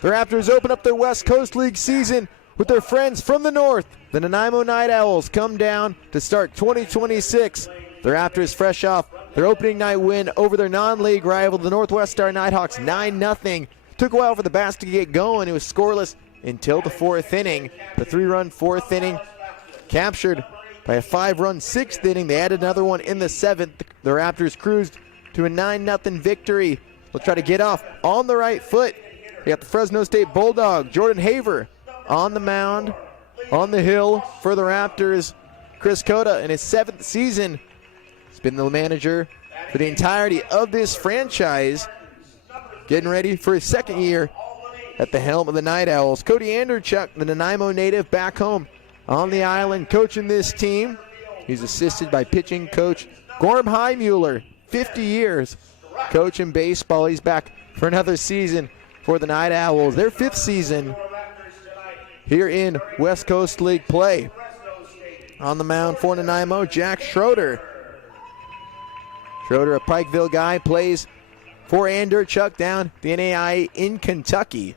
The Raptors open up their West Coast League season with their friends from the north. The Nanaimo Nightowls come down to start 2026. The Raptors fresh off their opening night win over their non-league rival, the Northwest Star Nighthawks, 9-0. Took a while for the Bats to get going. It was scoreless until the fourth inning. The 3-run fourth inning captured by a 5-run sixth inning. They added another one in the seventh. The Raptors cruised to a 9-0 victory. They'll try to get off on the right foot. They got the Fresno State Bulldog, Jordan Haver, on the mound, on the hill for the Raptors. Chris Cota, in his 7th season, has been the manager for the entirety of this franchise, getting ready for his 2nd year at the helm of the Nightowls. Cody Anderchuk, the Nanaimo native, back home on the island, coaching this team. He's assisted by pitching coach Gorm Heimuller, 50 years coaching baseball. He's back for another season for the Nightowls, their 5th season here in West Coast League play. On the mound for Nanaimo, Jack Schroeder. Schroeder, a Pikeville guy, plays for Anderchuk down the NAIA in Kentucky.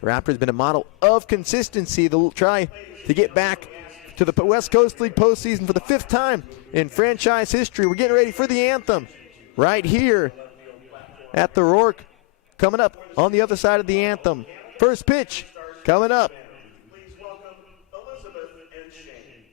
The Raptors been a model of consistency. They'll try to get back to the West Coast League postseason for the 5th time in franchise history. We're getting ready for the anthem right here at the Rourke. Coming up on the other side of the anthem. First pitch coming up. Please welcome Elizabeth and Shane.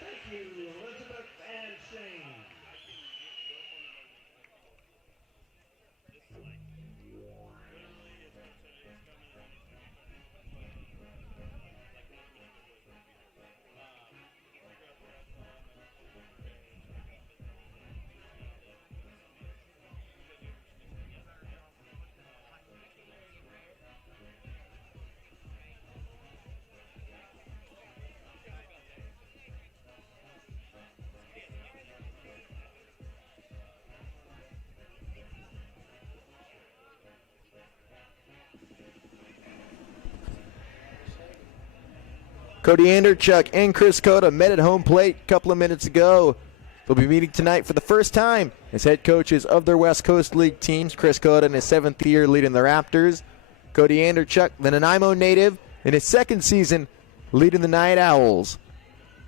Thank you, Elizabeth and Shane. Cody Anderchuk and Chris Cota met at home plate a couple of minutes ago. They'll be meeting tonight for the first time as head coaches of their West Coast League teams. Chris Cota in his 7th year leading the Raptors. Cody Anderchuk, the Nanaimo native, in his 2nd season leading the Nightowls.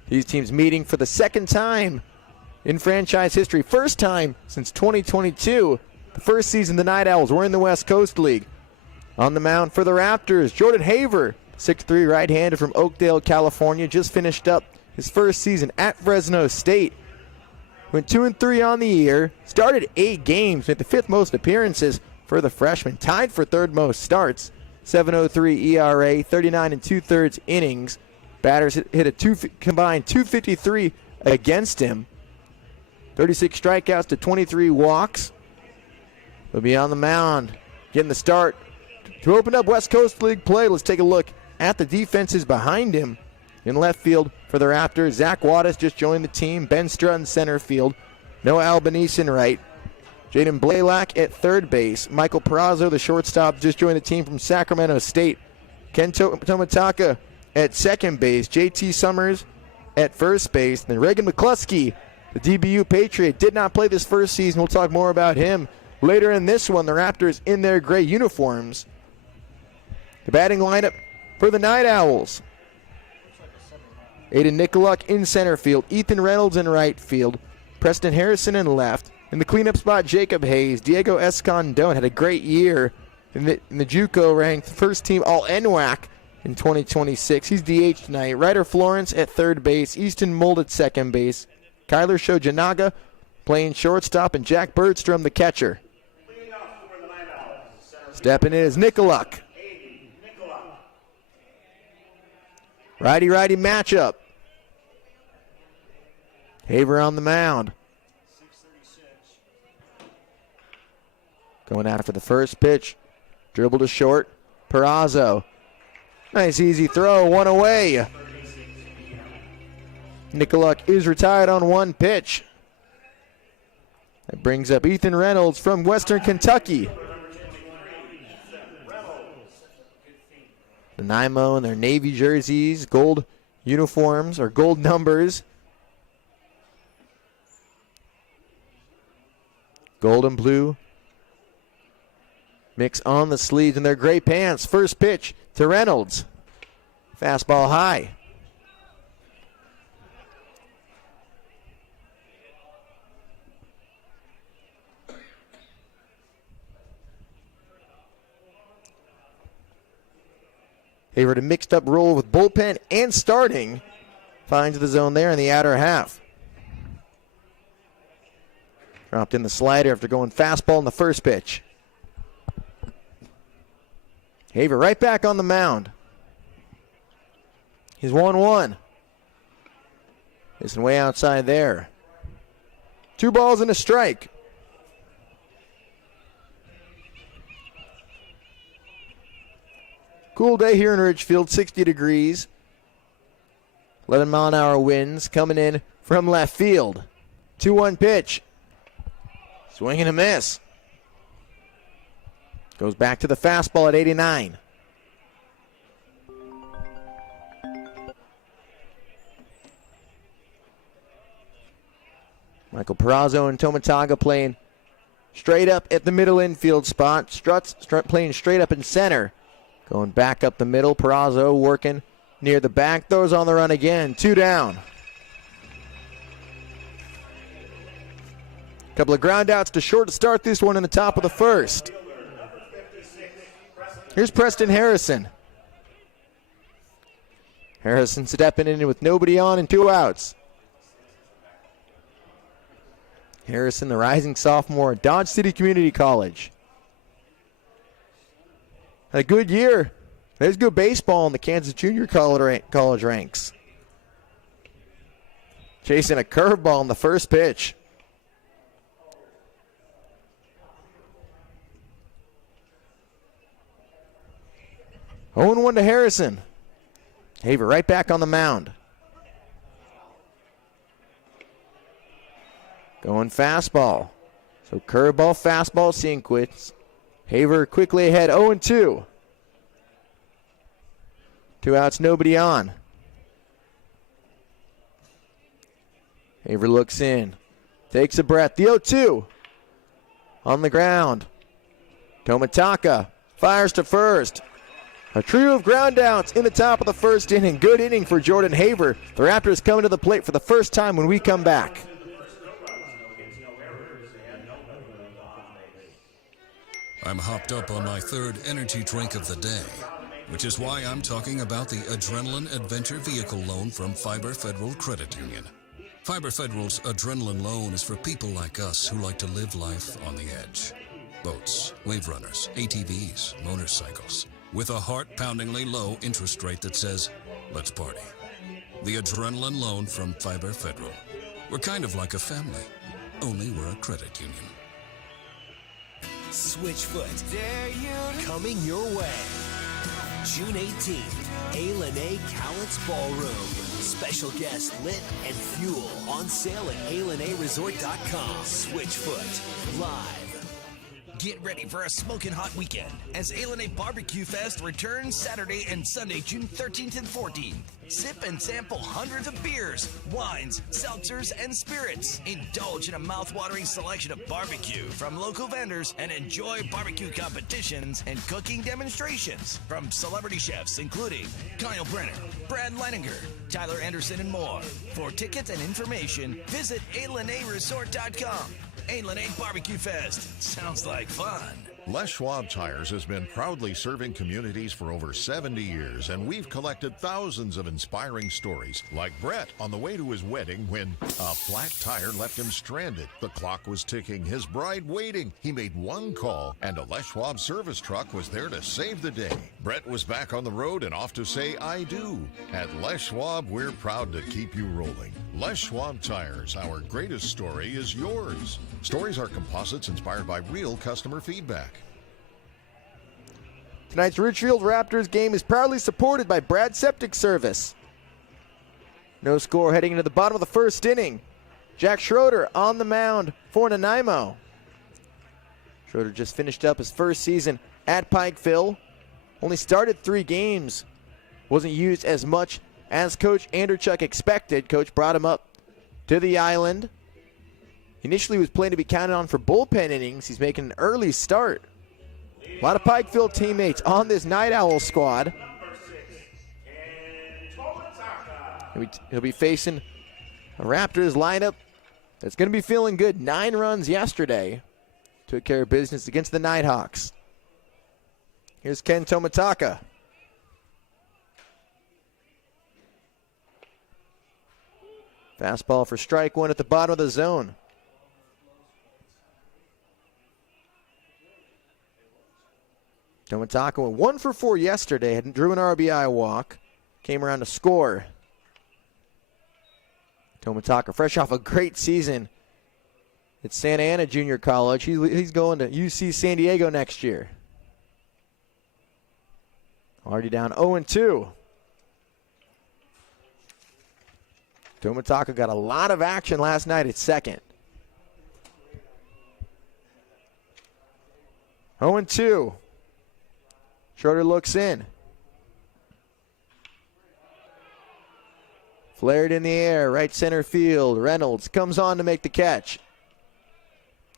These teams meeting for the 2nd time in franchise history. First time since 2022. The first season the Nightowls were in the West Coast League. On the mound for the Raptors, Jordan Haver, 6'3" right-hander from Oakdale, California, just finished up his first season at Fresno State. Went 2-3 on the year, started 8 games, made the 5th most appearances for the freshman, tied for 3rd most starts. 7.03 ERA, 39 2/3 innings. Batters hit a combined 253 against him. 36 strikeouts to 23 walks. He'll be on the mound, getting the start. To open up West Coast League play, let's take a look at the defenses behind him. In left field for the Raptors, Zach Wattis just joined the team. Ben Strutton center field. Noah Albanese in right. Jaden Blaylock at third base. Michael Perazo, the shortstop, just joined the team from Sacramento State. Ken Tomataka at second base. JT Summers at first base. Then Reagan McCluskey, the DBU Patriot, did not play this first season. We'll talk more about him later in this one. The Raptors in their gray uniforms. The batting lineup for the Nightowls. Aiden Nicoluk in center field. Ethan Reynolds in right field. Preston Harrison in left. In the cleanup spot, Jacob Hayes. Diego Escondon had a great year in the JUCO ranked first team All-NWAC in 2026. He's DH tonight. Ryder Florence at third base. Easton Mold at second base. Kyler Shojanaga playing shortstop, and Jack Bergstrom the catcher. Stepping in is Nicoluk. Righty-righty matchup. Haver on the mound. Going out for the first pitch. Dribble to short. Perazo. Nice easy throw. One away. Nicoluk is retired on one pitch. That brings up Ethan Reynolds from Western Kentucky. The Nanaimo in their navy jerseys, gold uniforms or gold numbers. Gold and blue mix on the sleeves in their gray pants. First pitch to Reynolds. Fastball high. Haver a mixed up role with bullpen and starting. Finds the zone there in the outer half. Dropped in the slider after going fastball in the first pitch. Haver right back on the mound. He's 1-1. Missing way outside there. 2 balls and a strike. Cool day here in Ridgefield, 60 degrees. 11-mile-an-hour winds coming in from left field. 2-1 pitch. Swing and a miss. Goes back to the fastball at 89. Michael Perazo and Tomataka playing straight up at the middle infield spot. Strutt playing straight up in center. Going back up the middle. Perazo working near the back. Throws on the run again. 2 down. Couple of ground outs to short to start this one in the top of the first. Here's Preston Harrison. Harrison stepping in with nobody on and 2 outs. Harrison, the rising sophomore at Dodge City Community College. Had a good year. There's good baseball in the Kansas Junior College ranks. Chasing a curveball in the first pitch. Oh, 0-1 to Harrison. Haver right back on the mound. Going fastball. So curveball, fastball sequence. Haver quickly ahead, 0-2. 2 outs, nobody on. Haver looks in. Takes a breath. The 0-2. On the ground. Tomitaka fires to first. A trio of ground outs in the top of the first inning. Good inning for Jordan Haver. The Raptors coming to the plate for the first time when we come back. I'm hopped up on my third energy drink of the day, which is why I'm talking about the Adrenaline Adventure Vehicle Loan from Fiber Federal Credit Union. Fiber Federal's Adrenaline Loan is for people like us who like to live life on the edge. Boats, wave runners, ATVs, motorcycles, with a heart-poundingly low interest rate that says, let's party. The Adrenaline Loan from Fiber Federal. We're kind of like a family, only we're a credit union. Switchfoot, coming your way. June 18th, A. Cowlitz Ballroom. Special guest Lit and Fuel on sale at alanaresort.com. Switchfoot, live. Get ready for a smoking hot weekend as A Barbecue Fest returns Saturday and Sunday, June 13th and 14th. Sip and sample hundreds of beers, wines, seltzers, and spirits. Indulge in a mouth-watering selection of barbecue from local vendors and enjoy barbecue competitions and cooking demonstrations from celebrity chefs including Kyle Brenner, Brad Leininger, Tyler Anderson, and more. For tickets and information, visit alanaresort.com. A. Barbecue Fest. Sounds like fun. Les Schwab Tires has been proudly serving communities for over 70 years, and we've collected thousands of inspiring stories, like Brett on the way to his wedding when a flat tire left him stranded. The clock was ticking, his bride waiting. He made one call, and a Les Schwab service truck was there to save the day. Brett was back on the road and off to say I do. At Les Schwab, we're proud to keep you rolling. Les Schwab Tires, our greatest story is yours. Stories are composites inspired by real customer feedback. Tonight's Ridgefield Raptors game is proudly supported by Brad Septic Service. No score heading into the bottom of the first inning. Jack Schroeder on the mound for Nanaimo. Schroeder just finished up his first season at Pikeville. Only started 3 games. Wasn't used as much as Coach Anderchuk expected. Coach brought him up to the island. Initially was planned to be counted on for bullpen innings. He's making an early start. A lot of Pikeville teammates on this Night Owl squad. He'll be facing a Raptors lineup that's going to be feeling good. 9 runs yesterday. Took care of business against the Nighthawks. Here's Ken Tomitaka. Fastball for strike one at the bottom of the zone. Tomitaka went 1 for 4 yesterday, drew an RBI walk, came around to score. Tomitaka, fresh off a great season at Santa Ana Junior College. He's going to UC San Diego next year. Already down 0-2. Tomitaka got a lot of action last night at second. 0-2. Schroeder looks in. Flared in the air, right center field. Reynolds comes on to make the catch.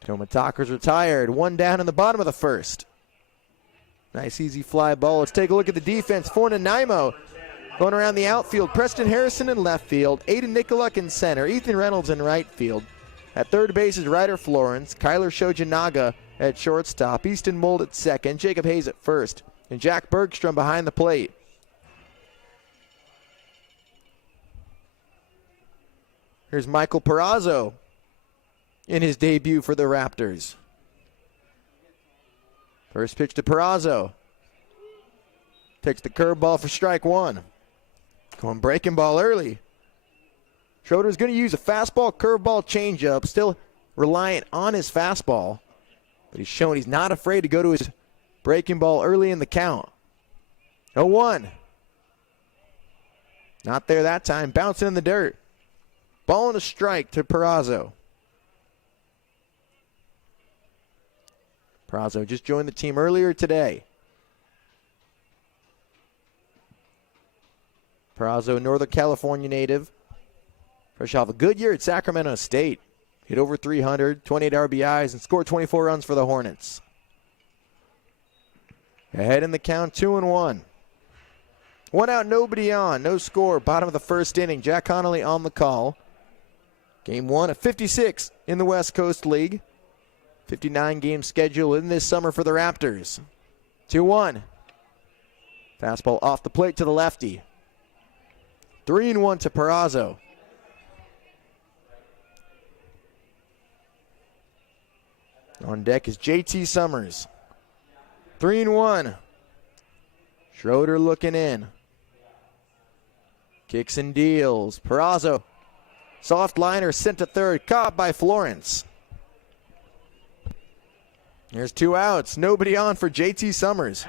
Tomitaka's retired. 1 down in the bottom of the first. Nice easy fly ball. Let's take a look at the defense for Nanaimo. Going around the outfield, Preston Harrison in left field, Aiden Nicoluk in center, Ethan Reynolds in right field. At third base is Ryder Florence, Kyler Shojinaga at shortstop, Easton Mold at second, Jacob Hayes at first, and Jack Bergstrom behind the plate. Here's Michael Perazzo in his debut for the Raptors. First pitch to Perazzo. Takes the curveball for strike one. Going breaking ball early. Schroeder's going to use a fastball, curveball, changeup. Still reliant on his fastball. But he's shown he's not afraid to go to his breaking ball early in the count. 0-1. Not there that time. Bouncing in the dirt. Ball and a strike to Perazzo. Perazzo just joined the team earlier today. Perazzo, Northern California native. Fresh off a good year at Sacramento State. hit over 300, 28 RBIs, and scored 24 runs for the Hornets. Ahead in the count, 2-1. 1 out, nobody on, no score, bottom of the first inning. Jack Connolly on the call. Game 1 of 56 in the West Coast League. 59 game schedule in this summer for the Raptors. 2-1. Fastball off the plate to the lefty. 3-1 to Perazo. On deck is JT Summers. 3-1. Schroeder looking in. Kicks and deals. Perazo. Soft liner sent to third. Caught by Florence. There's 2 outs. Nobody on for JT Summers.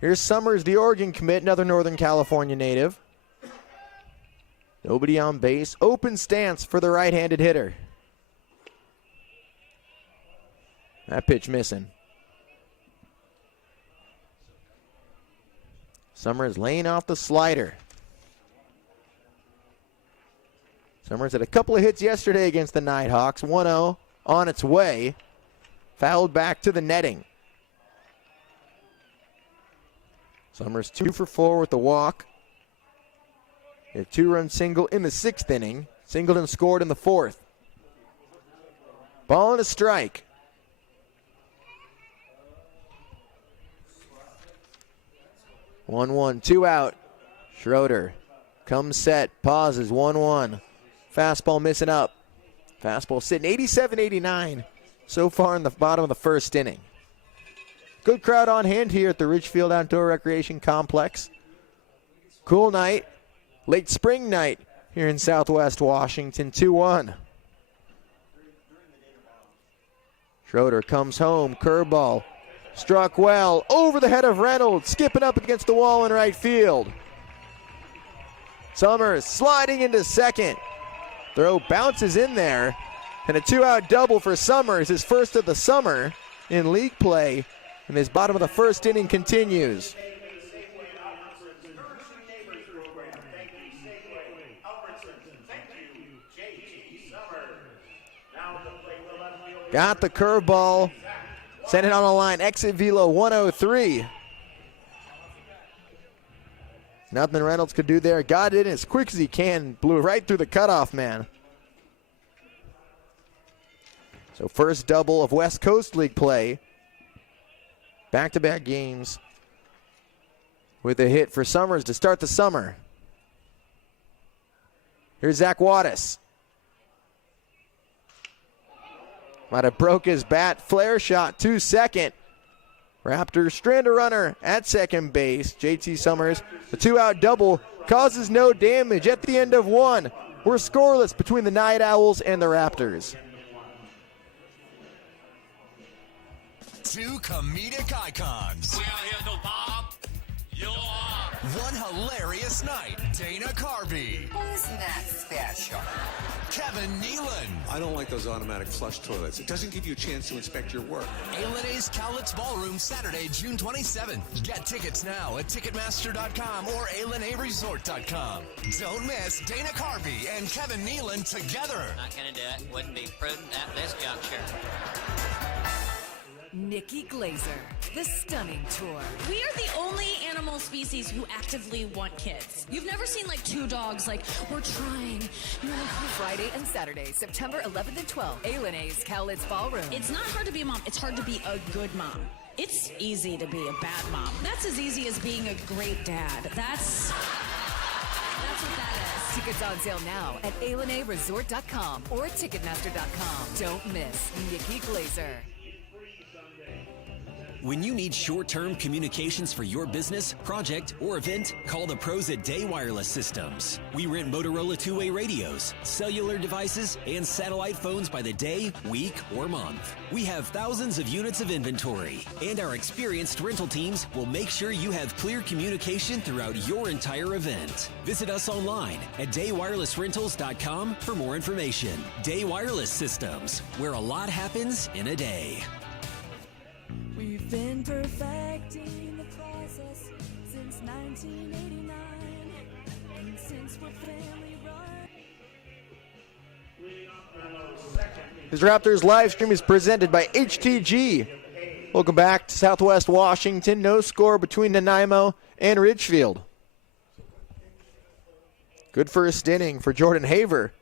Here's Summers, the Oregon commit, another Northern California native. Nobody on base. Open stance for the right-handed hitter. That pitch missing. Summers laying off the slider. Summers had a couple of hits yesterday against the Nighthawks. 1-0 on its way. Fouled back to the netting. Summers 2 for 4 with the walk. A 2-run single in the 6th inning. Singleton scored in the 4th. Ball and a strike. One, 2 out. Schroeder comes set, pauses, 1-1. Fastball missing up. Fastball sitting 87-89 so far in the bottom of the first inning. Good crowd on hand here at the Ridgefield Outdoor Recreation Complex. Cool night, late spring night here in Southwest Washington. 2-1. Schroeder comes home, curveball, struck well, over the head of Reynolds, skipping up against the wall in right field. Summers sliding into second. Throw bounces in there, and a 2-out double for Summers, his first of the summer in league play. And his bottom of the first inning continues. Got the curveball. Sent it on the line. Exit velo 103. Nothing Reynolds could do there. Got it in as quick as he can. Blew right through the cutoff man. So first double of West Coast League play. Back-to-back games with a hit for Summers to start the summer. Here's Zach Wattis. Might have broke his bat. Flare shot to second. Raptors strand a runner at second base. JT Summers, the 2-out double, causes no damage at the end of 1. We're scoreless between the Nightowls and the Raptors. 2 comedic icons. We are here to pop you up. One hilarious night. Dana Carvey. Isn't that special? Kevin Nealon. I don't like those automatic flush toilets. It doesn't give you a chance to inspect your work. A&A's Cowlitz Ballroom, Saturday, June 27th. Get tickets now at Ticketmaster.com or ALNAResort.com. Don't miss Dana Carvey and Kevin Nealon together. Not gonna do it. Wouldn't be prudent at this juncture. Nikki Glazer, the Stunning Tour. We are the only animal species who actively want kids. You've never seen like 2 dogs like, we're trying. You're like, Friday and Saturday, September 11th and 12th. A&A's Cowlitz Ballroom. it's not hard to be a mom. It's hard to be a good mom. It's easy to be a bad mom. That's as easy as being a great dad. That's what that is. Tickets on sale now at ALNAResort.com or Ticketmaster.com. Don't miss Nikki Glazer. When you need short-term communications for your business, project, or event, call the pros at Day Wireless Systems. We rent Motorola two-way radios, cellular devices, and satellite phones by the day, week, or month. We have thousands of units of inventory, and our experienced rental teams will make sure you have clear communication throughout your entire event. Visit us online at daywirelessrentals.com for more information. Day Wireless Systems, where a lot happens in a day. We've been perfecting the process since 1989, and since we're family run. This Raptors live stream is presented by HTG. Welcome back to Southwest Washington. No score between Nanaimo and Ridgefield. Good first inning for Jordan Haver.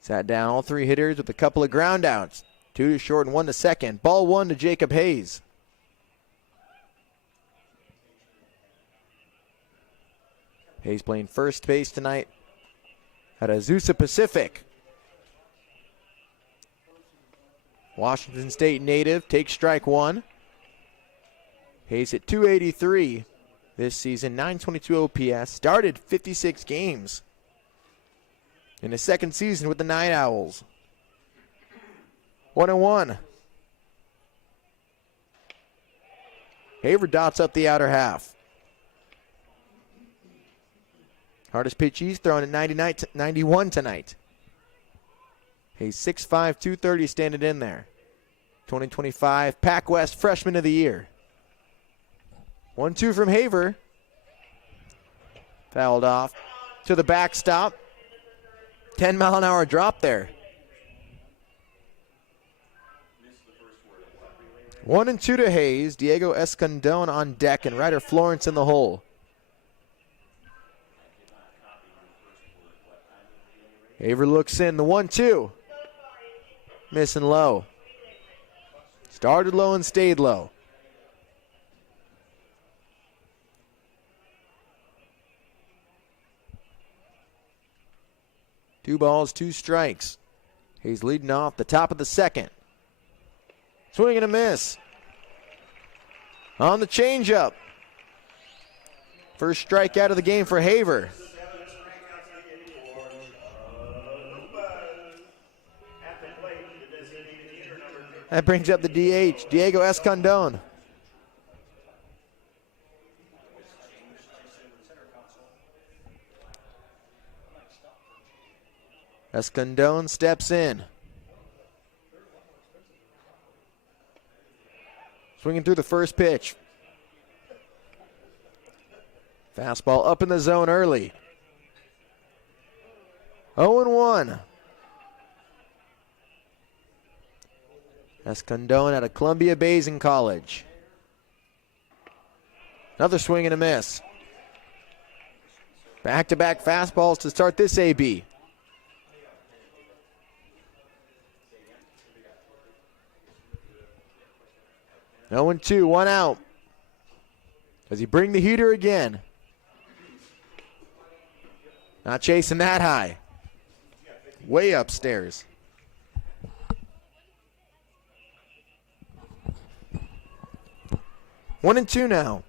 Sat down all three hitters with a couple of ground outs. 2 to short and 1 to second. Ball 1 to Jacob Hayes. Hayes playing first base tonight at Azusa Pacific. Washington State native takes strike 1. Hayes at .283 this season, .922 OPS. Started 56 games in his second season with the Nightowls. 1-1. Haver dots up the outer half. Hardest pitch he's thrown at 91 tonight. Hayes 6'5", 230 standing in there. 2025 Pac West Freshman of the Year. 1-2 from Haver. Fouled off to the backstop. 10-mile-an-hour drop there. 1-2 to Hayes. Diego Escondón on deck and Ryder Florence in the hole. Haver looks in. The 1-2. Missing low. Started low and stayed low. Two balls, two strikes. Hayes leading off the top of the second. Swing and a miss. On the changeup. First strikeout of the game for Haver. That brings up the DH, Diego Escondón. Escondón steps in. Swinging through the first pitch. Fastball up in the zone early. 0-1. Escondón out of Columbia Basin College. Another swing and a miss. Back-to-back fastballs to start this AB. No 0-2, 1 out. Does he bring the heater again? Not chasing that high. Way upstairs. One and two now.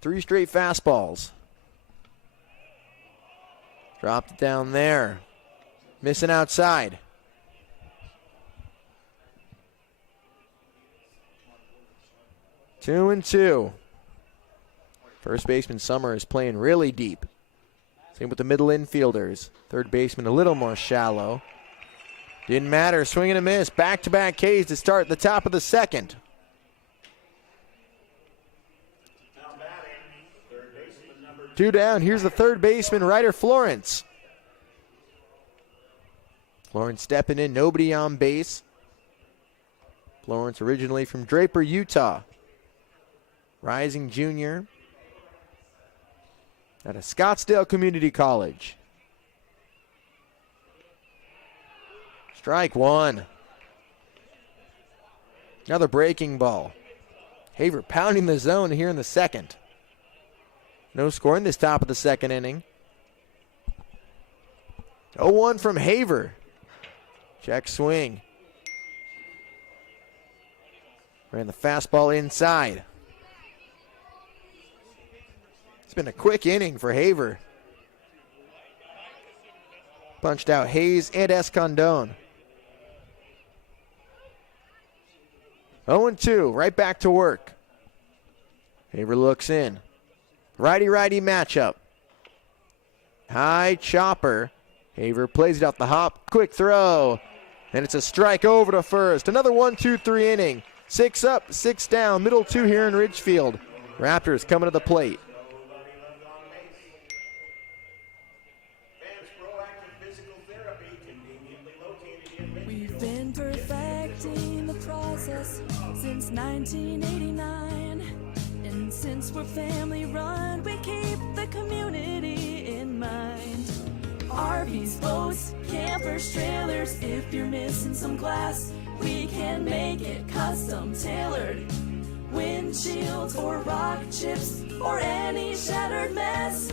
3 straight fastballs. Dropped it down there. Missing outside. Two and two. First baseman Summer is playing really deep. Same with the middle infielders. Third baseman a little more shallow. Didn't matter. Swing and a miss. Back-to-back Ks to start the top of the second. Two down. Here's the third baseman, Ryder Florence. Florence stepping in. Nobody on base. Florence originally from Draper, Utah. Rising junior at a Scottsdale Community College. Strike one. Another breaking ball. Haver pounding the zone here in the second. No score in this top of the second inning. 0-1 from Haver. Check swing. Ran the fastball inside. It's been a quick inning for Haver. Punched out Hayes and Escondón. 0-2, right back to work. Haver looks in. Righty-righty matchup. High chopper. Haver plays it off the hop. Quick throw. And it's a strike over to first. Another 1-2-3 inning. 6 up, 6 down. Middle 2 here in Ridgefield. Raptors coming to the plate. We've been perfecting the process since 1989. And since we're family run, we keep the community in mind. RVs, boats, campers, trailers, if you're missing some glass, we can make it custom tailored. Windshields or rock chips or any shattered mess,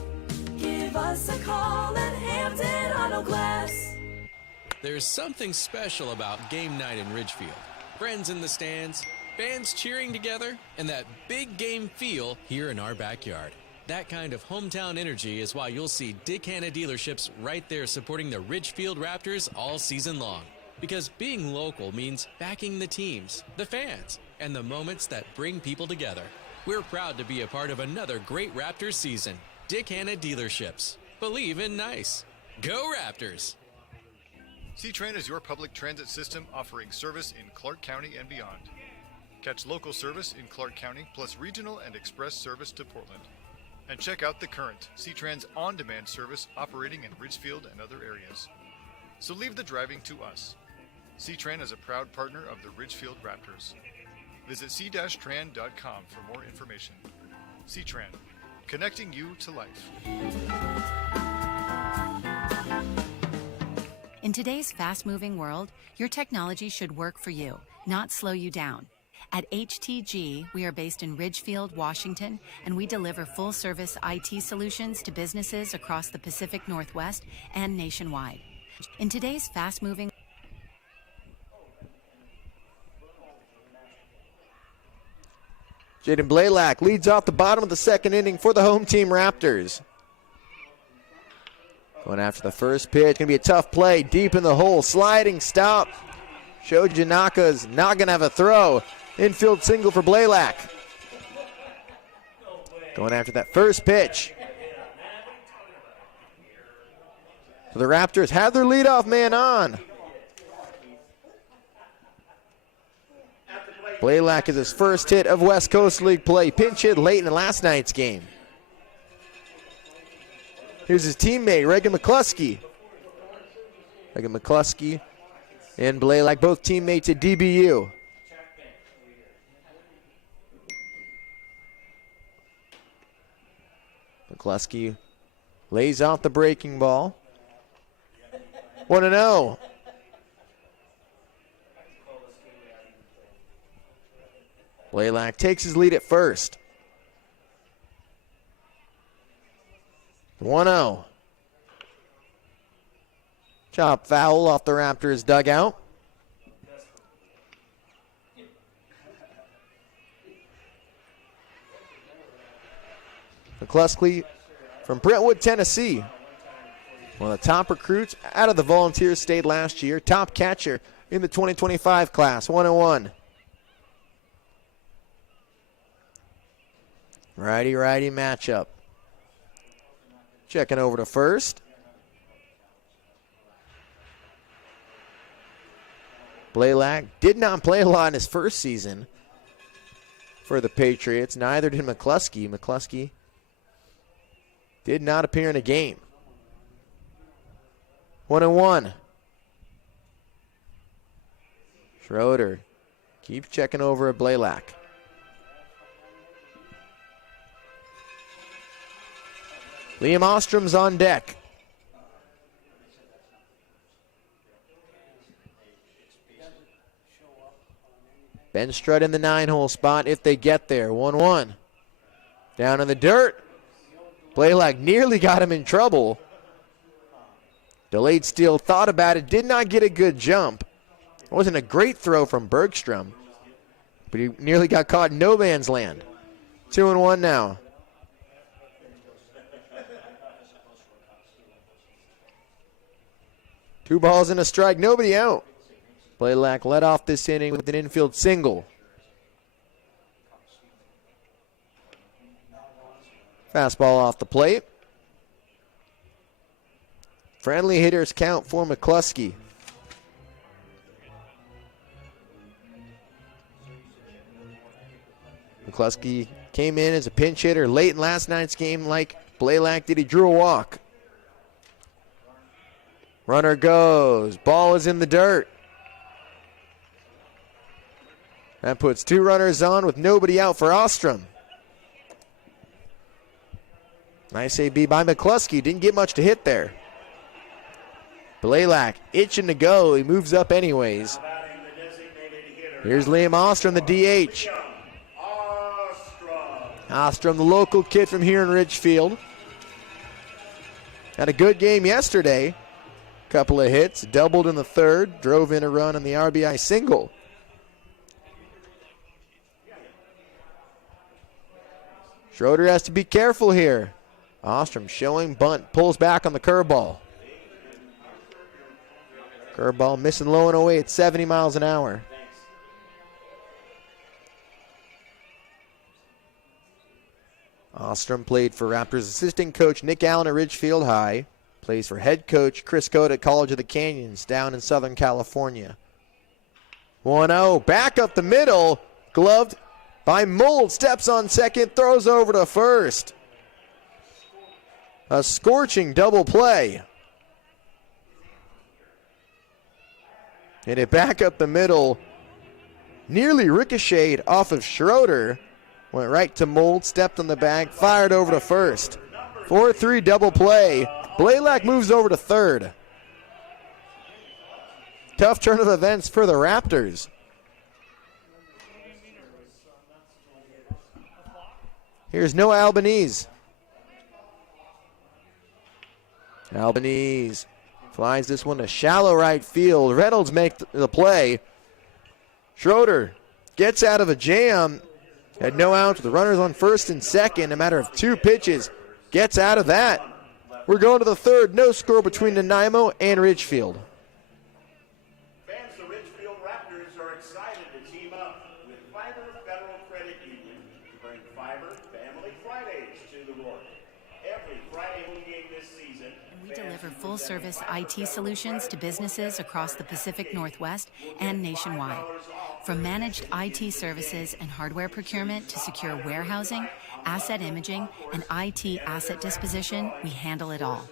give us a call at Hampton Auto Glass. There's something special about game night in Ridgefield. Friends in the stands, fans cheering together, and that big game feel here in our backyard. That kind of hometown energy is why you'll see Dick Hanna dealerships right there supporting the Ridgefield Raptors all season long. Because being local means backing the teams, the fans, and the moments that bring people together. We're proud to be a part of another great Raptors season. Dick Hanna dealerships. Believe in nice. Go Raptors! C-Tran is your public transit system offering service in Clark County and beyond. Catch local service in Clark County plus regional and express service to Portland. And check out the current C-Tran's on-demand service operating in Ridgefield and other areas. So leave the driving to us. C-Tran is a proud partner of the Ridgefield Raptors. Visit c-tran.com for more information. C-Tran, connecting you to life. In today's fast-moving world, your technology should work for you, not slow you down. At HTG, we are based in Ridgefield, Washington, and we deliver full-service IT solutions to businesses across the Pacific Northwest and nationwide. In today's fast-moving Jaden Blaylock leads off the bottom of the second inning for the home team Raptors. Going after the first pitch. Going to be a tough play deep in the hole. Sliding stop. Shoji Janaka's not going to have a throw. Infield single for Blaylock. Going after that first pitch. So the Raptors have their leadoff man on. Blaylock is his first hit of West Coast League play. Pinch hit late in last night's game. Here's his teammate, Reagan McCluskey. Reagan McCluskey and Blaylock, both teammates at DBU. McCluskey lays out the breaking ball. 1-0. Blaylock takes his lead at first. 1-0. Chop foul off the Raptors dugout. McCluskey from Brentwood, Tennessee. One of the top recruits out of the Volunteer State last year. Top catcher in the 2025 class. 1-1. Righty-righty matchup. Checking over to first. Blaylock did not play a lot in his first season for the Patriots. Neither did McCluskey. McCluskey did not appear in a game. 1-1. Schroeder keeps checking over at Blaylock. Liam Ostrom's on deck. Ben Strutt in the 9-hole spot if they get there. 1-1. Down in the dirt. Blaylock nearly got him in trouble. Delayed steal, thought about it, did not get a good jump. It wasn't a great throw from Bergstrom. but he nearly got caught in no man's land. 2-1 now. Two balls and a strike, nobody out. Blaylock led off this inning with an infield single. Fastball off the plate. Friendly hitters count for McCluskey. McCluskey came in as a pinch hitter late in last night's game like Blaylock did. He drew a walk. Runner goes. Ball is in the dirt. That puts two runners on with nobody out for Ostrom. Nice AB by McCluskey. Didn't get much to hit there. Blaylock itching to go. He moves up anyways. Here's Liam Ostrom, the DH. Ostrom, the local kid from here in Ridgefield. Had a good game yesterday. Couple of hits, doubled in the third, drove in a run on the RBI single. Schroeder has to be careful here. Ostrom showing bunt, pulls back on the curveball. Curveball missing low and away at 70 miles an hour. Ostrom played for Raptors assistant coach Nick Allen at Ridgefield High. Plays for head coach Chris Code at College of the Canyons down in Southern California. 1-0, back up the middle. Gloved by Mold, steps on second, throws over to first. A scorching double play. And it back up the middle. Nearly ricocheted off of Schroeder. Went right to Mold, stepped on the bag, fired over to first. 4-3 double play. Blaylock moves over to third. Tough turn of events for the Raptors. Here's Noah Albanese. Albanese flies this one to shallow right field. Reynolds makes the play. Schroeder gets out of a jam. Had no outs with the runners on first and second. A matter of two pitches. Gets out of that. We're going to the third. No score between Nanaimo and Ridgefield. Fans of the Ridgefield Raptors are excited to team up with Fiber Federal Credit Union to bring Fiber Family Fridays to the Roar. Every Friday home game this season. We deliver full-service IT solutions to businesses across the Pacific Northwest and nationwide. From managed IT services and hardware procurement to secure warehousing, asset imaging, and IT asset disposition, we handle it all.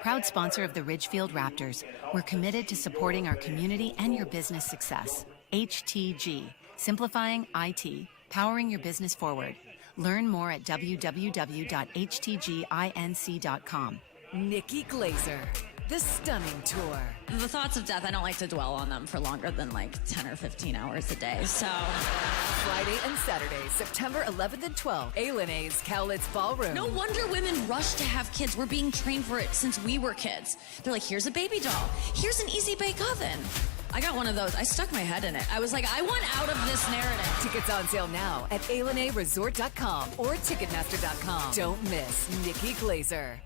Proud sponsor of the Ridgefield Raptors, we're committed to supporting our community and your business success. HTG, simplifying IT, powering your business forward. Learn more at www.htginc.com. Nikki Glazer, the stunning tour. The thoughts of death, I don't like to dwell on them for longer than like 10 or 15 hours a day, so. Friday and Saturday, September 11th and 12th, A&A's Cowlitz Ballroom. No wonder women rush to have kids. We're being trained for it since we were kids. They're like, here's a baby doll. Here's an easy bake oven. I got one of those. I stuck my head in it. I was like, I want out of this narrative. Tickets on sale now at ALNAResort.com or Ticketmaster.com. Don't miss Nikki Glazer.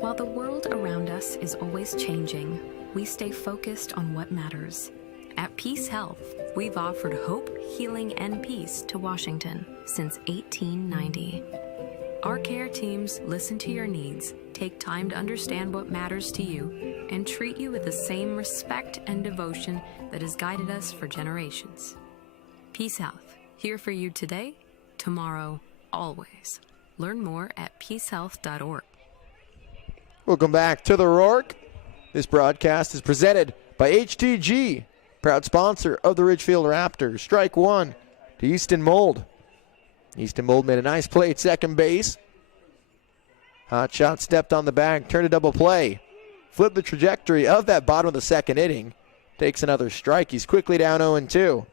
While the world around us is always changing, we stay focused on what matters. At Peace Health, we've offered hope, healing, and peace to Washington since 1890. Our care teams listen to your needs, take time to understand what matters to you, and treat you with the same respect and devotion that has guided us for generations. Peace Health, here for you today, tomorrow, always. Learn more at peacehealth.org. Welcome back to the Rourke. This broadcast is presented by HTG, proud sponsor of the Ridgefield Raptors. Strike one to Easton Mold. Easton Mold made a nice play at second base. Hot shot stepped on the bag, turned a double play. Flipped the trajectory of that bottom of the second inning. Takes another strike. He's quickly down 0-2.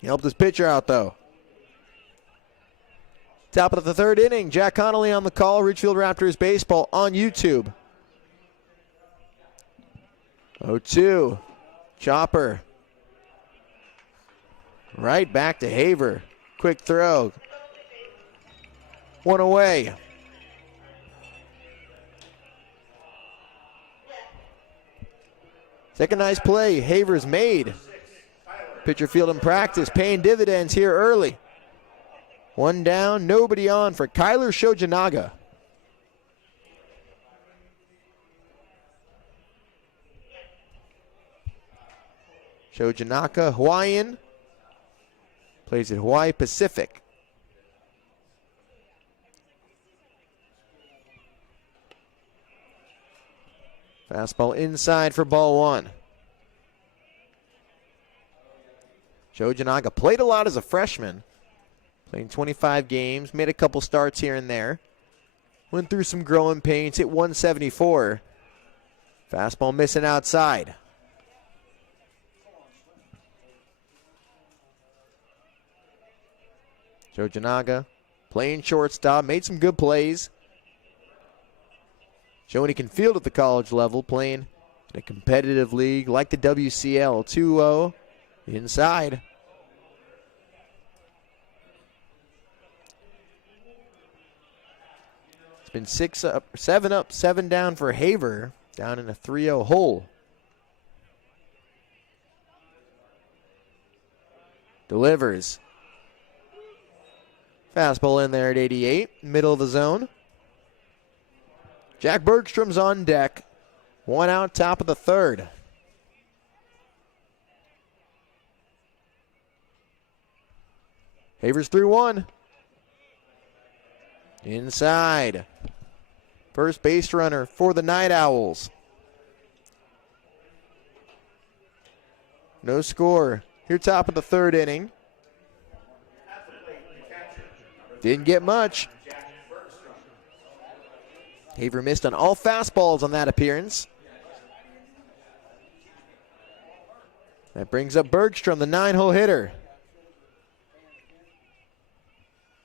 He helped his pitcher out, though. Top of the third inning, Jack Connolly on the call. Ridgefield Raptors baseball on YouTube. 0-2. Chopper. Right back to Haver. Quick throw. One away. Second nice play Haver's made. Pitcher field in practice, paying dividends here early. One down, nobody on for Kyler Shojanaga. Shojanaka, Hawaiian, plays at Hawaii Pacific. Fastball inside for ball one. Shojanaga played a lot as a freshman, playing 25 games, made a couple starts here and there. Went through some growing pains, hit 174. Fastball missing outside. Shojanaga playing shortstop, made some good plays. Showing he can field at the college level, playing in a competitive league like the WCL. 2-0 inside. It's been 7 up, 7 down for Haver, down in a 3-0 hole. Delivers. Fastball in there at 88, middle of the zone. Jack Bergstrom's on deck. One out, top of the third. Havers through one. Inside. First base runner for the Nightowls. No score. Here top of the third inning. Didn't get much. Haver missed on all fastballs on that appearance. That brings up Bergstrom, the 9-hole hitter.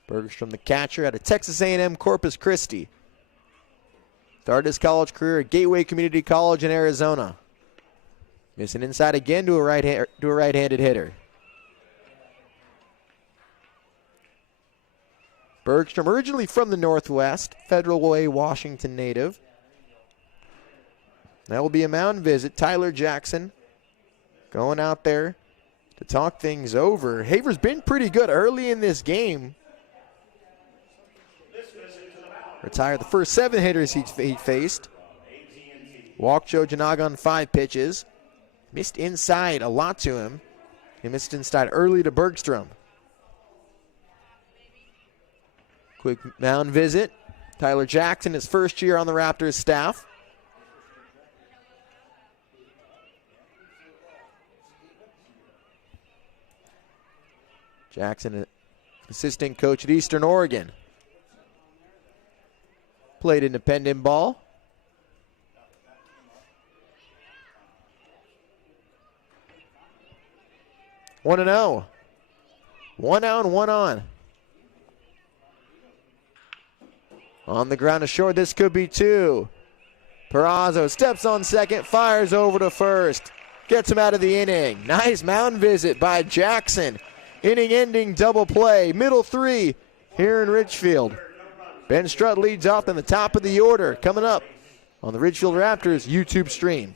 Bergstrom, the catcher out of Texas A&M Corpus Christi. Started his college career at Gateway Community College in Arizona. Missing inside again to a right-handed hitter. Bergstrom, originally from the Northwest, Federal Way, Washington native. That will be a mound visit. Tyler Jackson going out there to talk things over. Haver's been pretty good early in this game. Retired the first 7 hitters he faced. Walked Shojanaga on 5 pitches. Missed inside a lot to him. He missed inside early to Bergstrom. Quick mound visit. Tyler Jackson, his first year on the Raptors staff. Jackson, assistant coach at Eastern Oregon. Played independent ball. One and 0. 1 out and 1 on. On the ground ashore, this could be 2. Perazo steps on second, fires over to first. Gets him out of the inning. Nice mound visit by Jackson. Inning-ending double play. Middle 3 here in Ridgefield. Ben Strutt leads off in the top of the order. Coming up on the Ridgefield Raptors YouTube stream.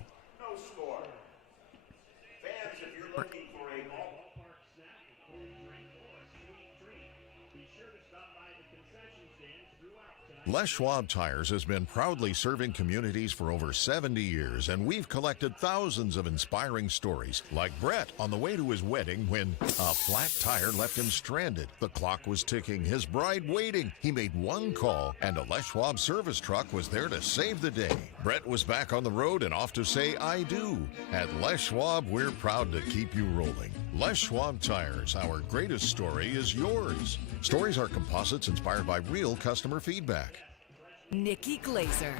Les Schwab Tires has been proudly serving communities for over 70 years, and we've collected thousands of inspiring stories, like Brett on the way to his wedding when a flat tire left him stranded. The clock was ticking, his bride waiting. He made one call, and a Les Schwab service truck was there to save the day. Brett was back on the road and off to say I do. At Les Schwab, we're proud to keep you rolling. Les Schwab Tires, our greatest story is yours. Stories are composites inspired by real customer feedback. Nikki Glazer,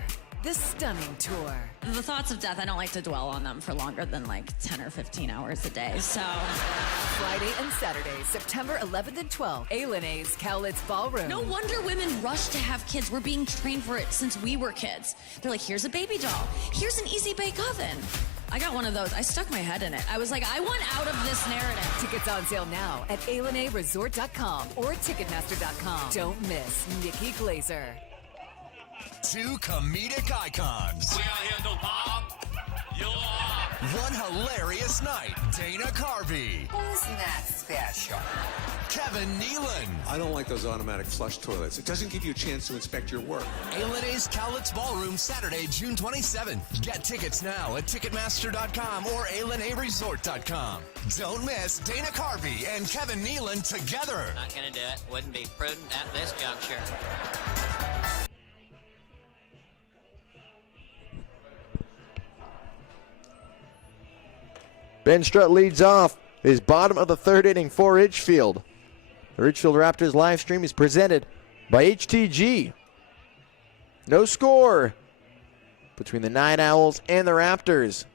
the stunning tour. The thoughts of death, I don't like to dwell on them for longer than like 10 or 15 hours a day, so. Friday and Saturday, September 11th and 12th, A&A's Cowlitz Ballroom. No wonder women rush to have kids. We're being trained for it since we were kids. They're like, here's a baby doll. Here's an easy bake oven. I got one of those. I stuck my head in it. I was like, I want out of this narrative. Tickets on sale now at AlenaResort.com or Ticketmaster.com. Don't miss Nikki Glazer. Two comedic icons. We are here to pop. You are. One hilarious night. Dana Carvey. Who's that special? Kevin Nealon. I don't like those automatic flush toilets. It doesn't give you a chance to inspect your work. A&A's Cowlitz Ballroom, Saturday, June 27th. Get tickets now at Ticketmaster.com or AlenaResort.com. Don't miss Dana Carvey and Kevin Nealon together. Not gonna do it. Wouldn't be prudent at this juncture. Ben Strutt leads off his bottom of the third inning for Ridgefield. The Ridgefield Raptors live stream is presented by HTG. No score between the Nightowls and the Raptors.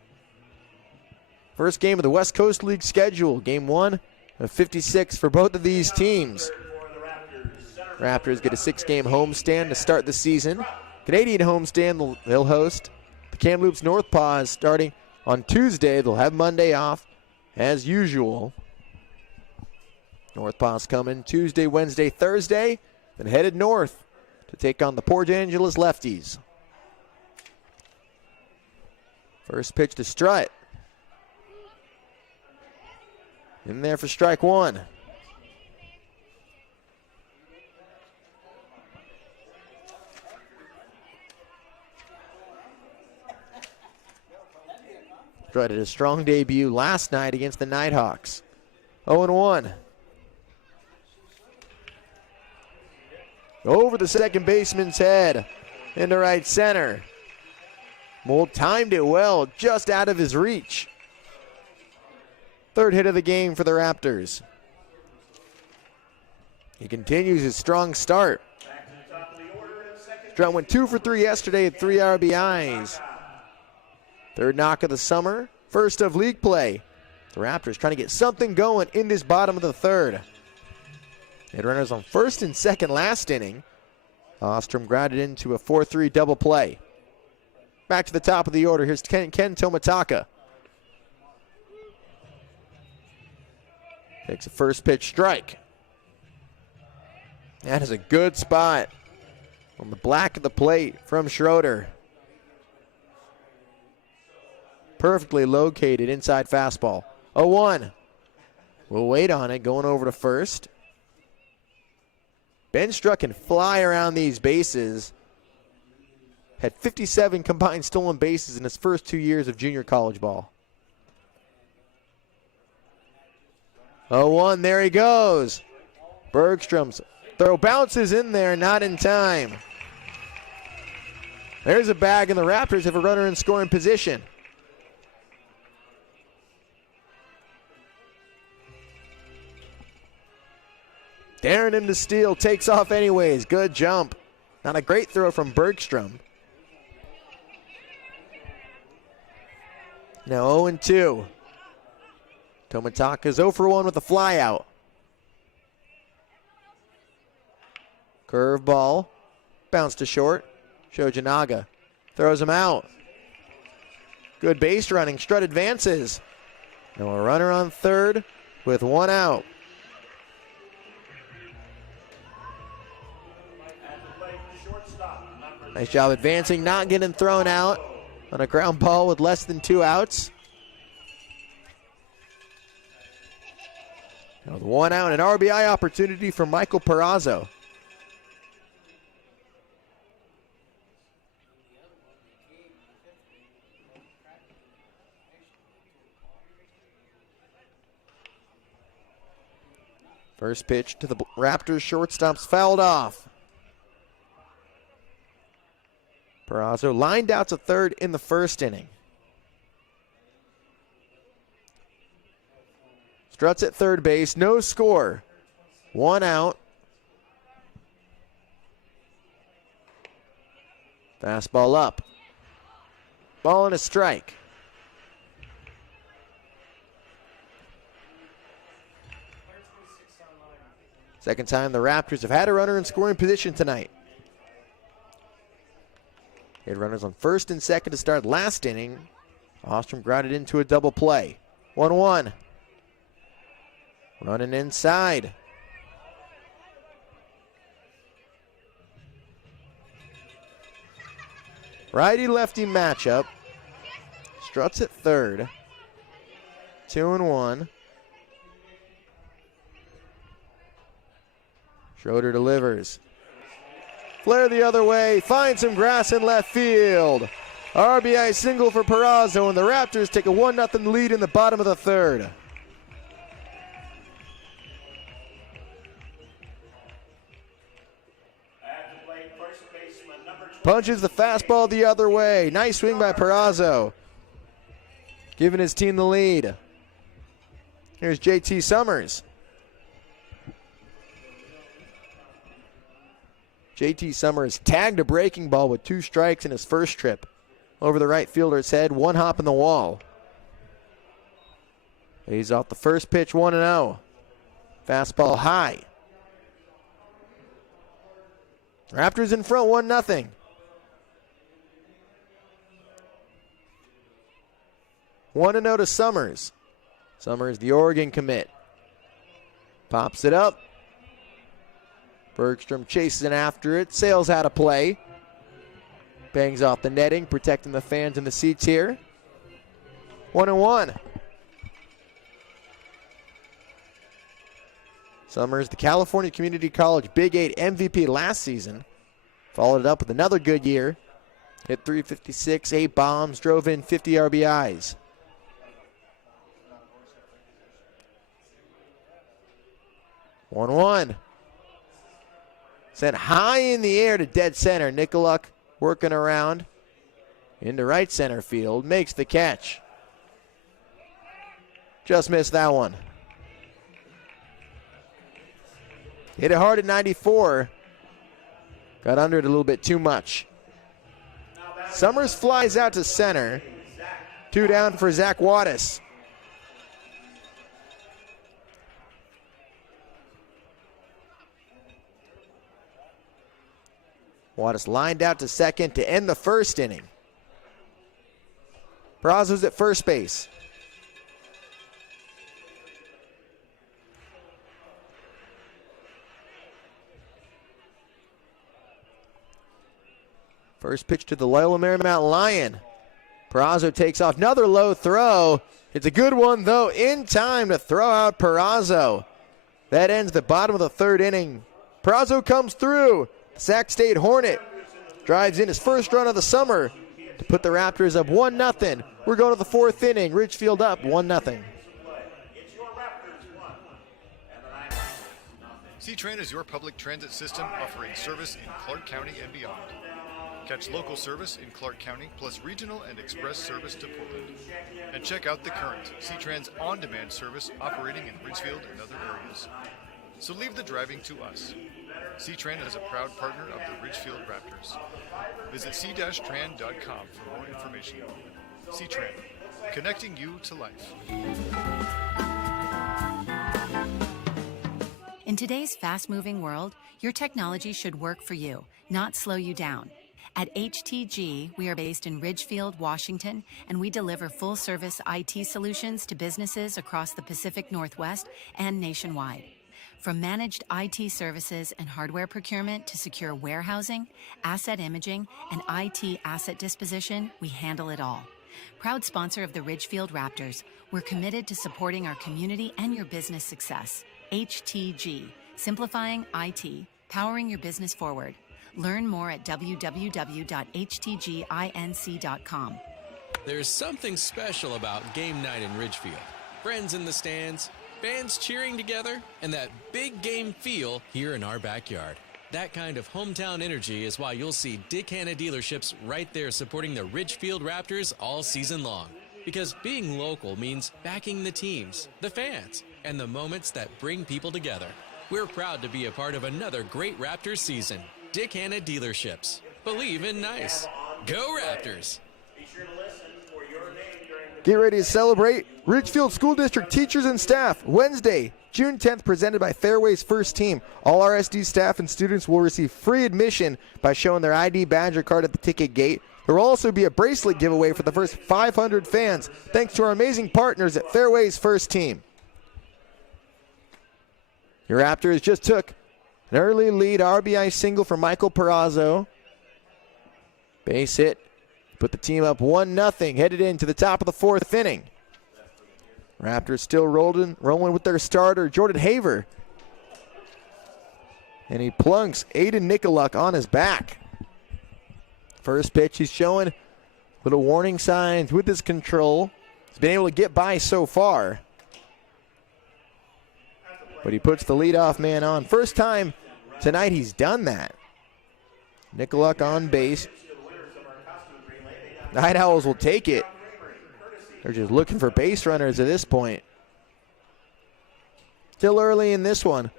First game of the West Coast League schedule. Game 1 of 56 for both of these teams. Raptors get a 6-game homestand to start the season. Canadian homestand they'll host. The Kamloops North Paws starting on Tuesday. They'll have Monday off as usual. North Paws coming Tuesday, Wednesday, Thursday, then headed north to take on the Port Angeles Lefties. First pitch to Strutt. In there for strike one. Strutt had a strong debut last night against the Nighthawks. 0-1. Over the second baseman's head into right center. Mold timed it well, just out of his reach. Third hit of the game for the Raptors. He continues his strong start. Strutt went 2 for 3 yesterday at 3 RBIs. Third knock of the summer, first of league play. The Raptors trying to get something going in this bottom of the third. They had runners on first and second last inning. Ostrom grounded into a 4-3 double play. Back to the top of the order. Here's Ken Tomataka. Takes a first pitch strike. That is a good spot on the black of the plate from Schroeder. Perfectly located inside fastball. 0-1. We'll wait on it, going over to first. Ben Strutt can fly around these bases. Had 57 combined stolen bases in his first 2 years of junior college ball. 0-1, there he goes. Bergstrom's throw bounces in there, not in time. There's a bag, and the Raptors have a runner in scoring position. Daring him to steal, takes off anyways. Good jump. Not a great throw from Bergstrom. Now 0-2. Tomataka's 0 for 1 with a flyout. Curveball. Bounce to short. Shojanaga throws him out. Good base running. Strutt advances. Now a runner on third with 1 out. Nice job advancing, not getting thrown out on a ground ball with less than 2 outs. Now with 1 out, an RBI opportunity for Michael Perazzo. First pitch to the Raptors shortstop's fouled off. Perazzo lined out to third in the first inning. Strutt's at third base, no score. 1 out. Fastball up. Ball and a strike. Second time the Raptors have had a runner in scoring position tonight. They had runners on first and second to start last inning. Ostrom grounded into a double play. 1-1. Running inside. Righty-lefty matchup. Struts at third. 2-1. Schroeder delivers. Flare the other way. Finds some grass in left field. RBI single for Perazo, and the Raptors take a 1-0 lead in the bottom of the third. Punches the fastball the other way. Nice swing by Perazo, giving his team the lead. Here's JT Summers. JT Summers tagged a breaking ball with 2 strikes in his first trip. Over the right fielder's head, 1 hop in the wall. He's off the first pitch, 1-0. Fastball high. Raptors in front, 1-0. One to 0 to Summers. Summers, the Oregon commit. Pops it up. Bergstrom chases in after it. Sails out of play. Bangs off the netting, protecting the fans in the seats here. 1-1. Summers, the California Community College Big 8 MVP last season. Followed it up with another good year. Hit .356, 8 bombs, drove in 50 RBIs. One. Sent high in the air to dead center. Nikoluk working around into right center field. Makes the catch. Just missed that one. Hit it hard at 94. Got under it a little bit too much. Summers flies out to center. 2 down for Zach Wattis. Wattis lined out to second to end the first inning. Perazo's at first base. First pitch to the Loyola Marymount Lion. Perazo takes off. Another low throw. It's a good one, though, in time to throw out Perazo. That ends the bottom of the third inning. Perazo comes through. Sac State Hornet drives in his first run of the summer to put the Raptors up 1-0. We're going to the fourth inning. Ridgefield up 1-0. C-Train is your public transit system offering service in Clark County and beyond. Catch local service in Clark County plus regional and express service to Portland. And check out The Current, C-Tran's on-demand service operating in Ridgefield and other areas. So leave the driving to us. C-Train is a proud partner of the Ridgefield Raptors. Visit c-tran.com for more information. C-Tran, connecting you to life. In today's fast-moving world, your technology should work for you, not slow you down. At HTG, we are based in Ridgefield, Washington, and we deliver full-service IT solutions to businesses across the Pacific Northwest and nationwide. From managed IT services and hardware procurement to secure warehousing, asset imaging, and IT asset disposition, we handle it all. Proud sponsor of the Ridgefield Raptors, we're committed to supporting our community and your business success. HTG, simplifying IT, powering your business forward. Learn more at www.htginc.com. There's something special about game night in Ridgefield. Friends in the stands, fans cheering together, and that big game feel here in our backyard. That kind of hometown energy is why you'll see Dick Hanna dealerships right there supporting the Ridgefield Raptors all season long. Because being local means backing the teams, the fans, and the moments that bring people together. We're proud to be a part of another great Raptors season. Dick Hanna dealerships. Believe in nice. Go Raptors! Get ready to celebrate Ridgefield School District teachers and staff. Wednesday, June 10th, presented by Fairway's First Team. All RSD staff and students will receive free admission by showing their ID badge or card at the ticket gate. There will also be a bracelet giveaway for the first 500 fans, thanks to our amazing partners at Fairway's First Team. Your Raptors just took an early lead RBI single for Michael Perazzo. Base hit. Put the team up 1-0, headed into the top of the fourth inning. Raptors still rolling with their starter, Jordan Haver. And he plunks Aiden Nicoluk on his back. First pitch, he's showing little warning signs with his control. He's been able to get by so far. But he puts the leadoff man on. First time tonight he's done that. Nicoluk on base. Nightowls will take it. They're just looking for base runners at this point. Still early in this one.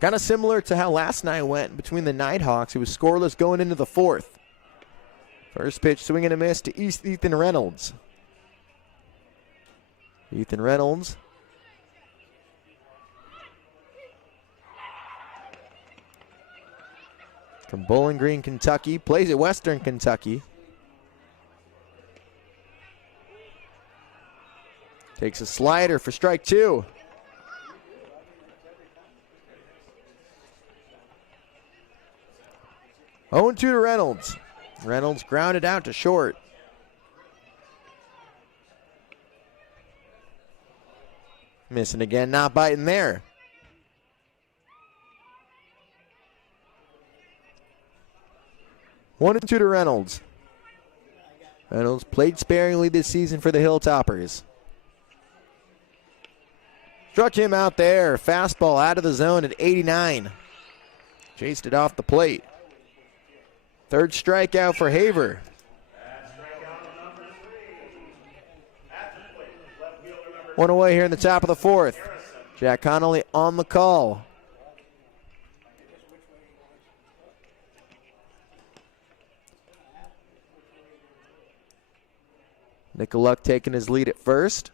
Kind of similar to how last night went between the Nighthawks. It was scoreless going into the fourth. First pitch, swing and a miss to Ethan Reynolds. Ethan Reynolds. From Bowling Green, Kentucky. Plays at Western Kentucky. Takes a slider for strike two. Oh, 2 to Reynolds. Reynolds grounded out to short. Missing again, not biting there. One and 2 to Reynolds. Reynolds played sparingly this season for the Hilltoppers. Struck him out there. Fastball out of the zone at 89. Chased it off the plate. Third strikeout for Haver. One away here in the top of the fourth. Jack Connolly on the call. Nicoluk taking his lead at first.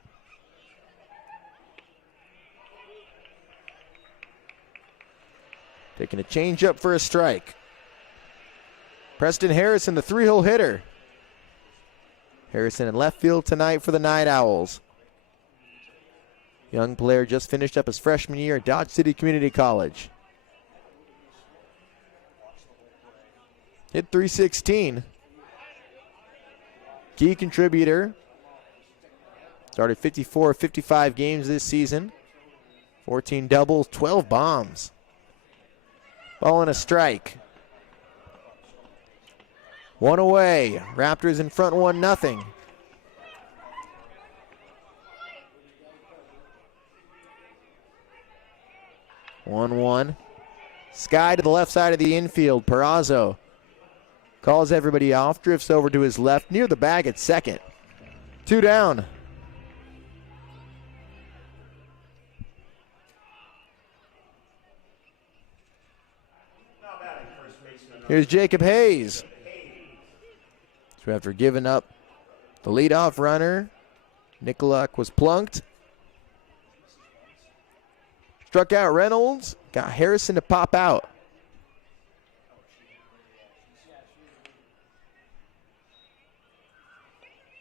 Taking a changeup for a strike. Preston Harrison, the three-hole hitter. Harrison in left field tonight for the Nightowls. Young player just finished up his freshman year at Dodge City Community College. Hit .316. Key contributor. Started 54 of 55 games this season. 14 doubles, 12 bombs. Ball and a strike. One away. Raptors in front 1-0. One. Sky to the left side of the infield. Perazzo calls everybody off, drifts over to his left near the bag at second. 2 down. Here's Jacob Hayes. So after giving up the leadoff runner, Nicoluk was plunked. Struck out Reynolds. Got Harrison to pop out.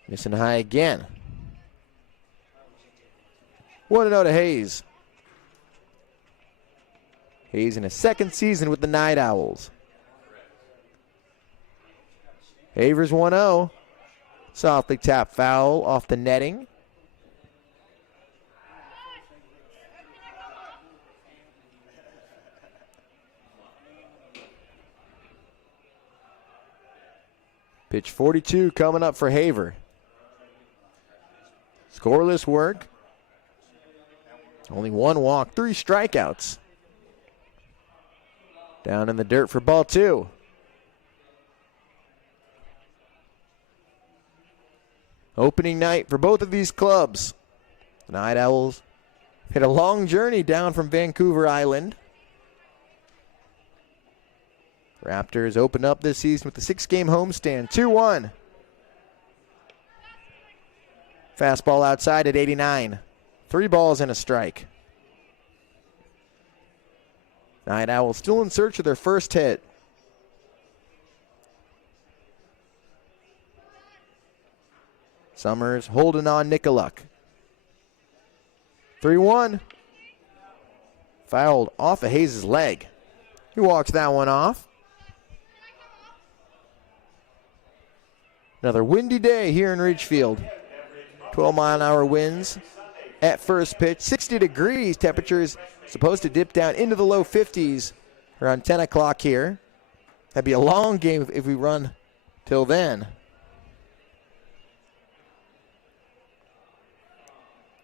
Missing high again. 1-0 to Hayes. Hayes in his second season with the Nightowls. Havers 1-0. Softly tapped foul off the netting. Pitch 42 coming up for Haver. Scoreless work. Only 1 walk, 3 strikeouts. Down in the dirt for ball 2. Opening night for both of these clubs. The Nightowls hit a long journey down from Vancouver Island. Raptors open up this season with a 6-game homestand, 2-1. Fastball outside at 89. 3 balls and a strike. Nightowls still in search of their first hit. Summers holding on Nicoluk. 3-1. Fouled off of Hayes' leg. He walks that one off. Another windy day here in Ridgefield. 12-mile-an-hour winds at first pitch. 60 degrees. Temperatures supposed to dip down into the low 50s around 10 o'clock here. That'd be a long game if we run till then.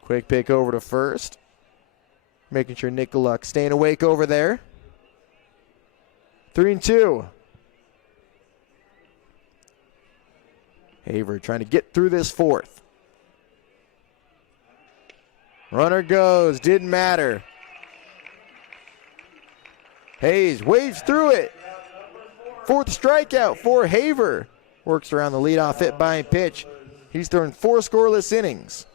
Quick pick over to first. Making sure Nicoluk staying awake over there. 3-2. Haver trying to get through this fourth. Runner goes, didn't matter. Hayes waves through it. Fourth strikeout for Haver. Works around the leadoff hit by and pitch. He's thrown 4 scoreless innings.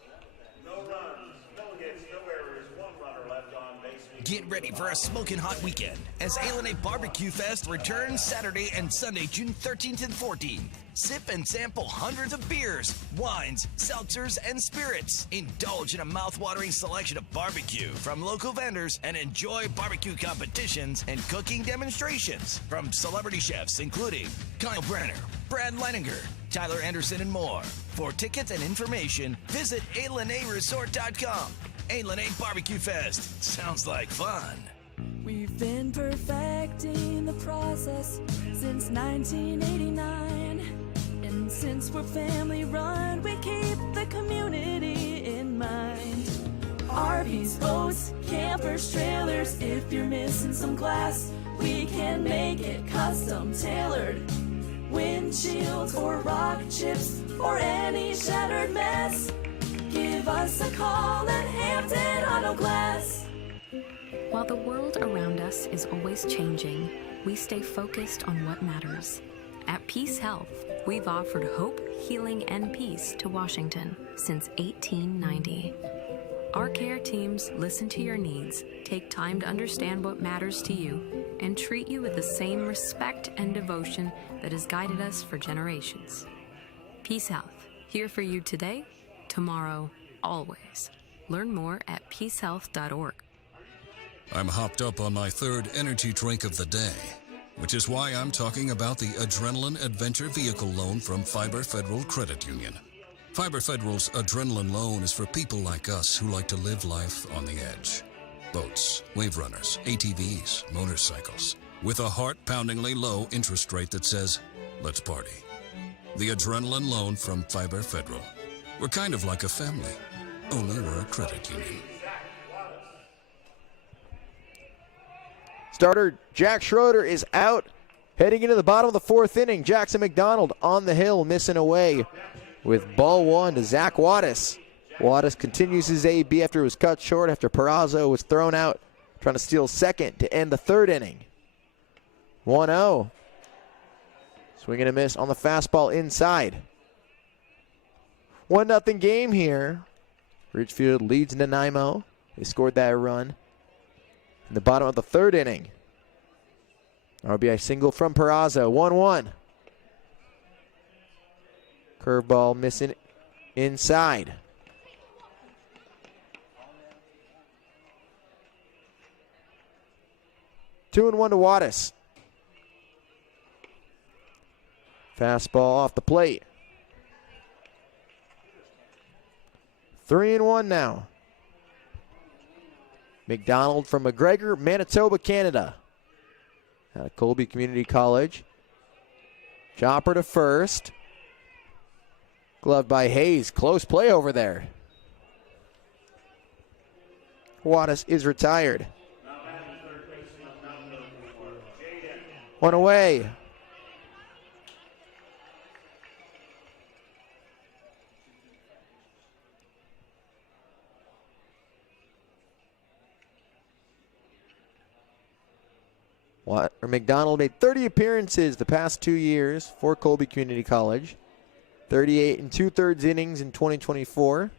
Get ready for a smoking hot weekend as A Barbecue Fest returns Saturday and Sunday, June 13th and 14th. Sip and sample hundreds of beers, wines, seltzers, and spirits. Indulge in a mouth-watering selection of barbecue from local vendors and enjoy barbecue competitions and cooking demonstrations from celebrity chefs including Kyle Brenner, Brad Leininger, Tyler Anderson, and more. For tickets and information, visit ALenaResort.com. A Barbecue Fest. Sounds like fun. We've been perfecting the process since 1989. And since we're family run, we keep the community in mind. RVs, boats, campers, trailers. If you're missing some glass, we can make it custom tailored. Windshields or rock chips or any shattered mess. Give us a call at Hampton Auto Glass. While the world around us is always changing, we stay focused on what matters. At Peace Health, we've offered hope, healing, and peace to Washington since 1890. Our care teams listen to your needs, take time to understand what matters to you, and treat you with the same respect and devotion that has guided us for generations. Peace Health, here for you today, tomorrow, always. Learn more at peacehealth.org. I'm hopped up on my 3rd energy drink of the day, which is why I'm talking about the Adrenaline Adventure Vehicle Loan from Fiber Federal Credit Union. Fiber Federal's Adrenaline Loan is for people like us who like to live life on the edge. Boats, wave runners, ATVs, motorcycles, with a heart-poundingly low interest rate that says, let's party. The Adrenaline Loan from Fiber Federal. We're kind of like a family, only we're a credit union. Starter Jack Schroeder is out. Heading into the bottom of the 4th inning, Jackson McDonald on the hill, missing away with ball 1 to Zach Wattis. Wattis continues his AB after it was cut short after Peraza was thrown out, trying to steal second to end the 3rd inning. 1-0. Swing and a miss on the fastball inside. 1-0 game here. Ridgefield leads Nanaimo. They scored that run in the bottom of the 3rd inning. RBI single from Peraza. 1-1. Curveball missing inside. Two and 1 to Wattis. Fastball off the plate. 3-1 now. McDonald from McGregor, Manitoba, Canada. Out of Colby Community College. Chopper to first. Gloved by Hayes. Close play over there. Wattis is retired. One away. McDonald made 30 appearances the past 2 years for Colby Community College. 38 and 2/3 innings in 2024.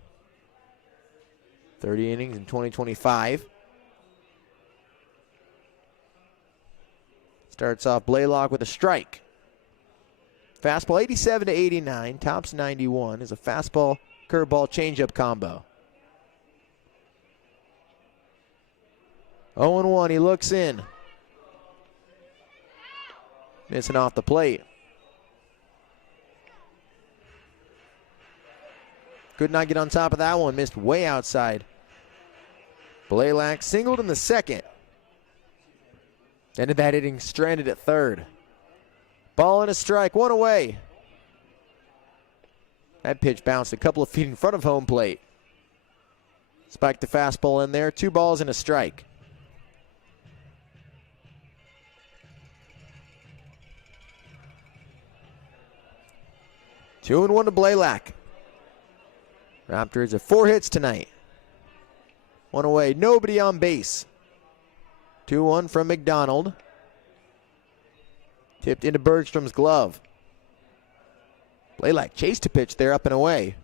30 innings in 2025. Starts off Blaylock with a strike. Fastball 87 to 89. Tops 91 is a fastball, curveball, changeup combo. 0-1. He looks in. Missing off the plate. Could not get on top of that one. Missed way outside. Blaylock singled in the second. Ended that inning stranded at third. Ball and a strike, one away. That pitch bounced a couple of feet in front of home plate. Spiked the fastball in there. 2 balls and a strike. Two and 1 to Blaylock. Raptors have 4 hits tonight. 1 away, nobody on base. 2-1 from McDonald. Tipped into Bergstrom's glove. Blaylock chased a pitch there, up and away.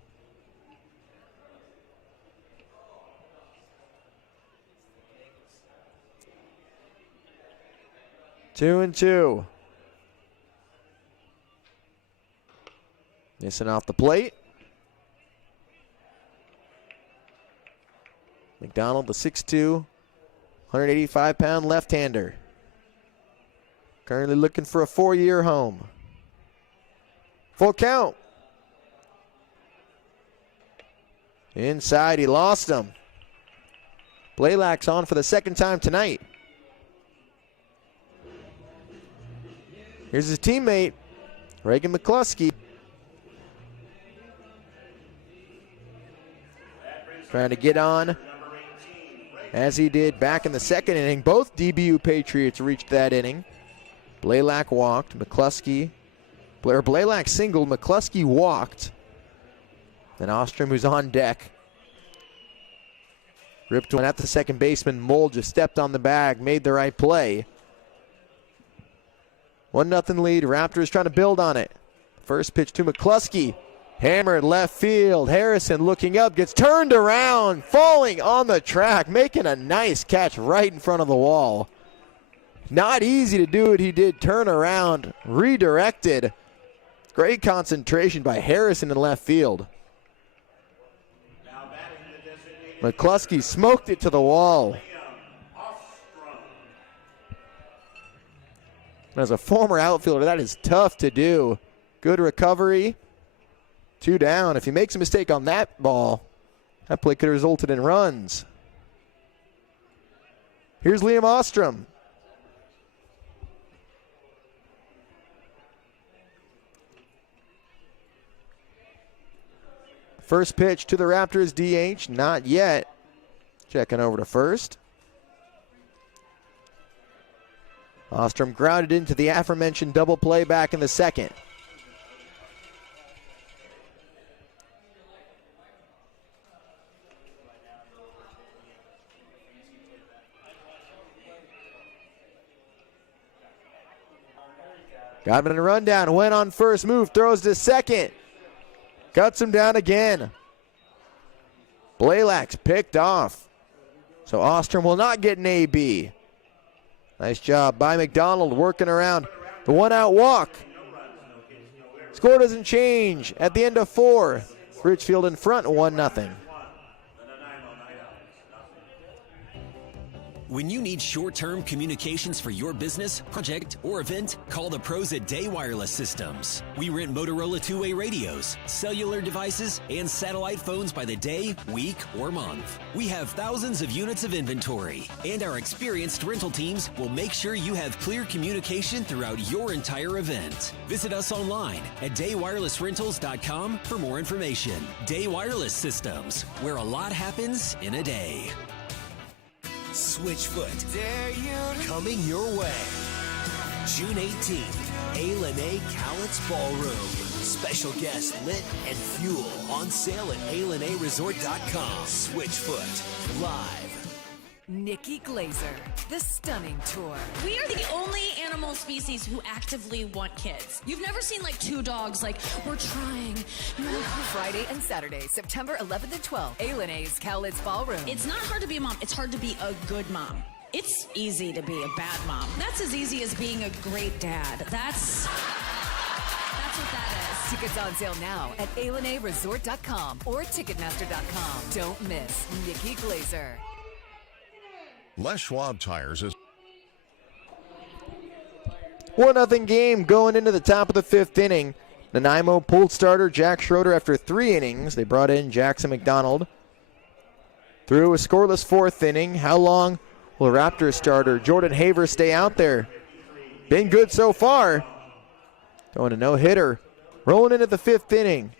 Two and 2. Missing off the plate. McDonald, the 6'2", 185-pound left-hander. Currently looking for a 4-year home. Full count. Inside, he lost him. Blaylock's on for the second time tonight. Here's his teammate, Reagan McCluskey. Trying to get on, as he did back in the second inning. Both DBU Patriots reached that inning. Blaylock walked, Blaylock singled, McCluskey walked. Then Ostrom, who's on deck, ripped one at the second baseman. Mold just stepped on the bag, made the right play. 1-0 lead, Raptors trying to build on it. First pitch to McCluskey. Hammered left field. Harrison looking up, gets turned around, falling on the track, making a nice catch right in front of the wall. Not easy to do it. He did turn around, redirected. Great concentration by Harrison in left field. McCluskey smoked it to the wall. As a former outfielder, that is tough to do. Good recovery. 2 down. If he makes a mistake on that ball, that play could have resulted in runs. Here's Liam Ostrom. First pitch to the Raptors, DH, not yet. Checking over to first. Ostrom grounded into the aforementioned double play back in the second. Got him in a rundown, went on first, move, throws to second. Cuts him down again. Blaylock's picked off. So Ostrom will not get an AB. Nice job by McDonald working around the 1-out walk. Score doesn't change at the end of 4. Ridgefield in front, 1-0. When you need short-term communications for your business, project, or event, call the pros at Day Wireless Systems. We rent Motorola two-way radios, cellular devices, and satellite phones by the day, week, or month. We have thousands of units of inventory, and our experienced rental teams will make sure you have clear communication throughout your entire event. Visit us online at daywirelessrentals.com for more information. Day Wireless Systems, where a lot happens in a day. Switchfoot, coming your way. June 18th, A. Cowlitz Ballroom. Special guest lit and fuel on sale at alanaresort.com. Switchfoot, live. Nikki Glazer, the Stunning Tour. We are the only animal species who actively want kids. You've never seen like 2 dogs like, we're trying. Friday and Saturday, September 11th and 12th, A. Cowlitz Ballroom. It's not hard to be a mom. It's hard to be a good mom. It's easy to be a bad mom. That's as easy as being a great dad. That's That's what that is. Tickets on sale now at AlenaResort.com or Ticketmaster.com. Don't miss Nikki Glazer. Les Schwab Tires is 1-0 game going into the top of the 5th inning. Nanaimo pulled starter Jack Schroeder after 3 innings. They brought in Jackson McDonald. Through a scoreless 4th inning. How long will Raptors starter Jordan Haver stay out there? Been good so far. Throwing a no-hitter. Rolling into the 5th inning.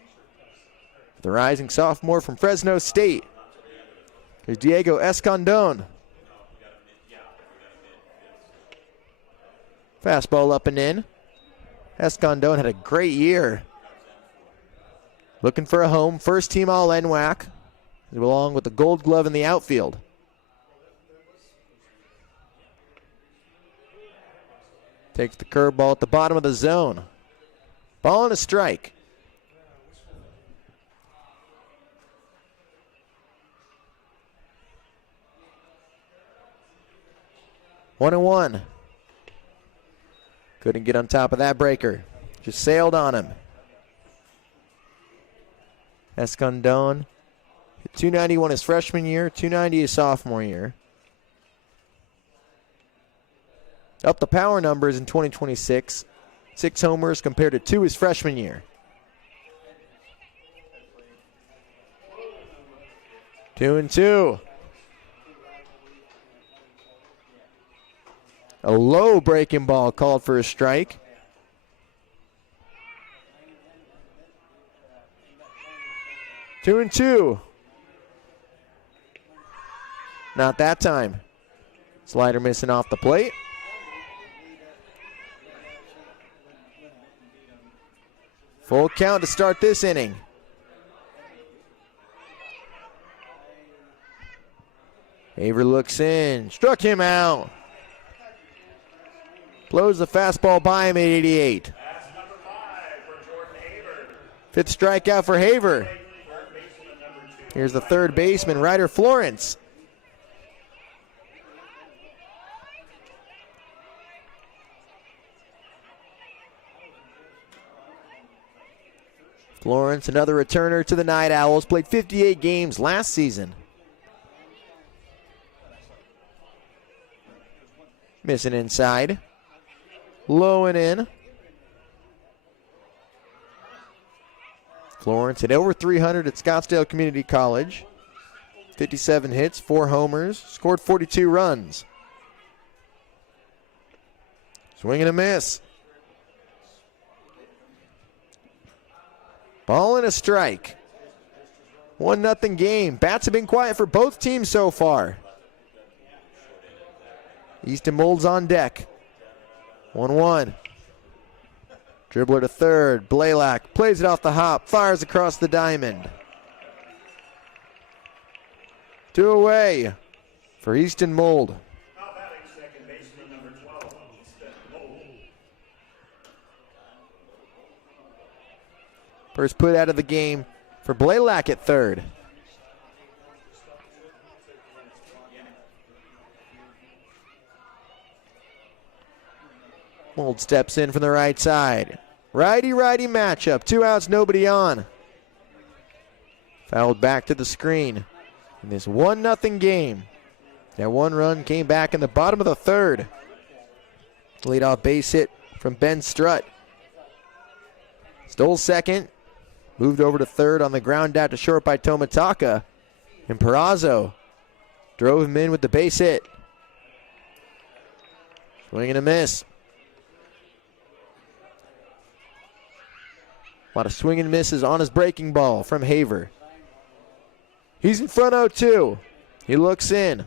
The rising sophomore from Fresno State. Here's Diego Escondón. Fastball up and in. Escondón had a great year. Looking for a home. First team all NWAC. Along with the gold glove in the outfield. Takes the curveball at the bottom of the zone. Ball and a strike. One and one. Couldn't get on top of that breaker. Just sailed on him. Escondón hit .291 his freshman year, .290 his sophomore year. Up the power numbers in 2026. 6 homers compared to 2 his freshman year. 2-2. A low breaking ball called for a strike. Two and two. Not that time. Slider missing off the plate. Full count to start this inning. Haver looks in. Struck him out. Blows the fastball by him at 88. 5th strikeout for Haver. Here's the third baseman, Ryder Florence. Florence, another returner to the Nightowls, played 58 games last season. Missing inside. Low and in. Florence hit over 300 at Scottsdale Community College. 57 hits, 4 homers, scored 42 runs. Swing and a miss. Ball and a strike. 1-0 game. Bats have been quiet for both teams so far. Easton Mold's on deck. 1-1. Dribbler to third. Blaylock plays it off the hop. Fires across the diamond. 2 away for Easton Mold. First put out of the game for Blaylock at third. Mold steps in from the right side. Righty-righty matchup. 2 outs, nobody on. Fouled back to the screen in this 1-0 game. That 1 run came back in the bottom of the 3rd. Leadoff base hit from Ben Strutt. Stole second. Moved over to third on the ground out to short by Tomitaka. And Perazzo drove him in with the base hit. Swing and a miss. A lot of swing and misses on his breaking ball from Haver. He's in front 0-2. He looks in.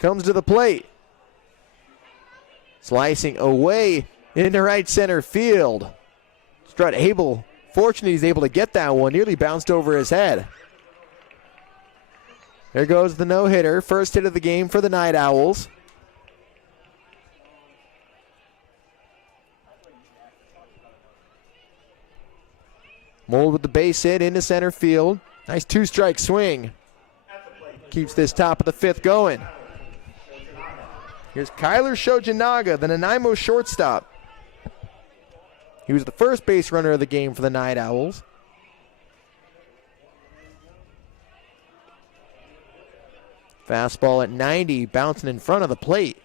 Comes to the plate. Slicing away into right center field. Strutt able. Fortunately, he's able to get that one. Nearly bounced over his head. There goes the no-hitter. First hit of the game for the Nightowls. Mold with the base hit into center field. Nice 2-strike swing. Keeps this top of the 5th going. Here's Kyler Shojinaga, the Nanaimo shortstop. He was the first base runner of the game for the Nightowls. Fastball at 90, bouncing in front of the plate.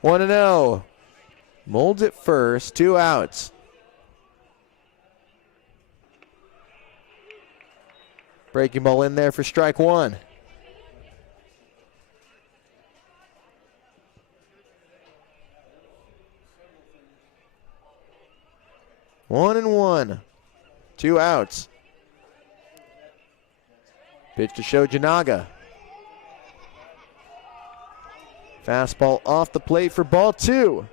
One and 0. Molds at first, 2 outs. Breaking ball in there for strike 1. One and 1. 2 outs. Pitch to Shojanaga. Fastball off the plate for ball 2.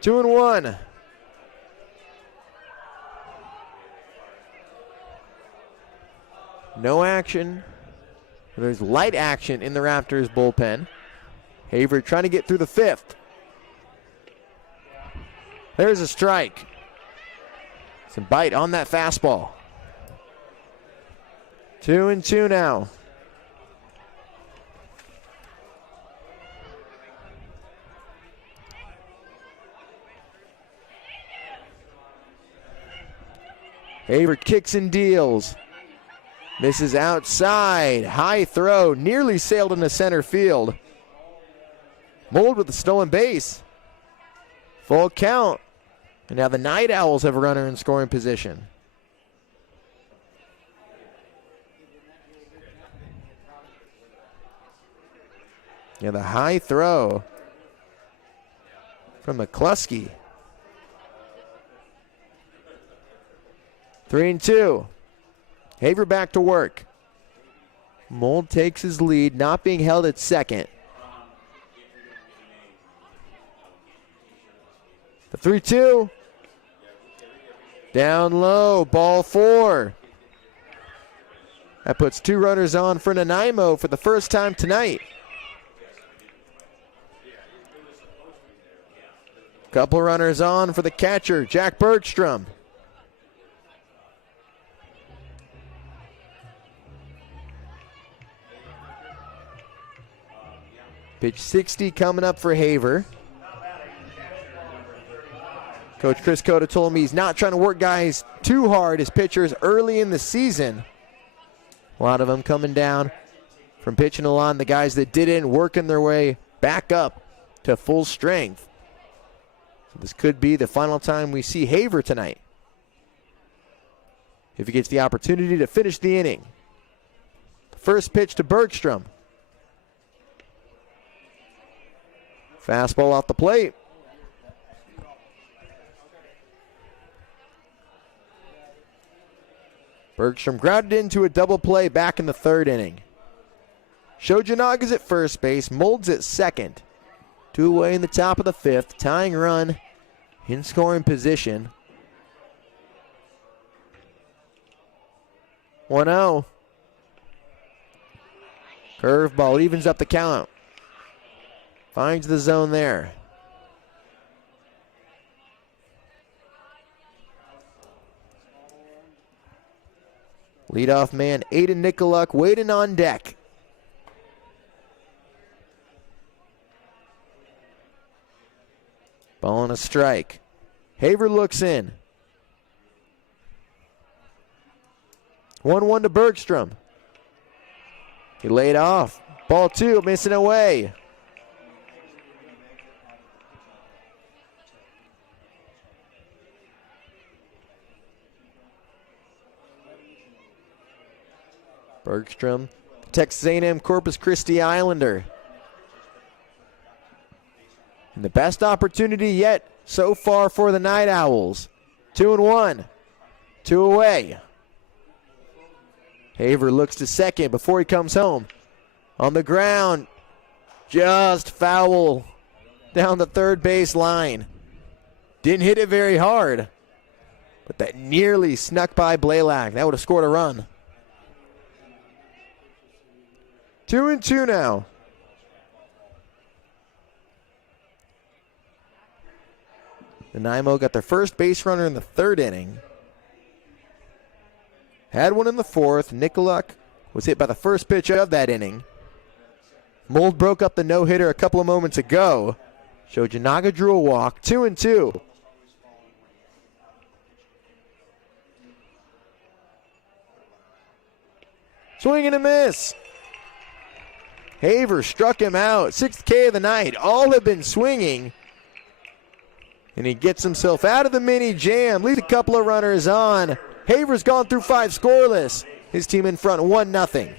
2 and 1. No action. There's light action in the Raptors bullpen. Haver trying to get through the 5th. There's a strike. Some bite on that fastball. 2 and 2 now. Haver kicks and deals. Misses outside. High throw. Nearly sailed into center field. Mold with the stolen base. Full count. And now the Nightowls have a runner in scoring position. Yeah, the high throw from McCluskey. 3 and 2. Haver back to work. Mold takes his lead, not being held at second. The 3-2. Down low, ball 4. That puts 2 runners on for Nanaimo for the first time tonight. Couple runners on for the catcher, Jack Bergstrom. Pitch 60 coming up for Haver. Coach Chris Cota told me he's not trying to work guys too hard as pitchers early in the season. A lot of them coming down from pitching a lot. The guys that didn't, working their way back up to full strength. So this could be the final time we see Haver tonight, if he gets the opportunity to finish the inning. First pitch to Bergstrom. Fastball off the plate. Bergstrom grounded into a double play back in the 3rd inning. Shojanaga's at first base, Molds at second. 2 away in the top of the 5th, tying run in scoring position. 1-0. Curveball evens up the count. Finds the zone there. Leadoff man Aiden Nicoluk waiting on deck. Ball on a strike. Haver looks in. 1-1 to Bergstrom. He laid off. Ball 2, missing away. Bergstrom, Texas A&M Corpus Christi Islander. And the best opportunity yet so far for the Nightowls. 2-1, 2 away. Haver looks to second before he comes home. On the ground, just foul down the 3rd base line. Didn't hit it very hard, but that nearly snuck by Blaylock. That would have scored a run. 2-2 now. Nanaimo got their first base runner in the 3rd inning. Had one in the fourth. Nikoluk was hit by the first pitch of that inning. Mold broke up the no-hitter a couple of moments ago. Shojinaga drew a walk, 2-2. Swing and a miss. Haver struck him out. 6th K of the night. All have been swinging. And he gets himself out of the mini jam. Leads a couple of runners on. Haver's gone through 5 scoreless. His team in front 1-0.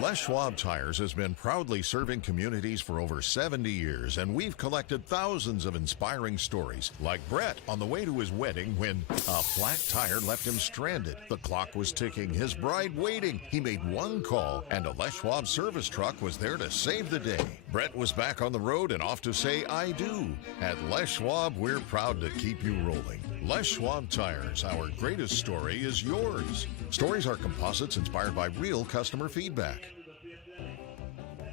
Les Schwab Tires has been proudly serving communities for over 70 years, and we've collected thousands of inspiring stories, like Brett on the way to his wedding when a flat tire left him stranded. The clock was ticking, his bride waiting. He made one call, and a Les Schwab service truck was there to save the day. Brett was back on the road and off to say I do. At Les Schwab, we're proud to keep you rolling. Les Schwab Tires, our greatest story is yours. Stories are composites inspired by real customer feedback.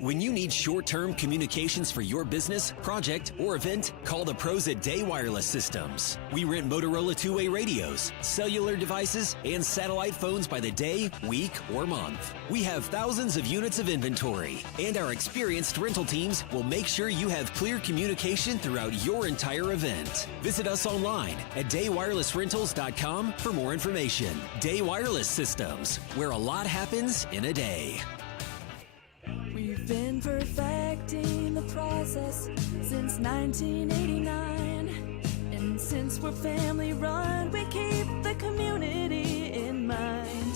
When you need short-term communications for your business, project, or event, call the pros at Day Wireless Systems. We rent Motorola two-way radios, cellular devices, and satellite phones by the day, week, or month. We have thousands of units of inventory, and our experienced rental teams will make sure you have clear communication throughout your entire event. Visit us online at daywirelessrentals.com for more information. Day Wireless Systems, where a lot happens in a day. We've been perfecting the process since 1989. And since we're family run, we keep the community in mind.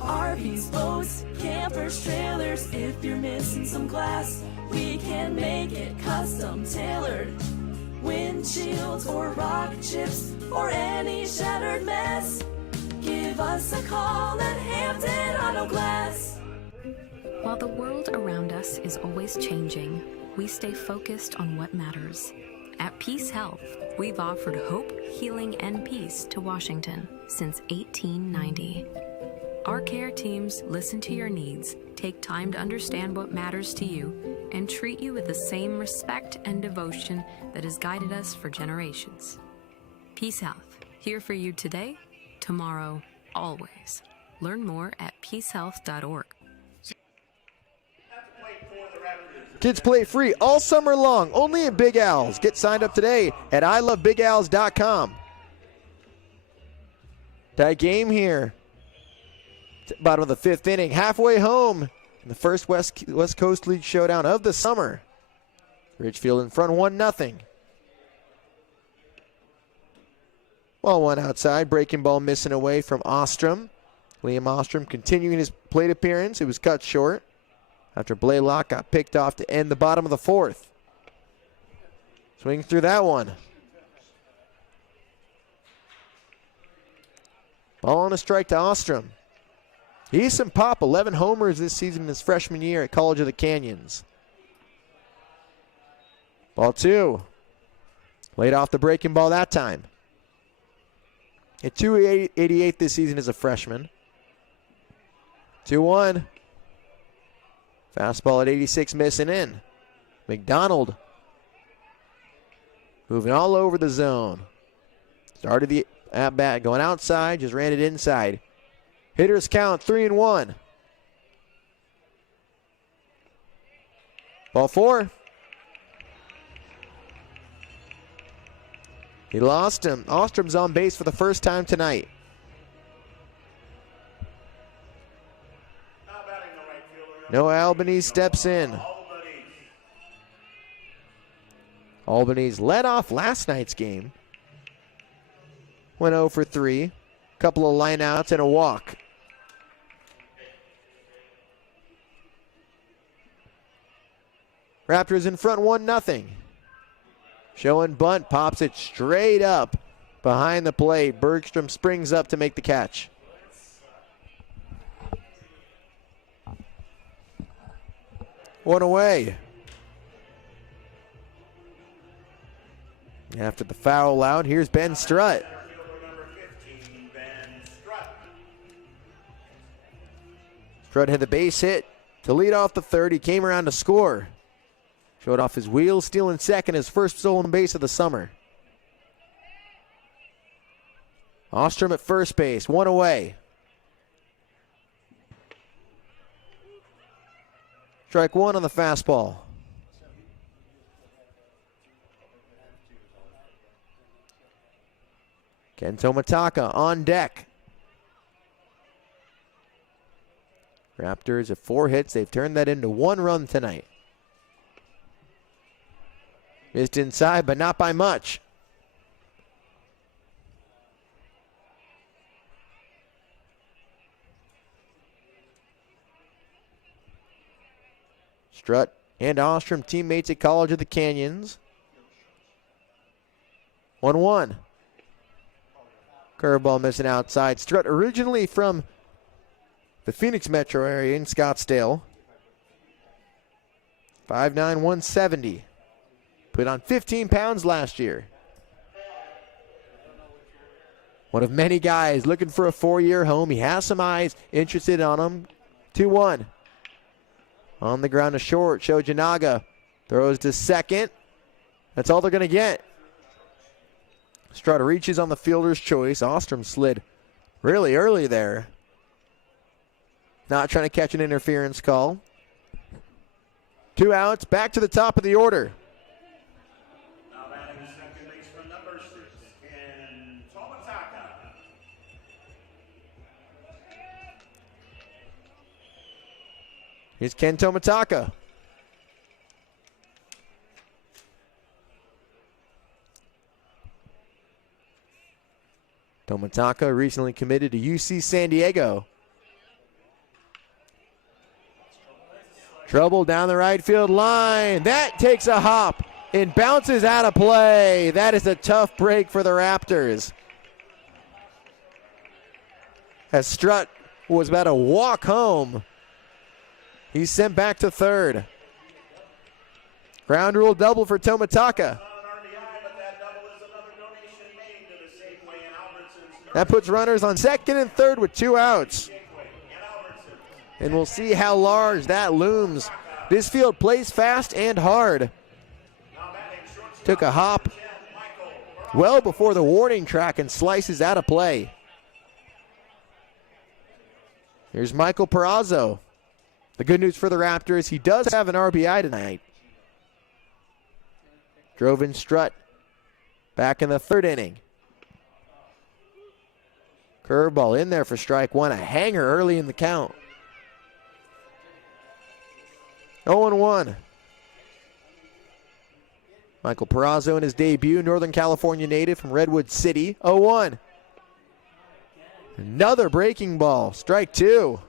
RVs, boats, campers, trailers, if you're missing some glass, we can make it custom tailored. Windshields or rock chips or any shattered mess, give us a call at Hampton Auto Glass. While the world around us is always changing, we stay focused on what matters. At Peace Health, we've offered hope, healing, and peace to Washington since 1890. Our care teams listen to your needs, take time to understand what matters to you, and treat you with the same respect and devotion that has guided us for generations. Peace Health, here for you today, tomorrow, always. Learn more at peacehealth.org. Kids play free all summer long, only at Big Owls. Get signed up today at ilovebigowls.com. Tie game here. Bottom of the 5th inning, halfway home in the first West Coast League showdown of the summer. Ridgefield in front 1-0. Ball one outside, breaking ball missing away from Ostrom. Liam Ostrom continuing his plate appearance. It was cut short after Blaylock got picked off to end the bottom of the 4th. Swing through that one. Ball on a strike to Ostrom. He's some pop, 11 homers this season in his freshman year at College of the Canyons. Ball 2. Laid off the breaking ball that time. At 288 this season as a freshman. 2-1. Fastball at 86 missing in. McDonald moving all over the zone. Started the at-bat going outside, just ran it inside. Hitters count 3-1. Ball 4. He lost him. Ostrom's on base for the first time tonight. Noah Albanese steps in. Albanese led off last night's game. Went 0 for 3. Couple of lineouts and a walk. Raptors in front 1-0. Showing bunt, pops it straight up behind the plate. Bergstrom springs up to make the catch. One away. After the foul out, here's Ben Strutt. Strutt had the base hit to lead off the 3rd. He came around to score. Showed off his wheels, stealing second, his first stolen base of the summer. Ostrom at first base, one away. Strike one on the fastball. Kento Mataka on deck. Raptors have 4 hits. They've turned that into 1 run tonight. Missed inside, but not by much. Strutt and Ostrom, teammates at College of the Canyons. 1-1. Curveball missing outside. Strutt originally from the Phoenix metro area in Scottsdale. 5'9", 170. Put on 15 pounds last year. One of many guys looking for a 4-year home. He has some eyes interested on him. 2-1. On the ground to short. Shojinaga throws to second. That's all they're going to get. Strutt reaches on the fielder's choice. Ostrom slid really early there. Not trying to catch an interference call. 2 outs, back to the top of the order. Now batting second baseman number 6, Kento Mataka. Here's Kento Mataka. Tomataka recently committed to UC San Diego. Trouble down the right field line. That takes a hop and bounces out of play. That is a tough break for the Raptors. As Strutt was about to walk home, he's sent back to third. Ground rule double for Tomataka. That puts runners on second and third with 2 outs. And we'll see how large that looms. This field plays fast and hard. Took a hop well before the warning track and slices out of play. Here's Michael Perazzo. The good news for the Raptors, he does have an RBI tonight. Drove in Strutt back in the 3rd inning. Curveball in there for strike one. A hanger early in the count. 0-1. Michael Perazzo in his debut, Northern California native from Redwood City. 0-1. Another breaking ball. Strike 2.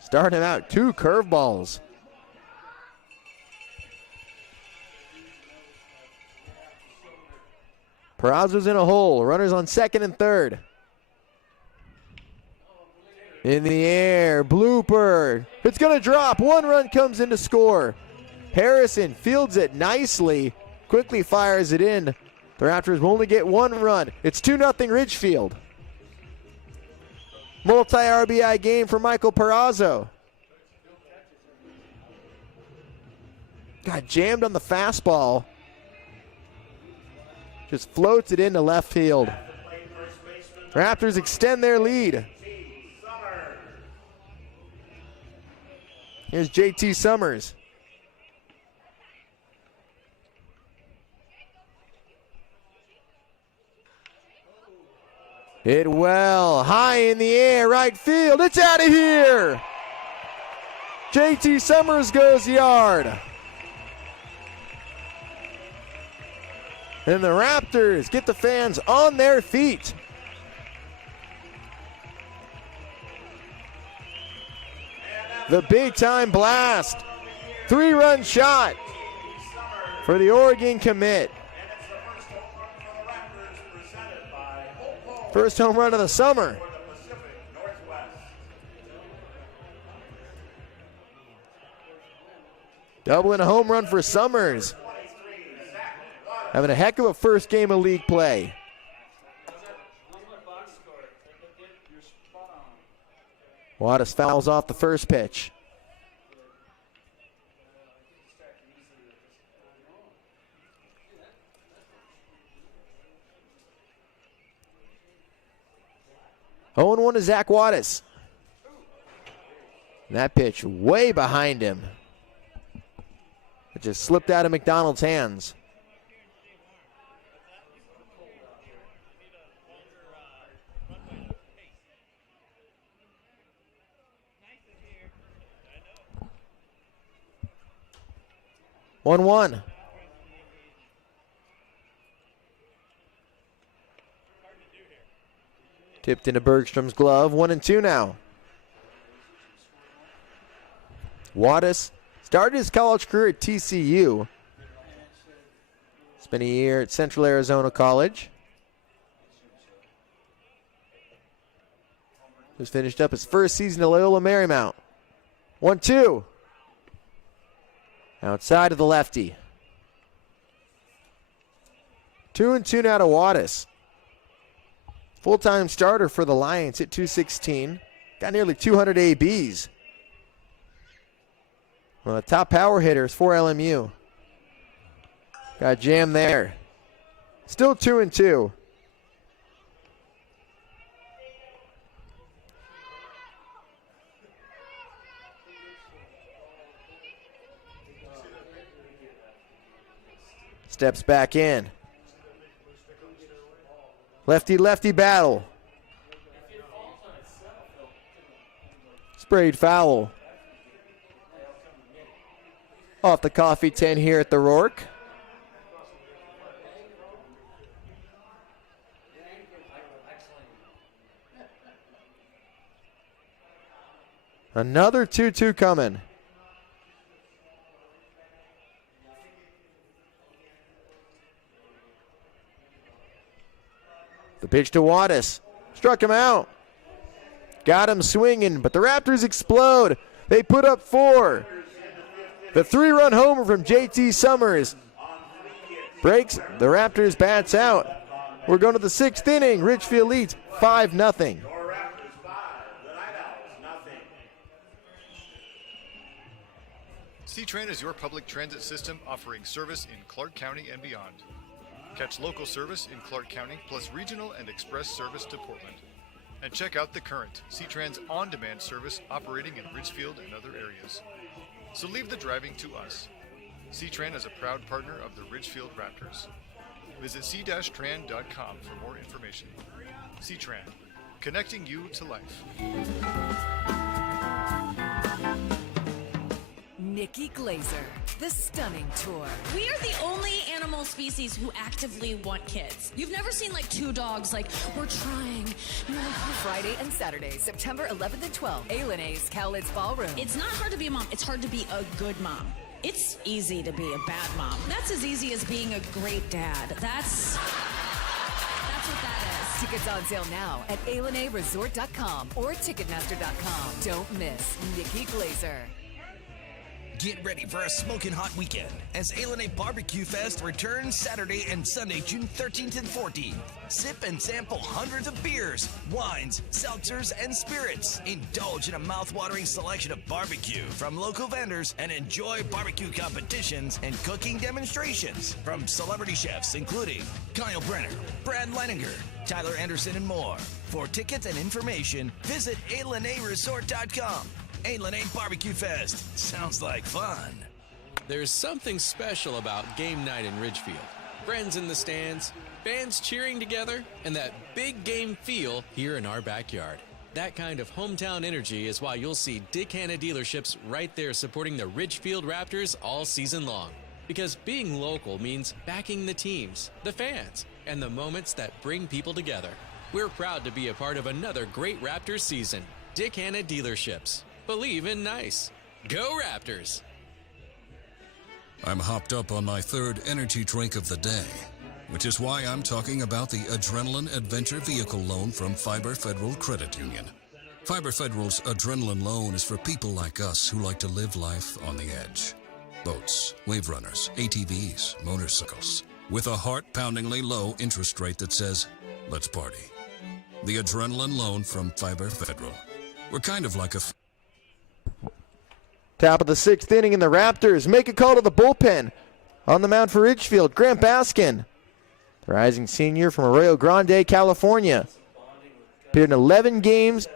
Starting him out, 2 curveballs. Perazzo's in a hole. Runners on second and third. In the air. Blooper. It's going to drop. 1 run comes in to score. Harrison fields it nicely. Quickly fires it in. The Raptors will only get 1 run. It's 2-0 Ridgefield. Multi-RBI game for Michael Perazzo. Got jammed on the fastball. Just floats it into left field. Raptors extend their lead. Here's JT Summers. Hit well, high in the air, right field. It's out of here. JT Summers goes yard. And the Raptors get the fans on their feet. The big-time blast. 3-run shot for the Oregon commit. First home run of the summer. Double and a home run for Summers. Having a heck of a first game of league play. Wattis fouls off the first pitch. 0-1 to Zach Wattis. And that pitch way behind him. It just slipped out of McDonald's hands. One. Tipped into Bergstrom's glove. 1-2 now. Wattis started his college career at TCU. Spent a year at Central Arizona College. Just finished up his first season at Loyola Marymount. 1-2. Outside of the lefty. 2-2 now to Wattis. Full-time starter for the Lions at 216. Got nearly 200 ABs. One of the top power hitters for LMU. Got jammed there. Still 2-2. Steps back in. Lefty-lefty battle. Sprayed foul. Off the coffee tin here at the Rourke. Another 2-2 coming. The pitch to Wattis. Struck him out. Got him swinging, but the Raptors explode. They put up 4. The 3-run homer from JT Summers breaks the Raptors' bats out. We're going to the 6th inning. Ridgefield leads 5-0. C-Tran is your public transit system offering service in Clark County and beyond. Catch local service in Clark County plus regional and express service to Portland. And check out The Current, C-Tran's on-demand service operating in Ridgefield and other areas. So leave the driving to us. C-Tran is a proud partner of the Ridgefield Raptors. Visit c-tran.com for more information. C-Tran, connecting you to life. Nikki Glazer, the Stunning Tour. We are the only animal species who actively want kids. You've never seen like 2 dogs like, we're trying. Friday and Saturday, September 11th and 12th, A&A's Cowlitz Ballroom. It's not hard to be a mom. It's hard to be a good mom. It's easy to be a bad mom. That's as easy as being a great dad. That's what that is. Tickets on sale now at ALNAResort.com or Ticketmaster.com. Don't miss Nikki Glazer. Get ready for a smoking hot weekend as A Barbecue Fest returns Saturday and Sunday, June 13th and 14th. Sip and sample hundreds of beers, wines, seltzers, and spirits. Indulge in a mouth-watering selection of barbecue from local vendors and enjoy barbecue competitions and cooking demonstrations from celebrity chefs including Kyle Brenner, Brad Leininger, Tyler Anderson, and more. For tickets and information, visit ALNAResort.com. A Barbecue Fest. Sounds like fun. There's something special about game night in Ridgefield. Friends in the stands, fans cheering together, and that big game feel here in our backyard. That kind of hometown energy is why you'll see Dick Hanna dealerships right there supporting the Ridgefield Raptors all season long. Because being local means backing the teams, the fans, and the moments that bring people together. We're proud to be a part of another great Raptors season. Dick Hanna dealerships. Believe in nice. Go Raptors! I'm hopped up on my 3rd energy drink of the day, which is why I'm talking about the Adrenaline Adventure Vehicle Loan from Fiber Federal Credit Union. Fiber Federal's Adrenaline Loan is for people like us who like to live life on the edge. Boats, wave runners, ATVs, motorcycles, with a heart-poundingly low interest rate that says, let's party. The Adrenaline Loan from Fiber Federal. We're kind of like a... Top of the 6th inning, and the Raptors make a call to the bullpen. On the mound for Ridgefield, Grant Baskin, the rising senior from Arroyo Grande, California. Appeared in 11 games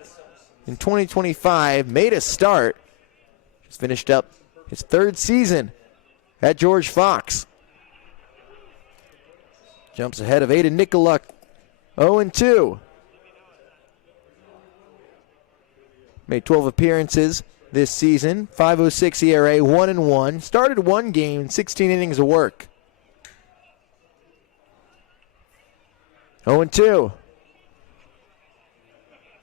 in 2025. Made a start. Just finished up his 3rd season at George Fox. Jumps ahead of Aiden Nicoluk. 0-2. Made 12 appearances this season. 5.06 ERA, 1-1. Started 1 game, 16 innings of work. 0-2.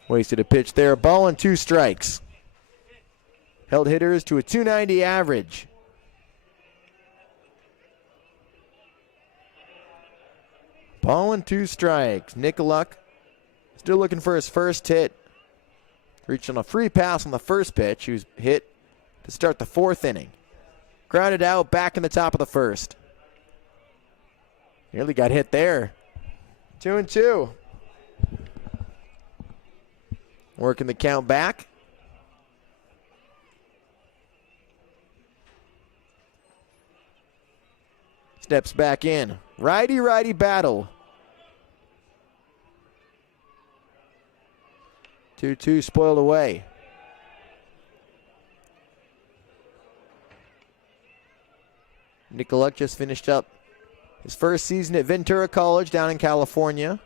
Wasted a pitch there. Ball and 2 strikes. Held hitters to a .290 average. Ball and 2 strikes. Nicoluk still looking for his first hit. Reached on a free pass on the first pitch. He was hit to start the 4th inning. Grounded out back in the top of the 1st. Nearly got hit there. 2-2. Working the count back. Steps back in. Righty-righty battle. 2-2 spoiled away. Nicoluk just finished up his first season at Ventura College down in California.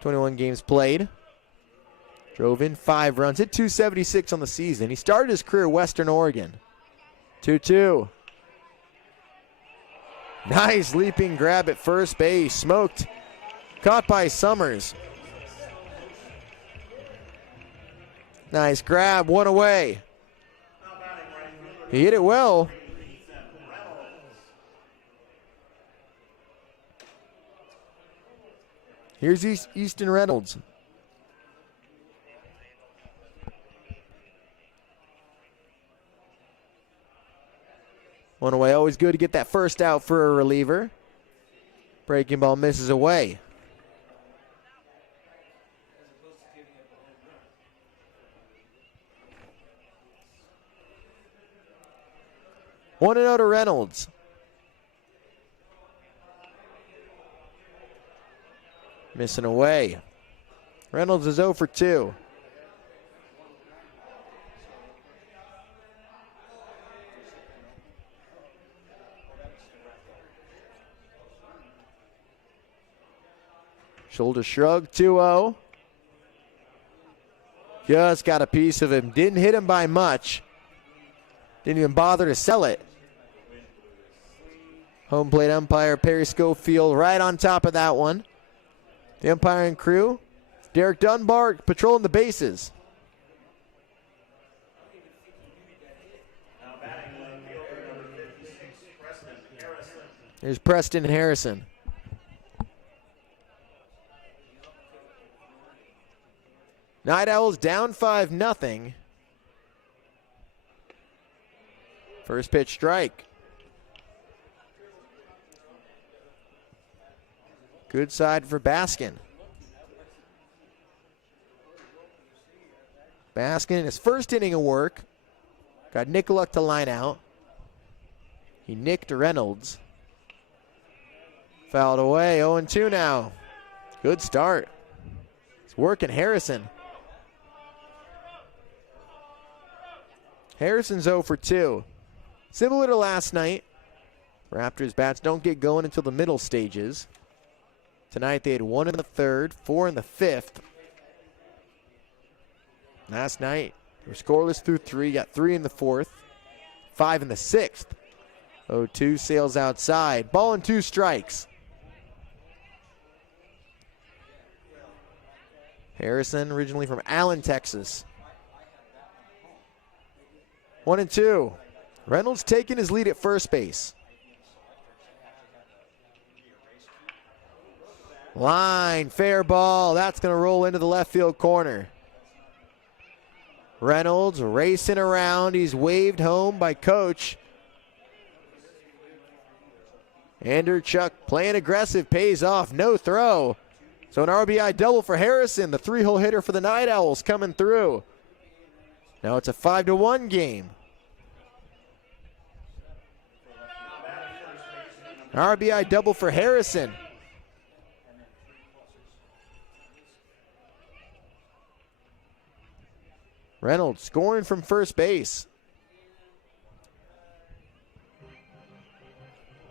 21 games played. Drove in 5 runs, hit .276 on the season. He started his career at Western Oregon. 2-2. Nice leaping grab at first base. Smoked. Caught by Summers. Nice grab, 1 away. He hit it well. Here's Easton Reynolds. One away, always good to get that first out for a reliever. Breaking ball misses away. One and out to Reynolds. Missing away. Reynolds is 0 for 2. Shoulder shrug, 2-0. Just got a piece of him. Didn't hit him by much. Didn't even bother to sell it. Home plate umpire Perry Schofield right on top of that one. The umpiring crew, Derek Dunbar patrolling the bases. Here's Preston Harrison. Nightowls down 5-0. First pitch strike. Good side for Baskin. Baskin in his first inning of work. Got Nicoluk to line out. He nicked Reynolds. Fouled away, 0-2 now. Good start. He's working Harrison. Harrison's 0 for 2. Similar to last night, Raptors bats don't get going until the middle stages. Tonight they had 1 in the 3rd, 4 in the 5th. Last night they were scoreless through 3, got 3 in the 4th, 5 in the 6th. 0-2 sails outside. Ball and 2 strikes. Harrison, originally from Allen, Texas. 1-2. Reynolds taking his lead at first base. Line, fair ball. That's going to roll into the left field corner. Reynolds racing around. He's waved home by Coach. Anderchuk playing aggressive, pays off. No throw. So an RBI double for Harrison, the 3-hole hitter for the Nightowls coming through. Now it's a 5-1 game. RBI double for Harrison. Reynolds scoring from first base.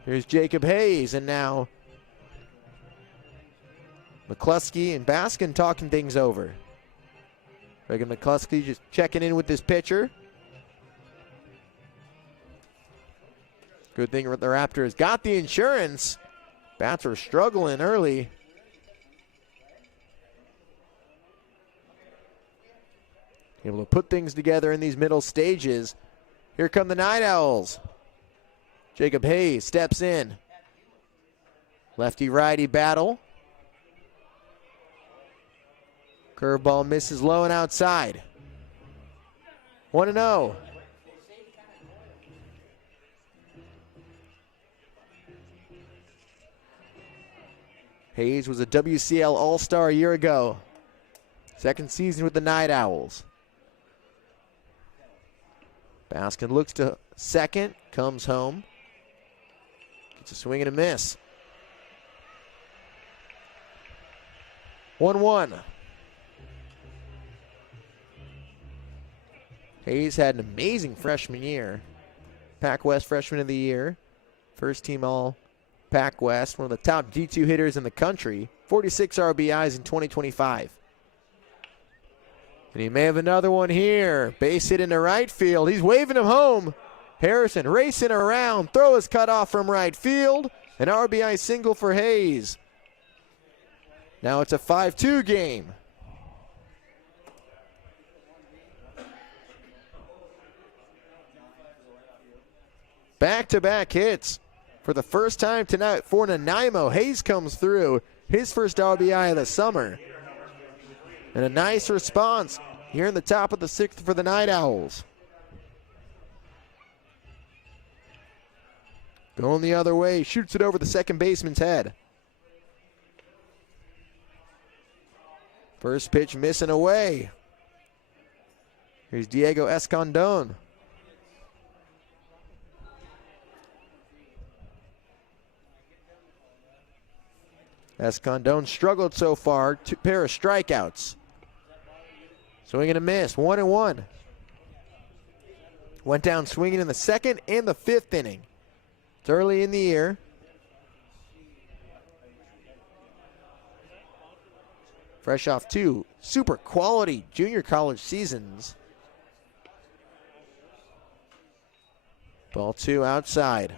Here's Jacob Hayes, and now McCluskey and Baskin talking things over. Reagan McCluskey just checking in with this pitcher. Good thing the Raptors got the insurance. Bats were struggling early. Able to put things together in these middle stages. Here come the Nightowls. Jacob Hayes steps in. Lefty-righty battle. Curveball misses low and outside. 1-0. Hayes was a WCL All-Star a year ago. Second season with the Nightowls. Baskin looks to second, comes home. Gets a swing and a miss. 1-1. Hayes had an amazing freshman year. Pac West Freshman of the Year. First team all Pac West. One of the top D2 hitters in the country. 46 RBIs in 2025. And he may have another one here. Base hit into right field. He's waving him home. Harrison racing around. Throw is cut off from right field. An RBI single for Hayes. Now it's a 5-2 game. Back-to-back hits for the first time tonight for Nanaimo. Hayes comes through. His first RBI of the summer. And a nice response here in the top of the sixth for the Nightowls. Going the other way, shoots it over the second baseman's head. First pitch missing away. Here's Diego Escondón. Escondón struggled so far, two pair of strikeouts. Swing and a miss, 1-1. Went down swinging in the second and the fifth inning. It's early in the year. Fresh off two super quality junior college seasons. Ball two outside.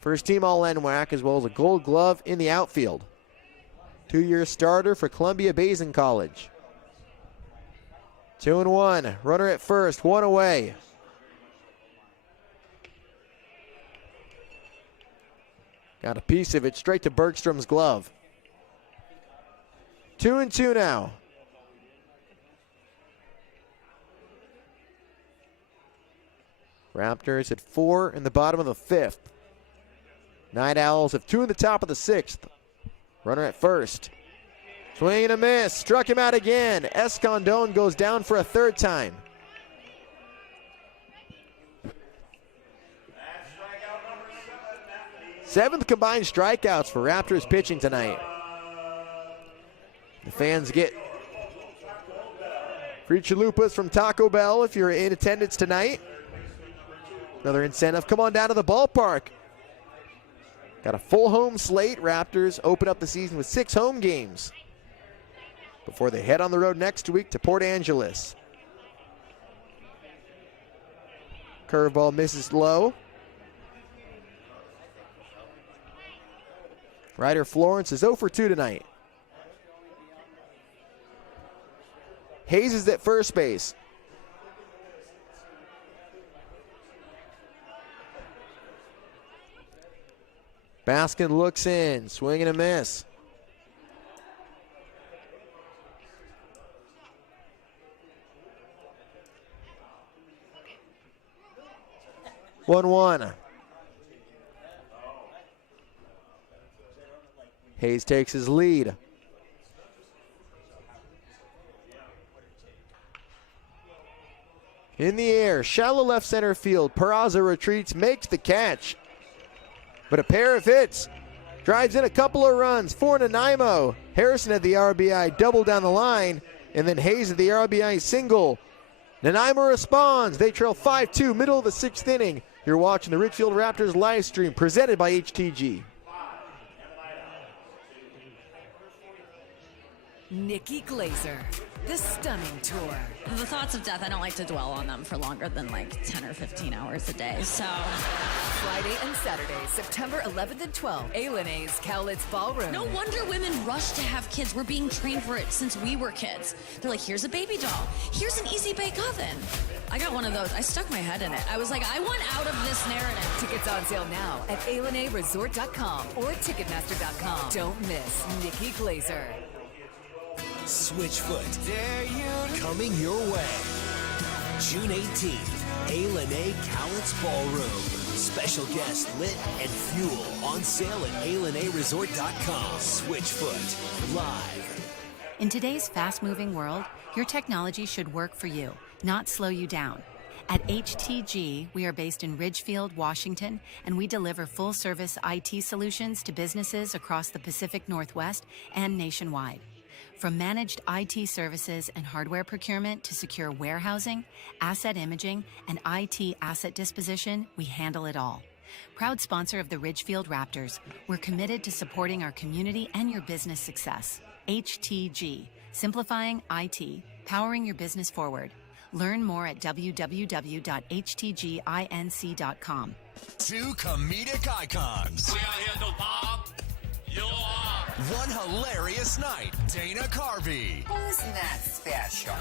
First team all NWAC as well as a gold glove in the outfield. 2-year starter for Columbia Basin College. 2-1, runner at first, one away. Got a piece of it straight to Bergstrom's glove. 2-2 now. Raptors at 4 in the bottom of the fifth. Nightowls have 2 in the top of the sixth. Runner at first. Swing and a miss. Struck him out again. Escondón goes down for a third time. Seventh combined strikeouts for Raptors pitching tonight. The fans get free chalupas from Taco Bell if you're in attendance tonight. Another incentive. Come on down to the ballpark. Got a full home slate. Raptors open up the season with 6 home games before they head on the road next week to Port Angeles. Curveball misses low. Ryder Florence is 0 for 2 tonight. Hayes is at first base. Baskin looks in, swing and a miss. One. Hayes takes his lead. In the air, shallow left center field. Peraza retreats, makes the catch. But a pair of hits. Drives in a couple of runs for Nanaimo. Harrison had the RBI double down the line. And then Hayes had the RBI single Nanaimo responds. They trail 5-2, middle of the 6th inning. You're watching the Ridgefield Raptors live stream presented by HTG. Nikki Glazer, the stunning tour. The thoughts of death, I don't like to dwell on them for longer than like 10 or 15 hours a day, so. Friday and Saturday, September 11th and 12th, A&A's Cowlitz Ballroom. No wonder women rush to have kids. We're being trained for it since we were kids. They're like, here's a baby doll. Here's an easy bake oven. I got one of those. I stuck my head in it. I was like, I want out of this narrative. Tickets on sale now at ALNAResort.com or Ticketmaster.com. Don't miss Nikki Glazer. Switchfoot. Coming your way. June 18th, A&A Cowlitz Ballroom. Special guest lit and fuel on sale at ALNAresort.com. Switchfoot. Live. In today's fast-moving world, your technology should work for you, not slow you down. At HTG, we are based in Ridgefield, Washington, and we deliver full-service IT solutions to businesses across the Pacific Northwest and nationwide. From managed IT services and hardware procurement to secure warehousing, asset imaging, and IT asset disposition, we handle it all. Proud sponsor of the Ridgefield Raptors, we're committed to supporting our community and your business success. HTG, simplifying IT, powering your business forward. Learn more at www.htginc.com. Two comedic icons. We are here to pop you off. One hilarious night. Dana Carvey. Who's not special?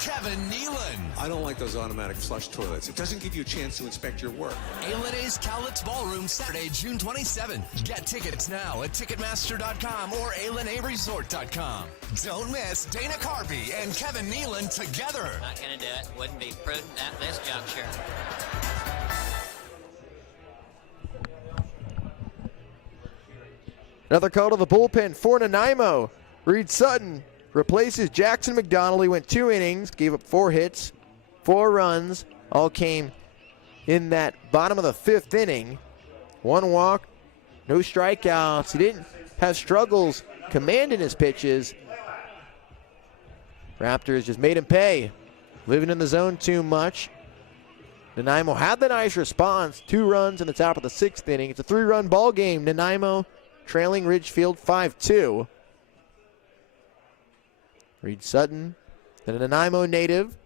Kevin Nealon. I don't like those automatic flush toilets. It doesn't give you a chance to inspect your work. A&A's Cowlitz Ballroom, Saturday, June 27th. Get tickets now at Ticketmaster.com or ALNAresort.com. Don't miss Dana Carvey and Kevin Nealon together. Not gonna do it. Wouldn't be prudent at this juncture. Another call to the bullpen for Nanaimo. Reed Sutton replaces Jackson McDonald. He went 2 innings, gave up 4 hits, 4 runs. All came in that bottom of the 5th inning. 1 walk, no strikeouts. He didn't have struggles commanding his pitches. Raptors just made him pay. Living in the zone too much. Nanaimo had the nice response. 2 runs in the top of the 6th inning. It's a 3-run ball game. Nanaimo trailing Ridgefield 5-2. Reed Sutton, the Nanaimo native,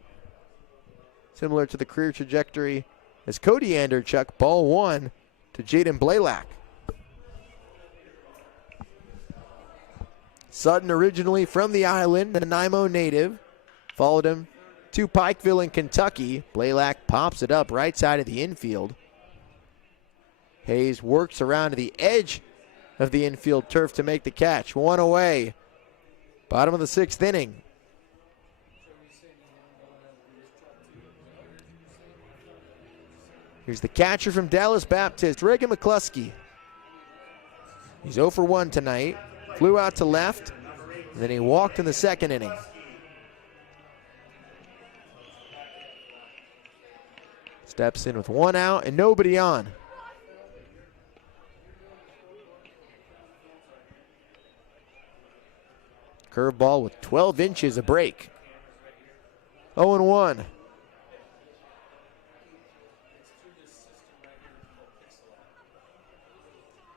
similar to the career trajectory as Cody Anderchuk. Ball 1 to Jaden Blaylock. Sutton originally from the island, the Nanaimo native, followed him to Pikeville in Kentucky. Blaylock pops it up right side of the infield. Hayes works around to the edge of the infield turf to make the catch. 1 away. Bottom of the 6th inning. Here's the catcher from Dallas Baptist, Reagan McCluskey. He's 0 for 1 tonight. Flew out to left, and then he walked in the 2nd inning. Steps in with 1 out and nobody on. Curveball with 12 inches of break. 0-1.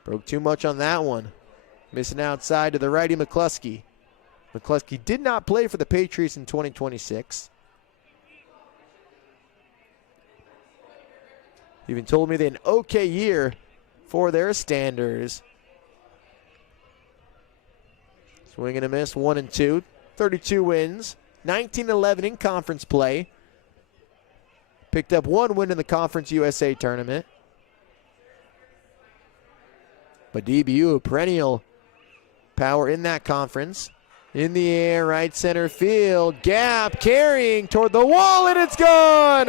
Broke too much on that one. Missing outside to the righty McCluskey. McCluskey did not play for the Patriots in 2026. Even told me they had an okay year for their Standers. Swing and a miss, 1-2. 32 wins, 19-11 in conference play. Picked up 1 win in the Conference USA tournament. But DBU, perennial power in that conference. In the air, right center field. Gap carrying toward the wall, and it's gone!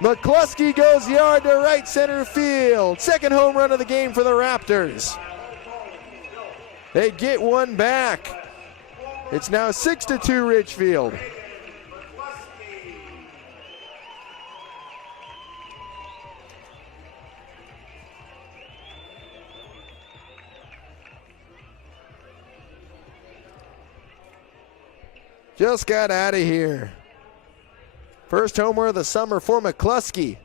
McCluskey goes yard to right center field. 2nd home run of the game for the Raptors. They get 1 back. It's now 6-2 Ridgefield. Just got out of here. First homer of the summer for McCluskey.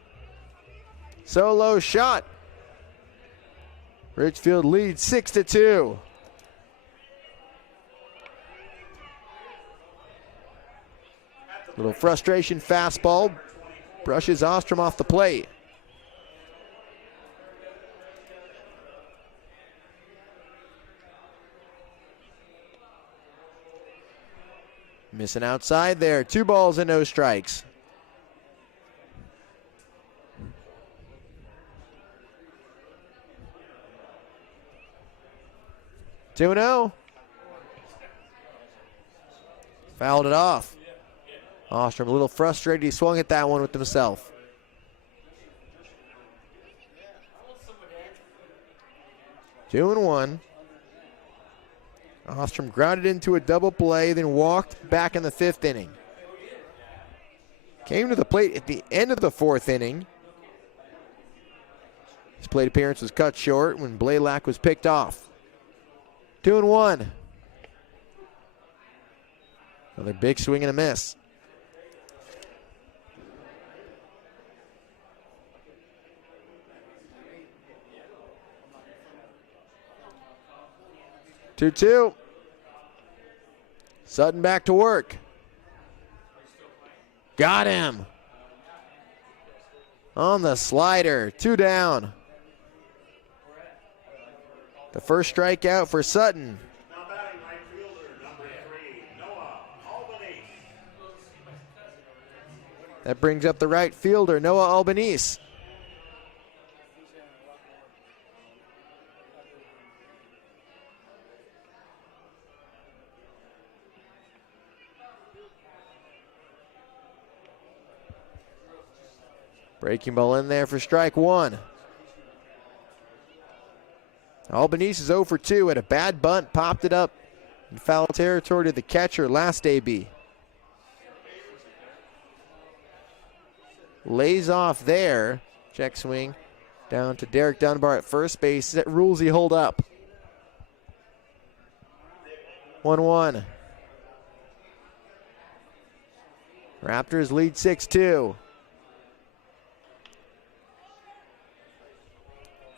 Solo shot. Ridgefield leads 6-2. Little frustration fastball. Brushes Ostrom off the plate. Missing outside there. 2 balls and no strikes. Two 2-0. Fouled it off. Ostrom a little frustrated. He swung at that one with himself. Two and one. Ostrom grounded into a double play, then walked back in the 5th inning. Came to the plate at the end of the 4th inning. His plate appearance was cut short when Blaylock was picked off. 2 and 1. Another big swing and a miss. Two. Sutton back to work. Got him. On the slider. 2 down. The first strikeout for Sutton. Now batting right fielder, number 3, Noah Albanese. That brings up the right fielder, Noah Albanese. Breaking ball in there for strike 1. Albanese is 0 for 2. Had a bad bunt, popped it up in foul territory to the catcher last AB. Lays off there. Check swing down to Derek Dunbar at first base. That rules he hold up. 1-1. Raptors lead 6-2.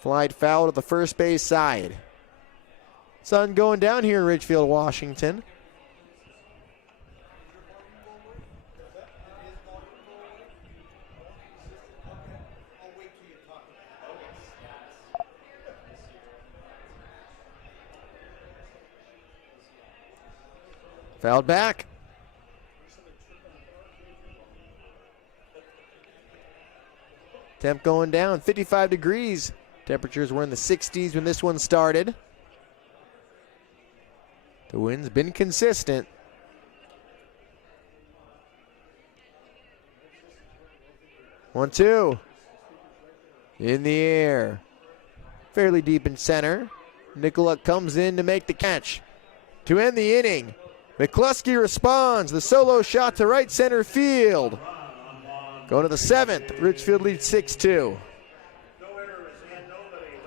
Flied foul to the first base side. Sun going down here in Ridgefield, Washington. Fouled back. Temp going down, 55 degrees. Temperatures were in the 60s when this one started. The wind's been consistent. One, two. In the air. Fairly deep in center. Nicola comes in to make the catch. To end the inning, McCluskey responds. The solo shot to right center field. Going to the 7th. Ridgefield leads 6-2.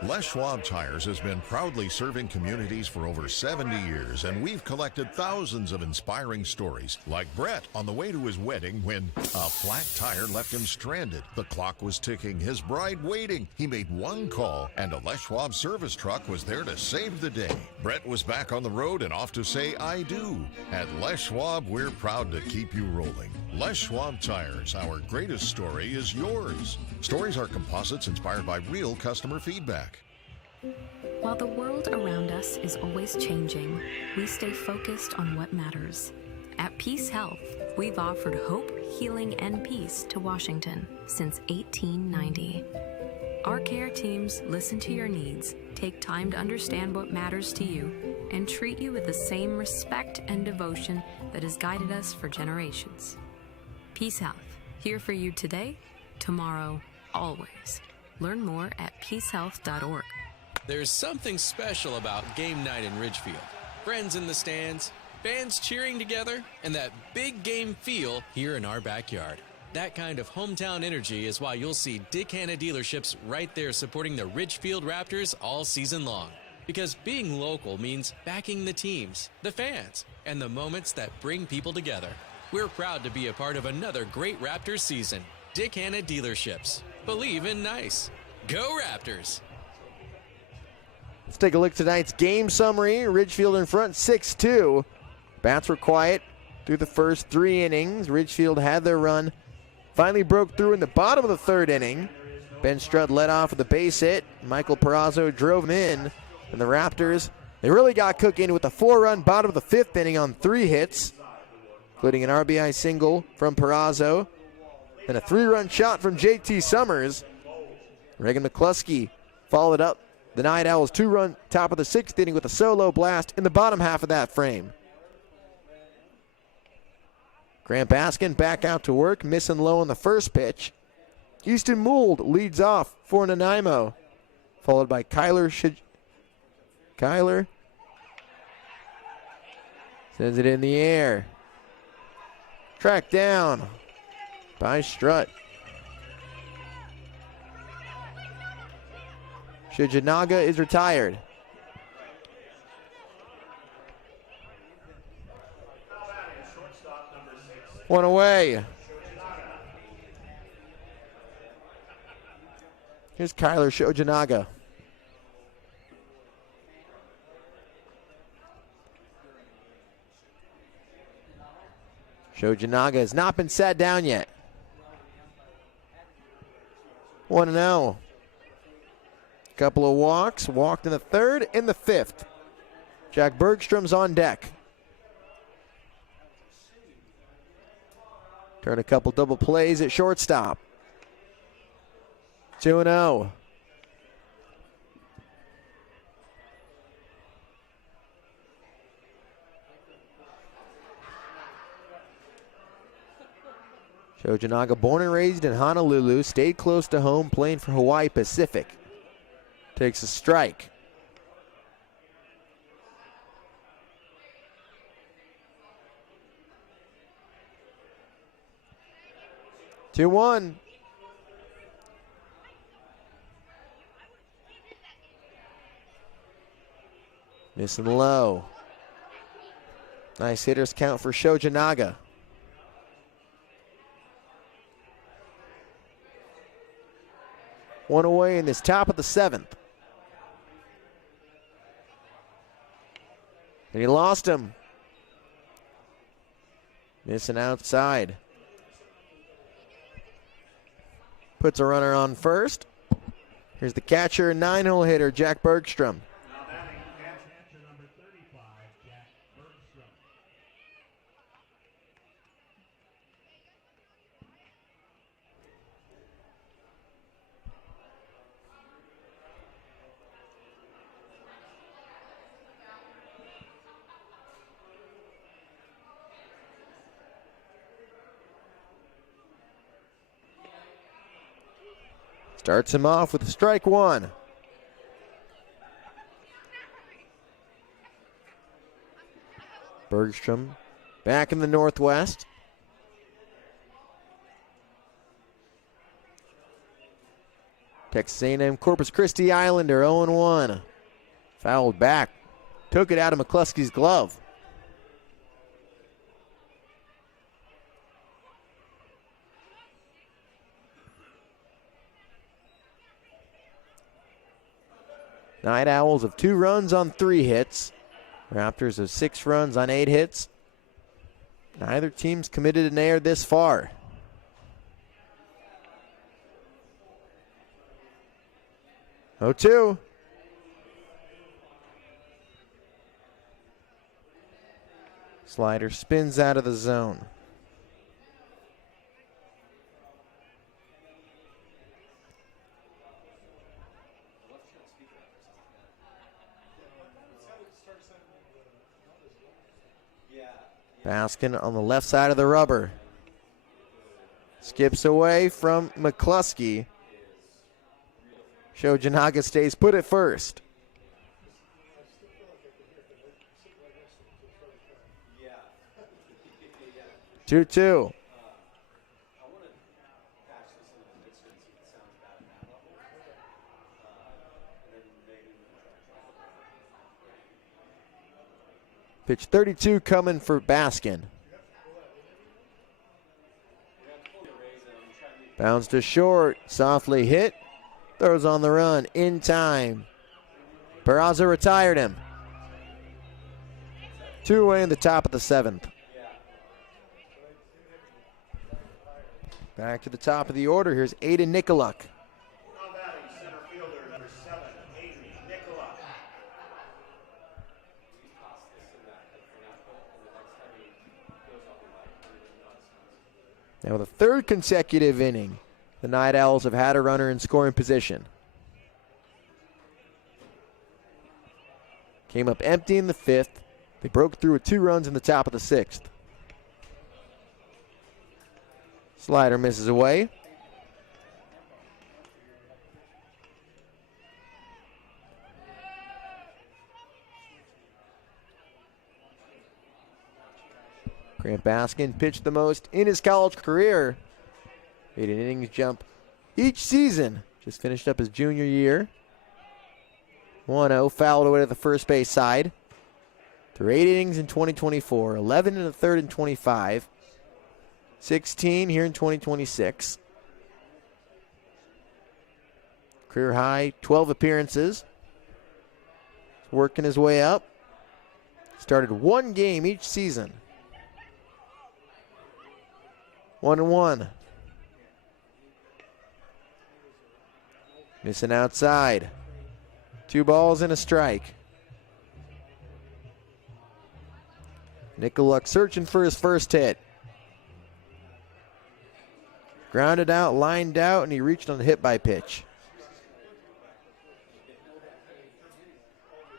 Les Schwab Tires has been proudly serving communities for over 70 years, and we've collected thousands of inspiring stories, like Brett on the way to his wedding when a flat tire left him stranded. The clock was ticking, his bride waiting. He made one call, and a Les Schwab service truck was there to save the day. Brett was back on the road and off to say I do. At Les Schwab, we're proud to keep you rolling. Les Schwab Tires, our greatest story is yours. Stories are composites inspired by real customer feedback. While the world around us is always changing, we stay focused on what matters. At Peace Health, we've offered hope, healing, and peace to Washington since 1890. Our care teams listen to your needs, take time to understand what matters to you, and treat you with the same respect and devotion that has guided us for generations. Peace Health, here for you today, tomorrow, always. Learn more at peacehealth.org. There's something special about game night in Ridgefield. Friends in the stands, fans cheering together, and that big game feel here in our backyard. That kind of hometown energy is why you'll see Dick Hanna dealerships right there supporting the Ridgefield Raptors all season long. Because being local means backing the teams, the fans, and the moments that bring people together. We're proud to be a part of another great Raptors season. Dick Hanna Dealerships. Believe in nice. Go Raptors! Let's take a look at tonight's game summary. Ridgefield in front, 6-2. Bats were quiet through the first 3 innings. Ridgefield had their run. Finally broke through in the bottom of the 3rd inning. Ben Strutt led off with a base hit. Michael Perazzo drove him in. And the Raptors, they really got cooking with a 4-run bottom of the 5th inning on 3 hits, including an RBI single from Perazzo, and a 3-run shot from JT Summers. Reagan McCluskey followed up the Nightowls' 2-run top of the 6th inning with a solo blast in the bottom half of that frame. Grant Baskin back out to work, missing low on the first pitch. Houston Mould leads off for Nanaimo, followed by Kyler sends it in the air. Tracked down by Strutt. Shijinaga is retired. One away. Here's Kyler Shojinaga. Shojinaga has not been sat down yet. 1-0. Couple of walks, walked in the 3rd and the 5th. Jack Bergstrom's on deck. Turn a couple double plays at shortstop. 2-0. Shojinaga, born and raised in Honolulu, stayed close to home playing for Hawaii Pacific. Takes a strike. Two one. Missing low. Nice hitters count for Shojinaga. One away in this top of the 7th. And he lost him. Missing outside. Puts a runner on first. Here's the catcher, 9-hole hitter, Jack Bergstrom. Starts him off with a strike one. Bergstrom back in the Northwest. Texas A&M Corpus Christi Islander 0-1. Fouled back. Took it out of McCluskey's glove. Nightowls of 2 runs on 3 hits. Raptors of 6 runs on 8 hits. Neither team's committed an error this far. Oh, 2. Slider spins out of the zone. Baskin on the left side of the rubber. Skips away from McCluskey. Shojinaga stays put at first. Yeah. 2-2. Pitch 32 coming for Baskin. Bounce to short, softly hit, throws on the run, in time. Barraza retired him. 2 away in the top of the 7th. Back to the top of the order, here's Aiden Nicoluk. Center fielder number 7, Aiden Nicoluk. Now with a 3rd consecutive inning, the Nightowls have had a runner in scoring position. Came up empty in the 5th. They broke through with 2 runs in the top of the 6th. Slider misses away. Grant Baskin pitched the most in his college career. Made an innings jump each season. Just finished up his junior year. 1-0, fouled away to the first base side. Through 8 innings in 2024, 11 in the 3rd in 25, 16 here in 2026. Career high, 12 appearances. Working his way up. Started 1 game each season. 1-1. Missing outside. 2 balls and a strike. Nicoluk searching for his first hit. Grounded out, lined out, and he reached on the hit by pitch.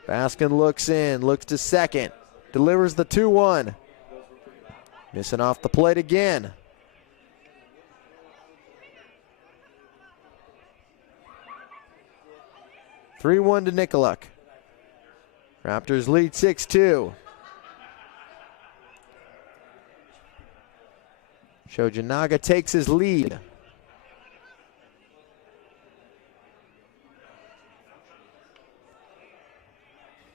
Baskin looks in, looks to second, delivers the 2-1. Missing off the plate again. (3-1) to Nicoluk. Raptors lead 6-2. Shojinaga takes his lead.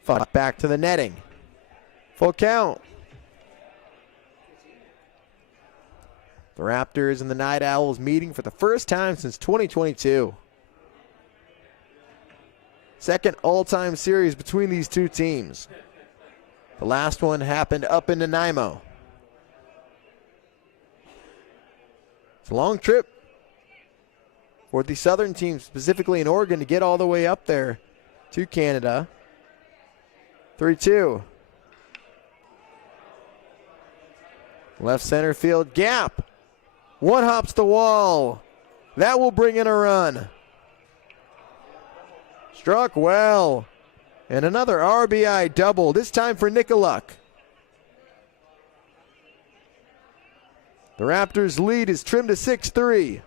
Fought back to the netting. Full count. The Raptors and the Nightowls meeting for the first time since 2022. Second all-time series between these 2 teams. The last one happened up in Nanaimo. It's a long trip for the southern team, specifically in Oregon, to get all the way up there to Canada. 3-2. Left center field gap. 1 hops the wall. That will bring in a run. Struck well. And another RBI double, this time for Nicoluk. The Raptors' lead is trimmed to 6-3.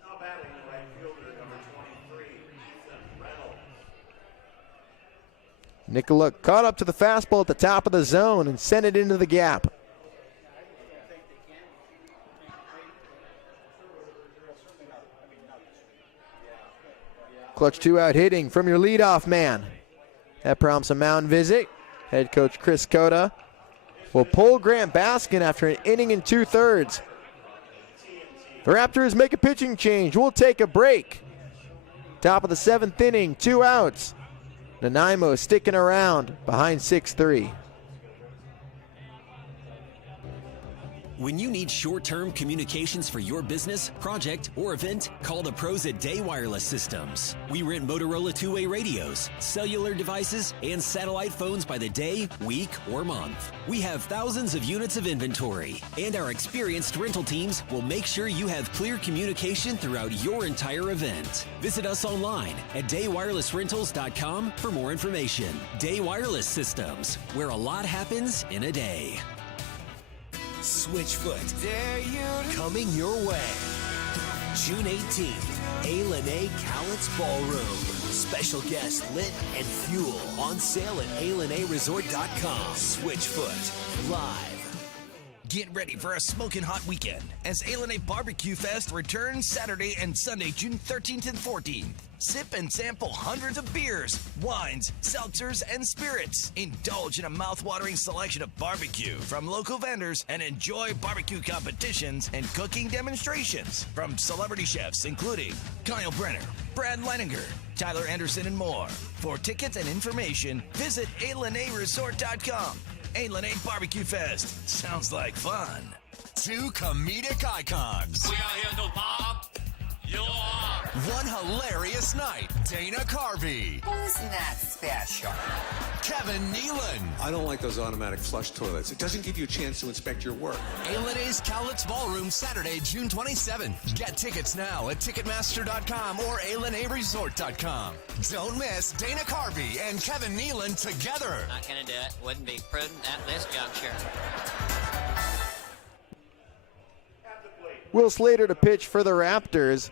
Now batting the right fielder number 23, Nicoluk caught up to the fastball at the top of the zone and sent it into the gap. Clutch 2-out hitting from your leadoff man. That prompts a mound visit. Head coach Chris Cota will pull Grant Baskin after an inning and 2/3. The Raptors make a pitching change. We'll take a break. Top of the 7th inning, 2 outs. Nanaimo sticking around behind 6-3. When you need short-term communications for your business, project, or event, call the pros at Day Wireless Systems. We rent Motorola two-way radios, cellular devices, and satellite phones by the day, week, or month. We have thousands of units of inventory, and our experienced rental teams will make sure you have clear communication throughout your entire event. Visit us online at daywirelessrentals.com for more information. Day Wireless Systems, where a lot happens in a day. Switchfoot, coming your way. June 18th, A. Cowlitz Ballroom. Special guest lit and fuel on sale at alanaresort.com. Switchfoot, live. Get ready for a smoking hot weekend as A Barbecue Fest returns Saturday and Sunday, June 13th and 14th. Sip and sample hundreds of beers, wines, seltzers, and spirits. Indulge in a mouth-watering selection of barbecue from local vendors and enjoy barbecue competitions and cooking demonstrations from celebrity chefs including Kyle Brenner, Brad Leininger, Tyler Anderson, and more. For tickets and information, visit ALenaResort.com. A Barbecue Fest. Sounds like fun. Two comedic icons. We are here to pop you up. One hilarious night. Dana Carvey. Who's that special? Kevin Nealon. I don't like those automatic flush toilets. It doesn't give you a chance to inspect your work. A Cowlitz Ballroom, Saturday, June 27th. Get tickets now at Ticketmaster.com or ALenaResort.com. Don't miss Dana Carvey and Kevin Nealon together. Not gonna do it. Wouldn't be prudent at this juncture. Will Slater to pitch for the Raptors.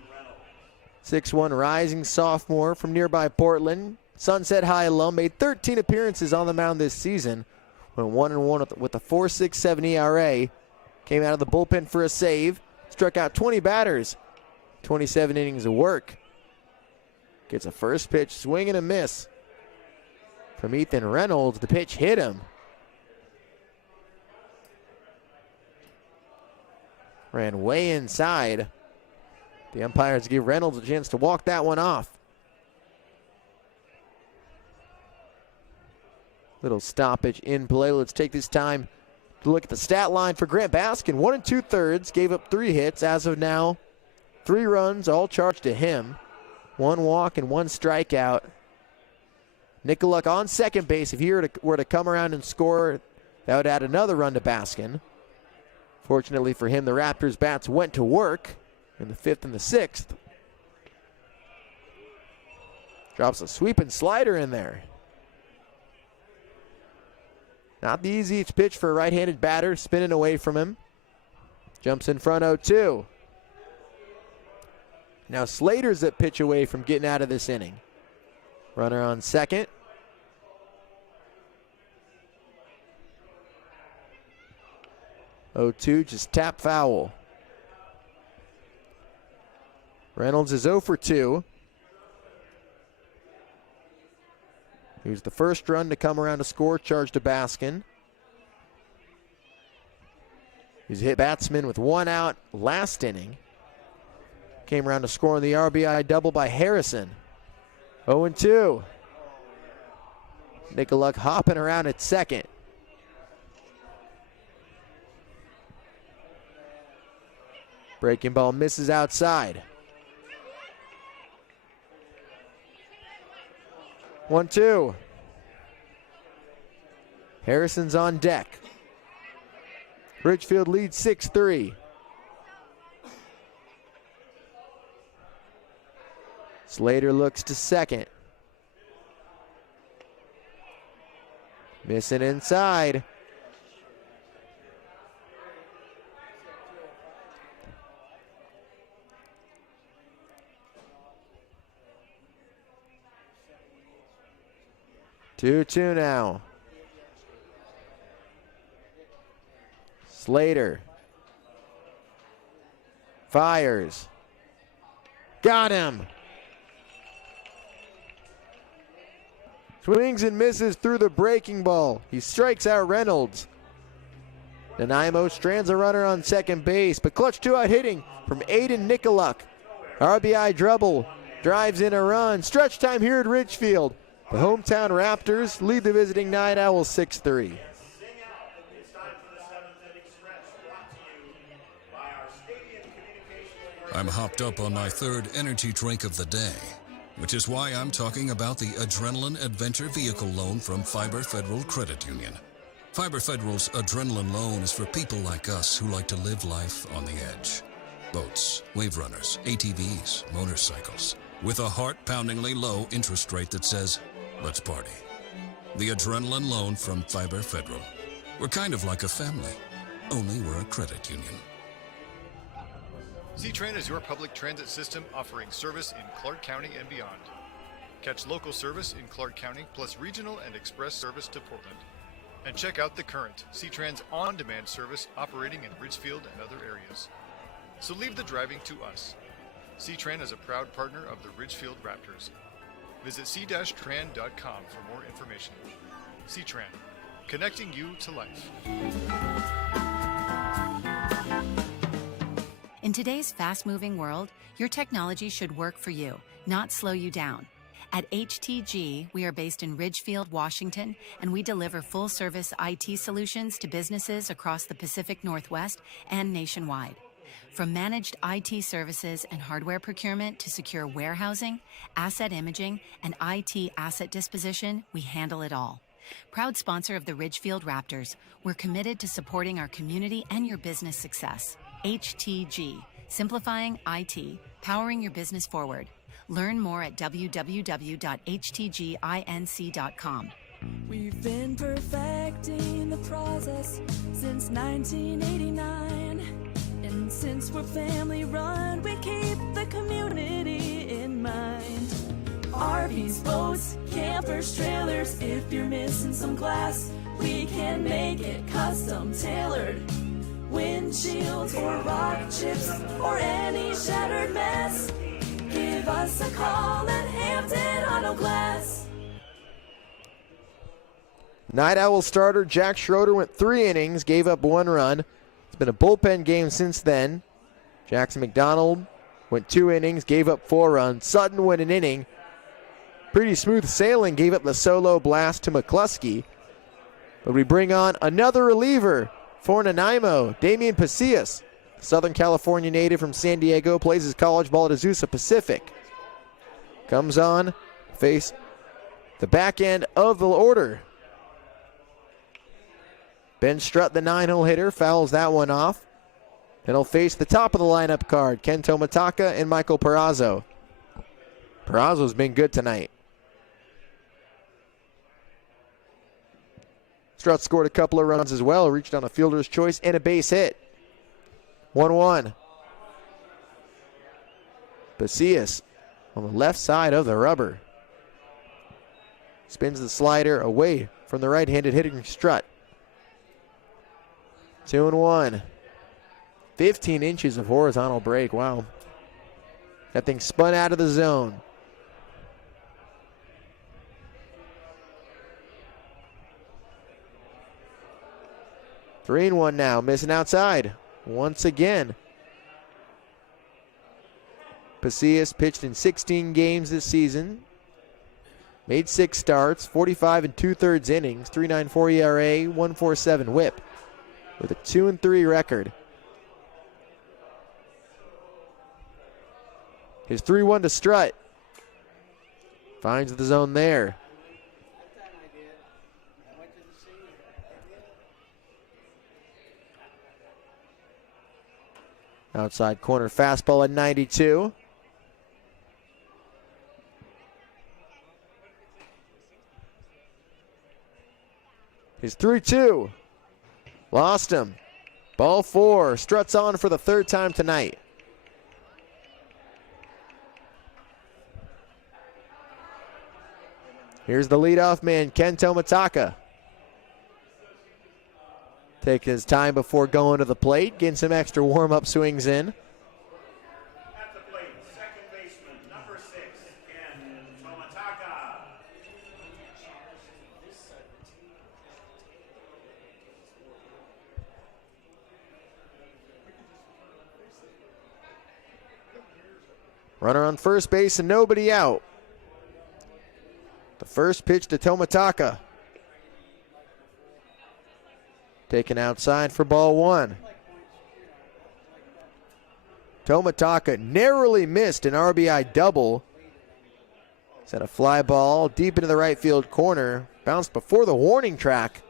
6'1" rising sophomore from nearby Portland. Sunset High alum, made 13 appearances on the mound this season. Went 1-1 with a 4.67 ERA. Came out of the bullpen for a save. Struck out 20 batters. 27 innings of work. Gets a first pitch swing and a miss from Ethan Reynolds. The pitch hit him. Ran way inside. The umpires give Reynolds a chance to walk that one off. Little stoppage in play. Let's take this time to look at the stat line for Grant Baskin. 1 2/3, gave up 3 hits. As of now, 3 runs, all charged to him. 1 walk and 1 strikeout. Nicoluk on second base. If he were to come around and score, that would add another run to Baskin. Fortunately for him, the Raptors' bats went to work in the 5th and the 6th. Drops a sweeping slider in there. Not the easiest pitch for a right-handed batter, spinning away from him. Jumps in front 0-2. Now Slater's that pitch away from getting out of this inning. Runner on second. Just tap foul. Reynolds is 0 for 2. He was the first run to come around to score, charge to Baskin. He's a hit batsman with 1 out last inning. Came around to score on the RBI double by Harrison. 0-2. Nicoluk hopping around at second. Breaking ball misses outside. 1-2. Harrison's on deck. Ridgefield leads 6-3. Slater looks to second. Missing inside. 2-2 now. Slater fires. Got him. Swings and misses through the breaking ball. He strikes out Reynolds. Nanaimo strands a runner on second base, but clutch 2-out hitting from Aiden Nicoluk. RBI double, drives in a run. Stretch time here at Ridgefield. The hometown Raptors lead the visiting Nightowls 6-3. I'm hopped up on my 3rd energy drink of the day, which is why I'm talking about the Adrenaline Adventure Vehicle Loan from Fiber Federal Credit Union. Fiber Federal's Adrenaline Loan is for people like us who like to live life on the edge. Boats, wave runners, ATVs, motorcycles, with a heart-poundingly low interest rate that says, let's party. The Adrenaline Loan from Fiber Federal. We're kind of like a family, only we're a credit union. C-Train is your public transit system offering service in Clark County and beyond. Catch local service in Clark County plus regional and express service to Portland. And check out The Current, C-Tran's on-demand service operating in Ridgefield and other areas. So leave the driving to us. C-Tran is a proud partner of the Ridgefield Raptors. Visit c-tran.com for more information. C-Tran, connecting you to life. In today's fast-moving world, your technology should work for you, not slow you down. At HTG, we are based in Ridgefield, Washington, and we deliver full-service IT solutions to businesses across the Pacific Northwest and nationwide. From managed IT services and hardware procurement to secure warehousing, asset imaging, and IT asset disposition, we handle it all. Proud sponsor of the Ridgefield Raptors, we're committed to supporting our community and your business success. HTG, simplifying IT, powering your business forward. Learn more at www.htginc.com. We've been perfecting the process since 1989. And since we're family run, we keep the community in mind. RVs, boats, campers, trailers, if you're missing some glass, we can make it custom tailored. Windshields or rock chips or any shattered mess, give us a call at Hampton Auto Glass. Nightowl starter Jack Schroeder went 3 innings, gave up 1 run. It's been a bullpen game since then. Jackson McDonald went 2 innings, gave up 4 runs. Sutton went an inning. Pretty smooth sailing, gave up the solo blast to McCluskey. But we bring on another reliever for Nanaimo, Damian Pasillas. Southern California native from San Diego, plays his college ball at Azusa Pacific. Comes on, face the back end of the order. Ben Strutt, the 9-hole hitter, fouls that one off. Then he'll face the top of the lineup card, Kento Mataka and Michael Perazzo. Perazzo's been good tonight. Strutt scored a couple of runs as well, reached on a fielder's choice and a base hit. 1-1. Pasillas on the left side of the rubber. Spins the slider away from the right-handed hitting Strutt. 2-1. 15 inches of horizontal break. Wow. That thing spun out of the zone. Three and 1 now, missing outside once again. Pasillas pitched in 16 games this season. Made 6 starts, 45 2/3 innings, 3.94 ERA, 1.47 WHIP, with a 2-3 record. His 3-1 to Strutt. Finds the zone there. Outside corner fastball at 92. His 3-2. Lost him. Ball 4. Strutt's on for the 3rd time tonight. Here's the leadoff man, Kento Mataka. Taking his time before going to the plate, getting some extra warm-up swings in. At the plate, second baseman, number 6, Kento Mataka. Runner on first base and nobody out. The first pitch to Tomataka. Taken outside for ball 1. Tomataka narrowly missed an RBI double. Set a fly ball deep into the right field corner. Bounced before the warning track,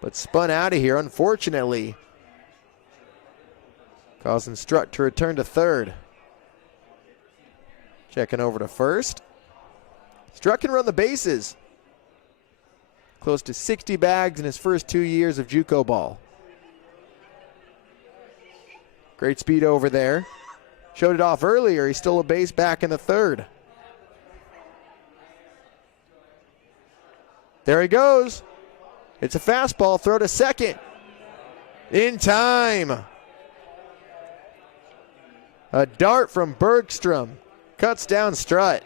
but spun out of here, unfortunately. Causing Strutt to return to third. Checking over to first. Strutt can run the bases. Close to 60 bags in his first 2 years of JUCO ball. Great speed over there. Showed it off earlier. He stole a base back in the 3rd. There he goes. It's a fastball, throw to second. In time. A dart from Bergstrom. Cuts down Strutt.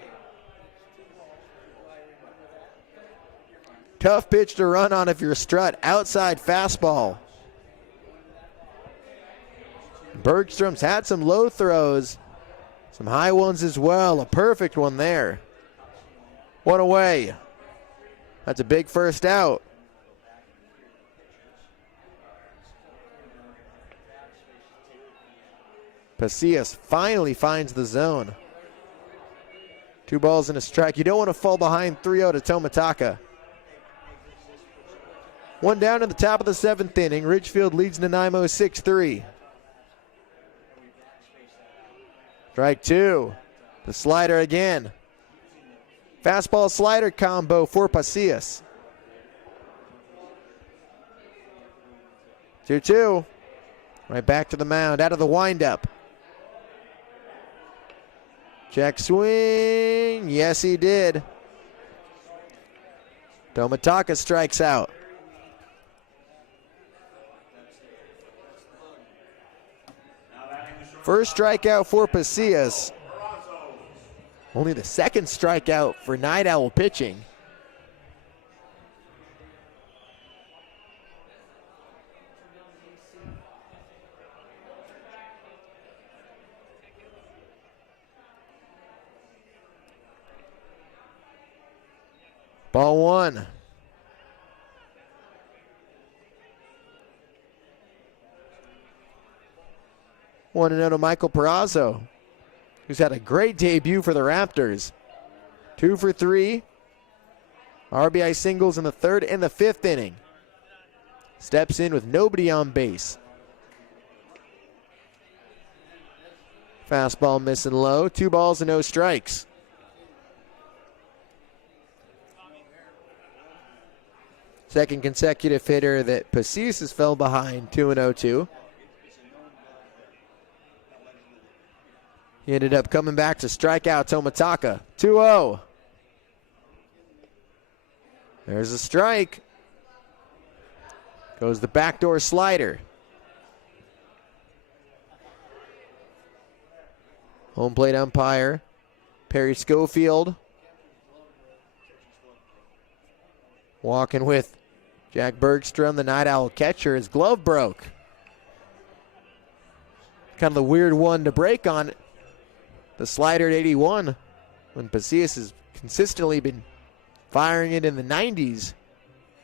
Tough pitch to run on if you're Strutt. Outside fastball. Bergstrom's had some low throws. Some high ones as well. A perfect one there. One away. That's a big first out. Pasillas finally finds the zone. 2 balls and a strike. You don't want to fall behind 3-0 to Tomitaka. 1 down in the top of the 7th inning. Ridgefield leads Nanaimo 6-3. Strike 2. The slider again. Fastball slider combo for Pasillas. 2-2. Right back to the mound. Out of the windup. Check swing. Yes, he did. Tomitaka strikes out. First strikeout for Pasillas. Only the second strikeout for Nightowl pitching. Ball 1. One to Michael Perazzo, who's had a great debut for the Raptors. 2 for 3. RBI singles in the 3rd and the 5th inning. Steps in with nobody on base. Fastball missing low. 2 balls and no strikes. Second consecutive hitter that Pasillas has fell behind, 2-0-2. He ended up coming back to strike out Tomitaka. 2-0. There's a strike. Goes the backdoor slider. Home plate umpire, Perry Schofield. Walking with Jack Bergstrom, the Nightowl catcher. His glove broke. Kind of the weird one to break on. The slider at 81, when Pasillas has consistently been firing it in the 90s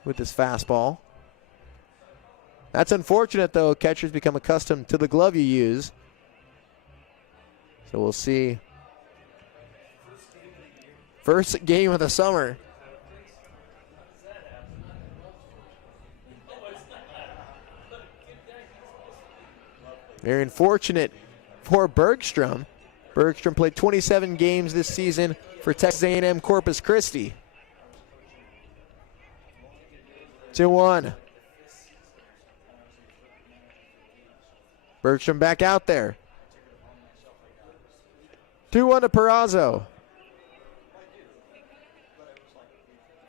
with his fastball. That's unfortunate, though. Catchers become accustomed to the glove you use. So we'll see. First game of the summer. Very unfortunate for Bergstrom. Bergstrom played 27 games this season for Texas A&M Corpus Christi. 2-1. Bergstrom back out there. 2-1 to Perazzo.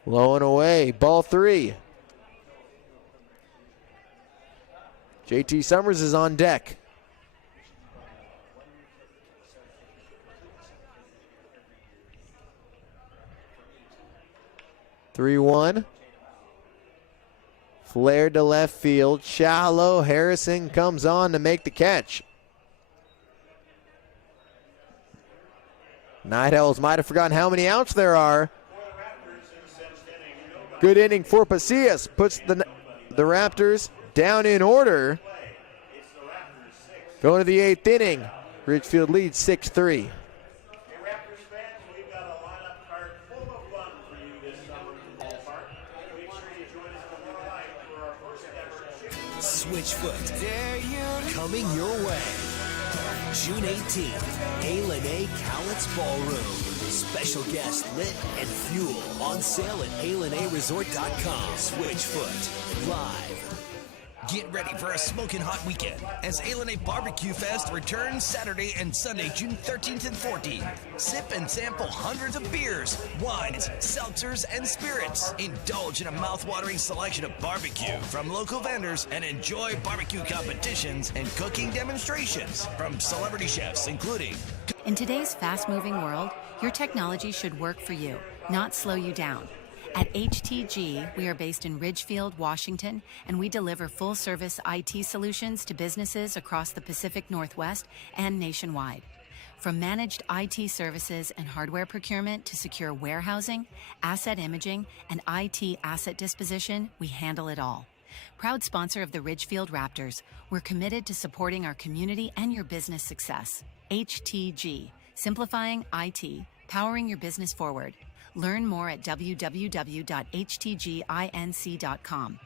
Low and away. Ball 3. JT Summers is on deck. 3-1. Flared to left field. Shallow. Harrison comes on to make the catch. Nightowls might have forgotten how many outs there are. Good inning for Pasillas. Puts the Raptors down in order. Going to the 8th inning. Ridgefield leads 6-3. Switchfoot, coming your way. June 18th, A. Cowlitz Ballroom. Special guest lit and fuel on sale at ALNAResort.com. Switchfoot, live. Get ready for a smoking hot weekend as A Barbecue Fest returns Saturday and Sunday, June 13th and 14th. Sip and sample hundreds of beers, wines, seltzers, and spirits. Indulge in a mouth-watering selection of barbecue from local vendors and enjoy barbecue competitions and cooking demonstrations from celebrity chefs, including... In today's fast-moving world, your technology should work for you, not slow you down. At HTG, we are based in Ridgefield, Washington, and we deliver full-service IT solutions to businesses across the Pacific Northwest and nationwide. From managed IT services and hardware procurement to secure warehousing, asset imaging, and IT asset disposition, we handle it all. Proud sponsor of the Ridgefield Raptors, we're committed to supporting our community and your business success. HTG, simplifying IT, powering your business forward. Learn more at www.htginc.com.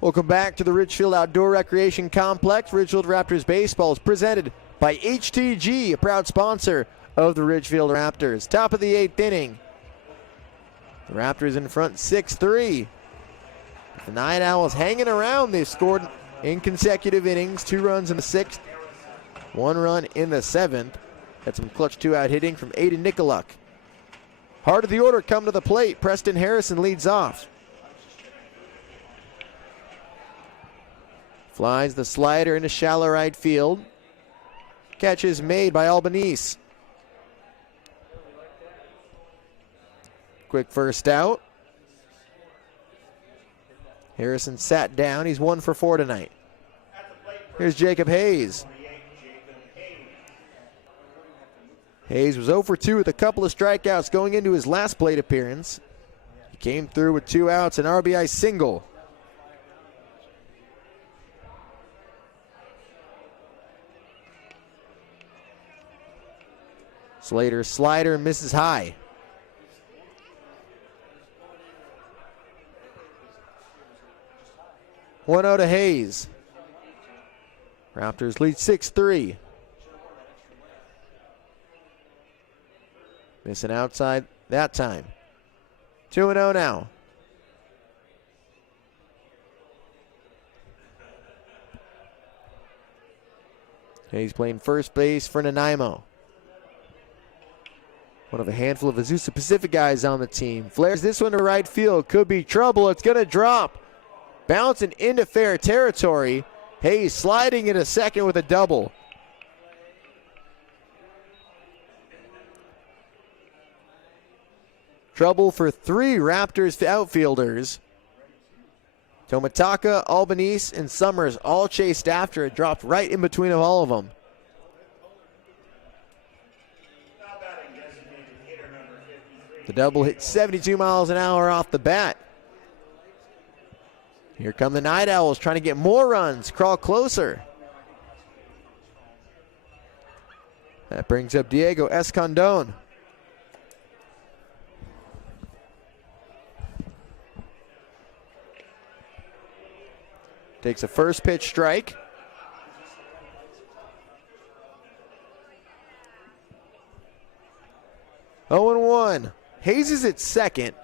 Welcome back to the Ridgefield Outdoor Recreation Complex. Ridgefield Raptors baseball is presented by HTG, a proud sponsor of the Ridgefield Raptors. Top of the 8th inning. The Raptors in front 6-3. The Nightowls hanging around. They've scored in consecutive innings, 2 runs in the 6th. 1 run in the 7th. Had some clutch 2-out hitting from Aiden Nicoluk. Heart of the order come to the plate. Preston Harrison leads off. Flies the slider into shallow right field. Catch is made by Albanese. Quick first out. Harrison sat down. He's 1 for 4 tonight. Here's Jacob Hayes. Hayes was 0 for 2 with a couple of strikeouts going into his last plate appearance. He came through with 2 outs, an RBI single. Slater slider misses high. One out to Hayes. Raptors lead 6-3. Missing outside that time. 2-0 now. Hayes playing first base for Nanaimo. One of a handful of Azusa Pacific guys on the team. Flares this one to right field. Could be trouble. It's going to drop. Bouncing into fair territory. Hayes sliding into second with a double. Trouble for 3 Raptors outfielders. Tomataka, Albanese, and Summers all chased after it. Dropped right in between of all of them. The double hit 72 miles an hour off the bat. Here come the Nightowls trying to get more runs, crawl closer. That brings up Diego Escondón. Takes a first pitch strike. Oh and 1. Hayes is at second.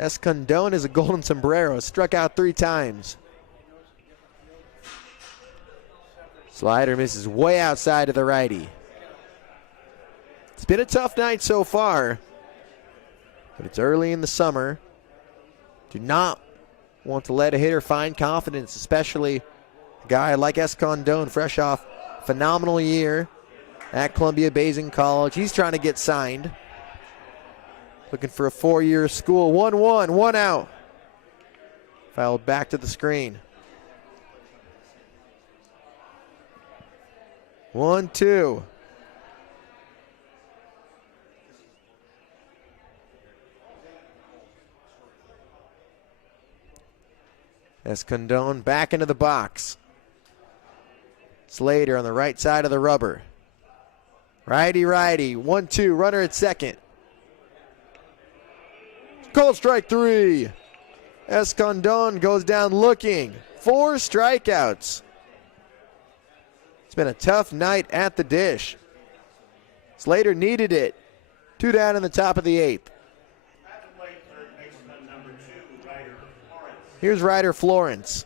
Escondón is a golden sombrero. Struck out 3 times. Slider misses way outside of the righty. It's been a tough night so far, but it's early in the summer. Do not want to let a hitter find confidence, especially a guy like Escondón, fresh off a phenomenal year at Columbia Basin College. He's trying to get signed. Looking for a 4-year school. 1-1, 1 out. Fouled back to the screen. 1-2. Escondón back into the box. Slater on the right side of the rubber. Righty, 1-2, runner at second. Called strike 3. Escondón goes down looking. 4 strikeouts. It's been a tough night at the dish. Slater needed it. 2 down in the top of the 8th. Here's Ryder Florence.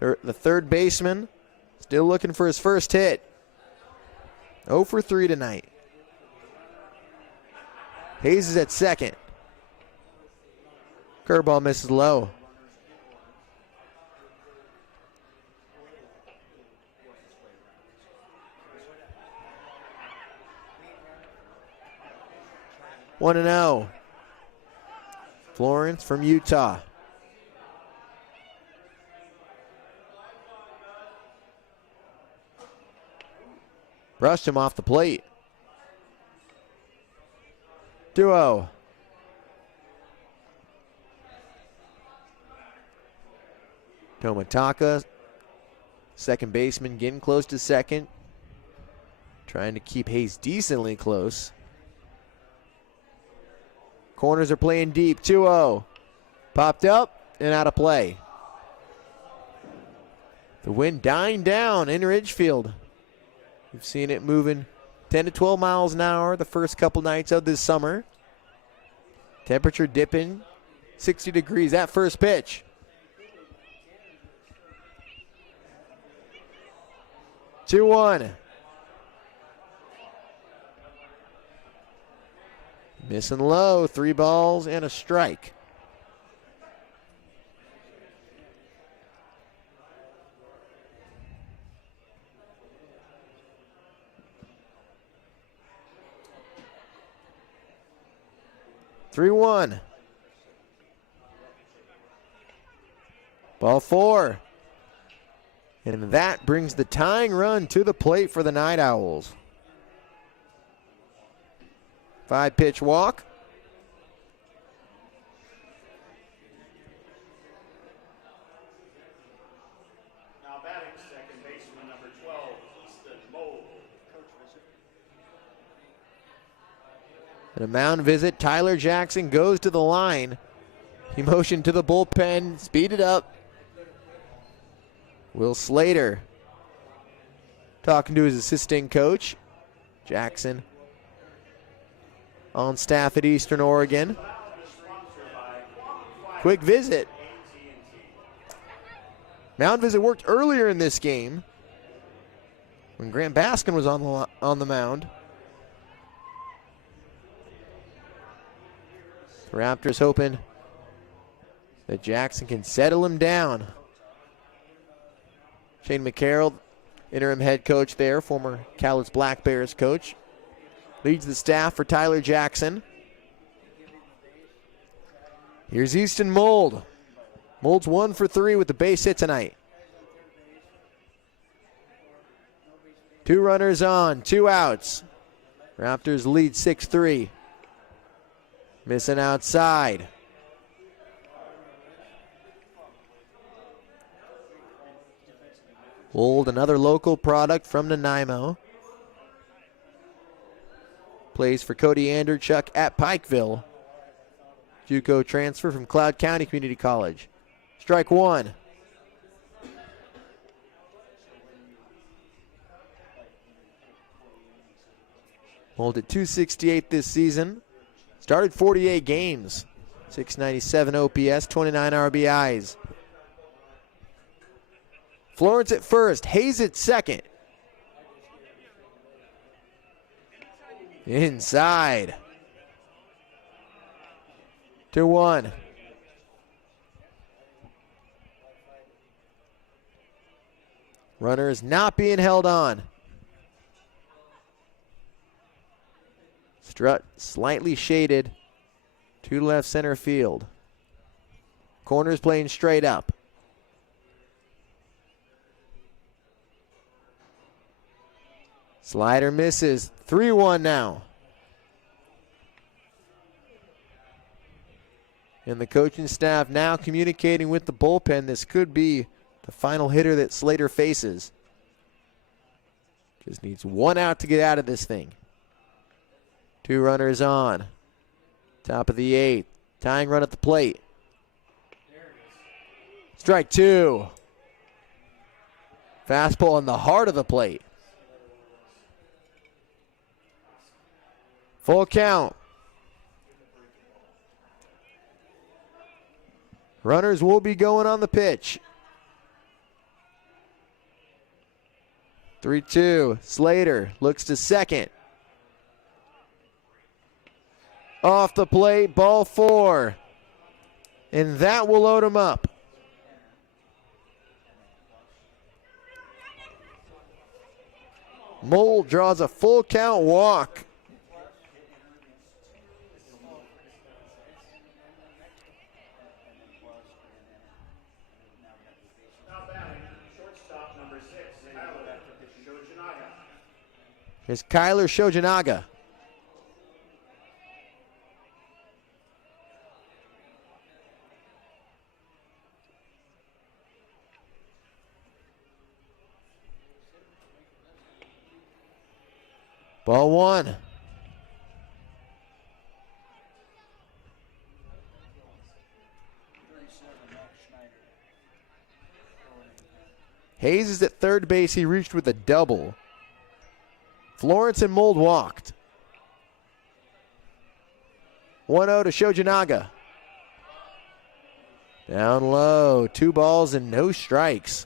The third baseman, still looking for his first hit. 0 for 3 tonight. Hayes is at second. Curveball misses low. One and 0. Florence from Utah. Brushed him off the plate. 2-0. Tomataka, second baseman, getting close to second. Trying to keep Hayes decently close. Corners are playing deep. 2-0. Popped up and out of play. The wind dying down in Ridgefield. We've seen it moving 10 to 12 miles an hour the first couple nights of this summer. Temperature dipping 60 degrees. That first pitch. Two one. Missing low. 3 balls and a strike. Three one. Ball 4. And that brings the tying run to the plate for the Nightowls. 5-pitch walk. Now batting second baseman number 12, Easton Mold. And a mound visit. Tyler Jackson goes to the line. He motioned to the bullpen, speeded up. Will Slater talking to his assistant coach. Jackson on staff at Eastern Oregon. Quick visit. Mound visit worked earlier in this game when Grant Baskin was on the mound. The Raptors hoping that Jackson can settle him down. Shane McCarroll, interim head coach there, former Cowlitz Black Bears coach, leads the staff for Tyler Jackson. Here's Easton Mold. Mold's 1 for 3 with the base hit tonight. 2 runners on, 2 outs. Raptors lead 6-3. Missing outside. Mold, another local product from Nanaimo. Plays for Cody Anderchuk at Pikeville. JUCO transfer from Cloud County Community College. Strike 1. Mold at .268 this season. Started 48 games. 697 OPS, 29 RBIs. Florence at first, Hayes at second. Inside. 2-1. Runner is not being held on. Strut slightly shaded to left center field. Corner's playing straight up. Slider misses. 3-1 now. And the coaching staff now communicating with the bullpen. This could be the final hitter that Slater faces. Just needs 1 out to get out of this thing. 2 runners on. Top of the 8th. Tying run at the plate. Strike 2. Fastball in the heart of the plate. Full count. Runners will be going on the pitch. 3-2. Slater looks to second. Off the plate, ball 4. And that will load him up. Mold draws a full count walk. Here's Kyler Shojanaga. Ball 1. Hayes is at third base. He reached with a double. Florence and Mold walked. 1-0 to Shojanaga. Down low, 2 balls and no strikes.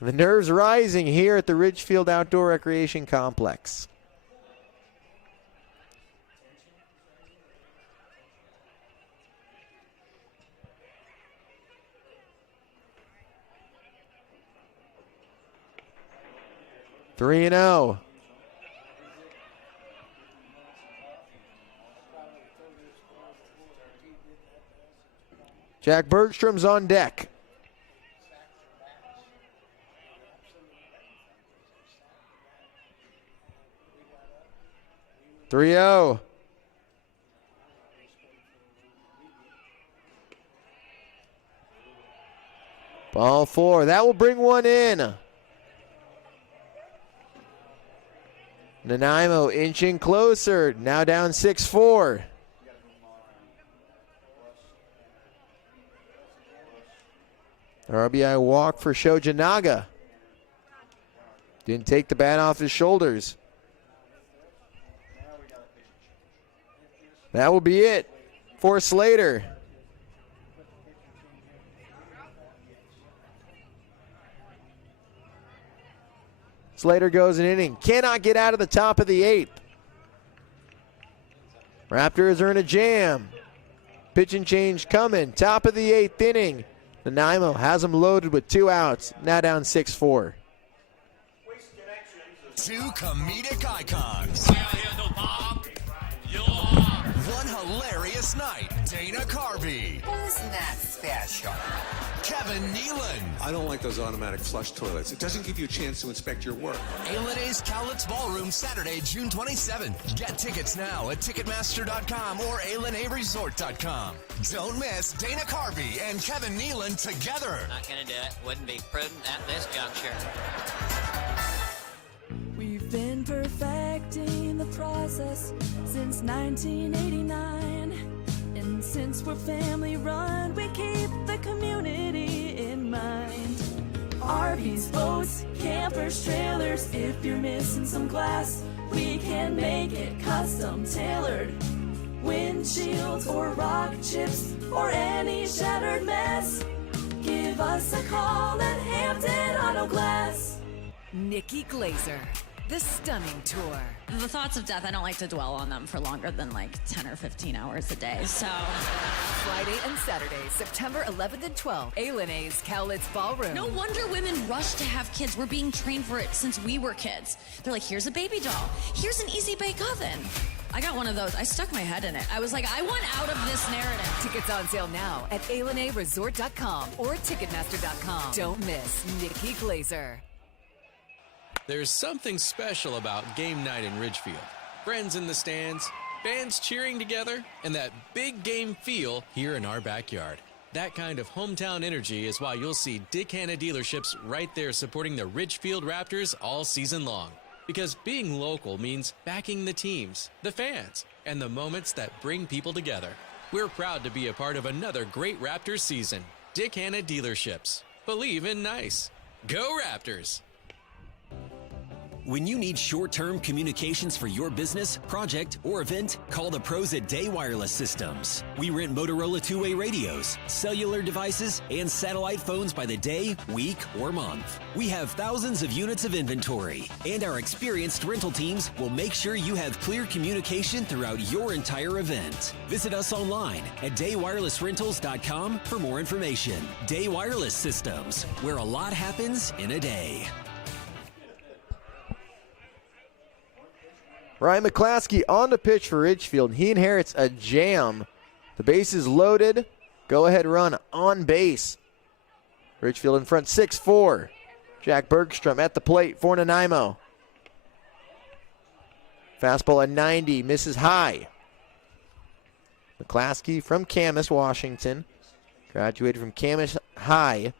The nerves rising here at the Ridgefield Outdoor Recreation Complex. Three and 0. Jack Bergstrom's on deck. Three-0. Ball 4. That will bring one in. Nanaimo inching closer. Now down 6-4. RBI walk for Shojanaga. Didn't take the bat off his shoulders. That will be it for Slater. Slater goes an inning. Cannot get out of the top of the 8th. Raptors are in a jam. Pitch and change coming. Top of the 8th inning. Nanaimo has them loaded with 2 outs. Now down 6-4. Two comedic icons. One hilarious night. Dana Carvey. Who's that special? Kevin Nealon. I don't like those automatic flush toilets. It doesn't give you a chance to inspect your work. A&A's Cowlitz Ballroom, Saturday, June 27th. Get tickets now at Ticketmaster.com or ALNAResort.com. Don't miss Dana Carvey and Kevin Nealon together. Not gonna do it. Wouldn't be prudent at this juncture. We've been perfecting the process since 1989. And since we're family run, we keep the community in mind. RVs, boats, campers, trailers, if you're missing some glass, we can make it custom tailored. Windshields or rock chips or any shattered mess, give us a call at Hampton Auto Glass. Nikki Glazer, the stunning tour. The thoughts of death, I don't like to dwell on them for longer than like 10 or 15 hours a day, so. Friday and Saturday, September 11th and 12th, A&A's Cowlitz Ballroom. No wonder women rush to have kids. We're being trained for it since we were kids. They're like, here's a baby doll. Here's an easy bake oven. I got one of those. I stuck my head in it. I was like, I want out of this narrative. Tickets on sale now at ALNAResort.com or Ticketmaster.com. Don't miss Nikki Glazer. There's something special about game night in Ridgefield. Friends in the stands, fans cheering together, and that big game feel here in our backyard. That kind of hometown energy is why you'll see Dick Hanna dealerships right there supporting the Ridgefield Raptors all season long. Because being local means backing the teams, the fans, and the moments that bring people together. We're proud to be a part of another great Raptors season. Dick Hanna dealerships. Believe in nice. Go Raptors! When you need short-term communications for your business, project, or event, call the pros at Day Wireless Systems. We rent Motorola two-way radios, cellular devices, and satellite phones by the day, week, or month. We have thousands of units of inventory, and our experienced rental teams will make sure you have clear communication throughout your entire event. Visit us online at daywirelessrentals.com for more information. Day Wireless Systems, where a lot happens in a day. Ryan McClaskey on the pitch for Ridgefield. He inherits a jam. The base is loaded. Go ahead run on base. Ridgefield in front 6-4. Jack Bergstrom at the plate for Nanaimo. Fastball at 90, misses high. McClaskey from Camas, Washington. Graduated from Camas High.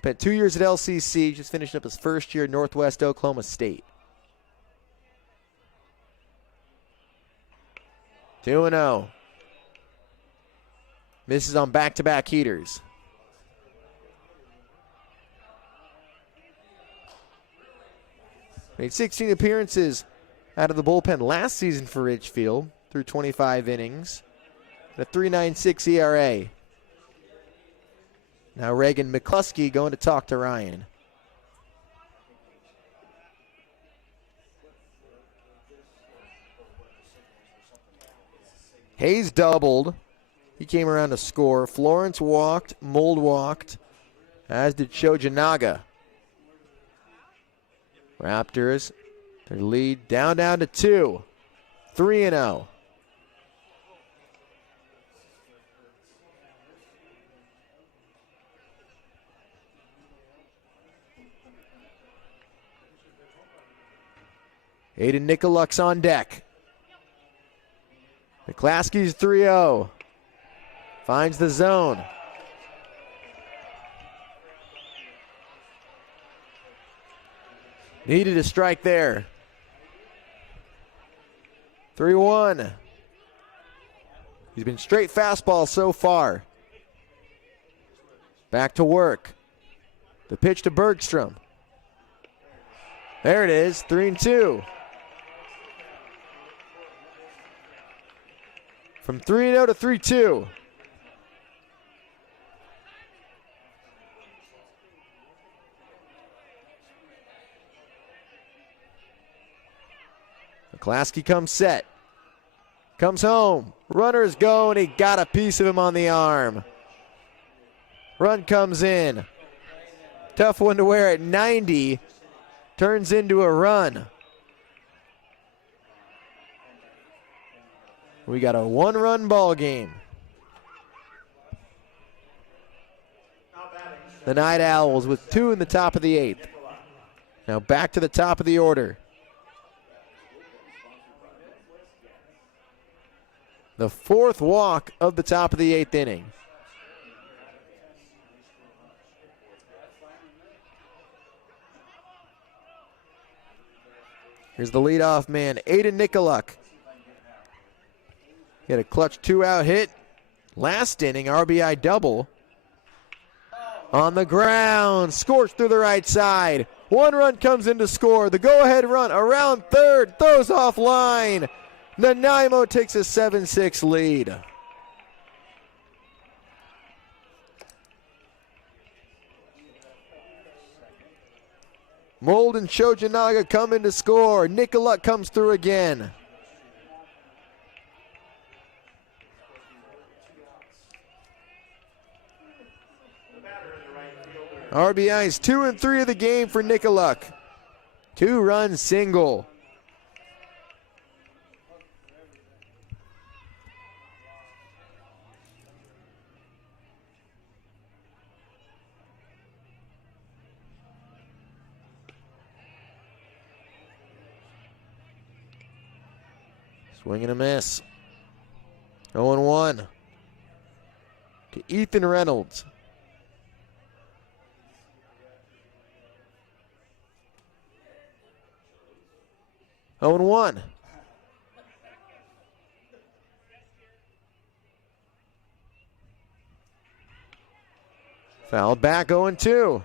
Spent 2 years at LCC, just finished up his first year at Northwest Oklahoma State. 2-0. Misses on back-to-back heaters. Made 16 appearances out of the bullpen last season for Ridgefield through 25 innings. A 3.96 ERA. Now Reagan McCluskey going to talk to Ryan. Hayes doubled. He came around to score. Florence walked. Mold walked. As did Shojanaga. Raptors, their lead down to 2. 3-0. Aiden Nicolux on deck. McClaskey's 3-0. Finds the zone. Needed a strike there. 3-1. He's been straight fastball so far. Back to work. The pitch to Bergstrom. There it is, 3-2. From 3-0 to 3-2. McClaskey comes set. Comes home. Runners go, and he got a piece of him on the arm. Run comes in. Tough one to wear at 90. Turns into a run. We got a one-run ball game. The Nightowls with 2 in the top of the 8th. Now back to the top of the order. The 4th walk of the top of the 8th inning. Here's the leadoff man, Aiden Nicoluk. He had a clutch 2-out hit. Last inning, RBI double. On the ground, scorched through the right side. 1 run comes in to score. The go-ahead run around third, throws off line. Nanaimo takes a 7-6 lead. Mold and Shojanaga come in to score. Nicoluk comes through again. RBIs 2 and 3 of the game for Nicoluk. 2-run single. Swing and a miss. 0-1 to Ethan Reynolds. Oh, 1. Fouled back, 0-2.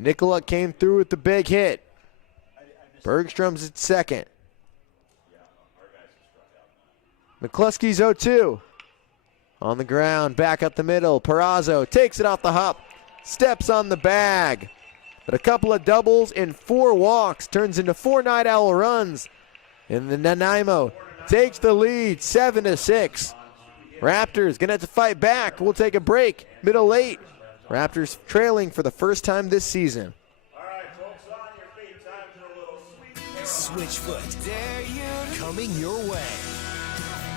Nicola came through with the big hit. Bergstrom's at second. McCluskey's 0-2. On the ground, back up the middle. Perazzo takes it off the hop. Steps on the bag. But a couple of doubles and 4 walks turns into 4 Night Owl runs. And the Nanaimo takes the lead 7-6. Raptors gonna have to fight back. We'll take a break. Middle late. Raptors trailing for the first time this season. Switchfoot. Coming your way.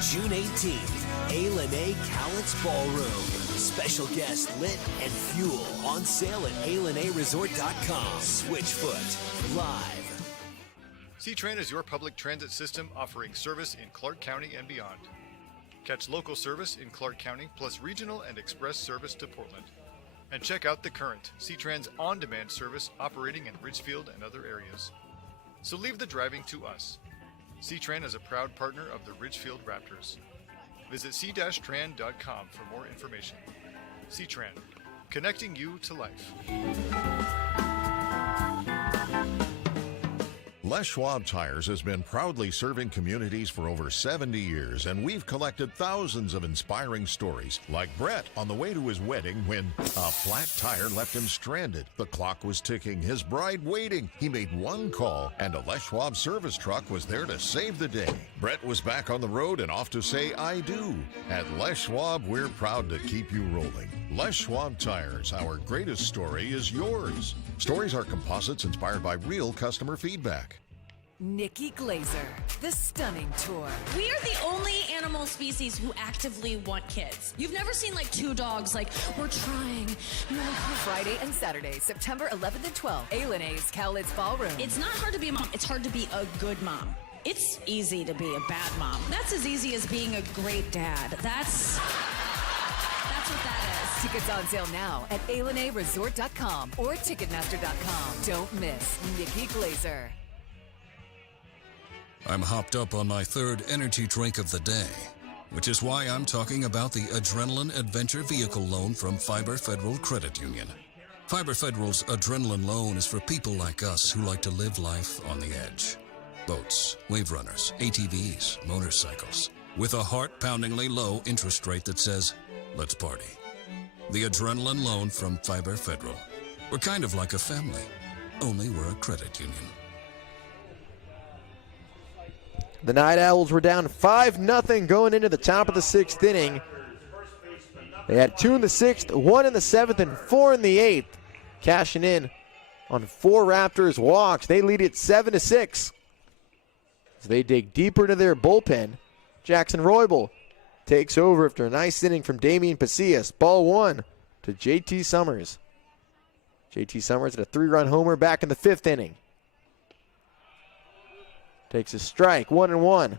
June 18th, A. Cowlitz Ballroom. Special guest lit and fuel on sale at alanaresort.com. Switchfoot. Live. C-Tran is your public transit system offering service in Clark County and beyond. Catch local service in Clark County plus regional and express service to Portland. And check out The Current, C-Tran's on-demand service operating in Ridgefield and other areas. So leave the driving to us. C-Tran is a proud partner of the Ridgefield Raptors. Visit c-tran.com for more information. C-Tran, connecting you to life. Les Schwab Tires has been proudly serving communities for over 70 years, and we've collected thousands of inspiring stories, like Brett on the way to his wedding when a flat tire left him stranded. The clock was ticking, his bride waiting. He made one call, and a Les Schwab service truck was there to save the day. Brett was back on the road and off to say I do. At Les Schwab, we're proud to keep you rolling. Les Schwab Tires, our greatest story is yours. Stories are composites inspired by real customer feedback. Nikki Glazer, the stunning tour. We are the only animal species who actively want kids. You've never seen like 2 dogs like, we're trying. Friday and Saturday, September 11th and 12th, A. Cowlitz Ballroom. It's not hard to be a mom. It's hard to be a good mom. It's easy to be a bad mom. That's as easy as being a great dad. That's what that is. Tickets on sale now at alanaresort.com or ticketmaster.com. Don't miss Nikki Glazer. I'm hopped up on my 3rd energy drink of the day, which is why I'm talking about the Adrenaline Adventure Vehicle Loan from Fiber Federal Credit Union. Fiber Federal's Adrenaline Loan is for people like us who like to live life on the edge. Boats, wave runners, ATVs, motorcycles, with a heart-poundingly low interest rate that says, let's party. The Adrenaline Loan from Fiber Federal. We're kind of like a family, only we're a credit union. The Night Owls were down 5-0 going into the top of the 6th inning. They had 2 in the 6th, 1 in the 7th, and 4 in the 8th. Cashing in on 4 Raptors walks. They lead it 7-6. As they dig deeper into their bullpen, Jackson Roybal takes over after a nice inning from Damian Pasillas. Ball 1 to JT Summers. JT Summers at a 3-run homer back in the 5th inning. Takes a strike, 1-1.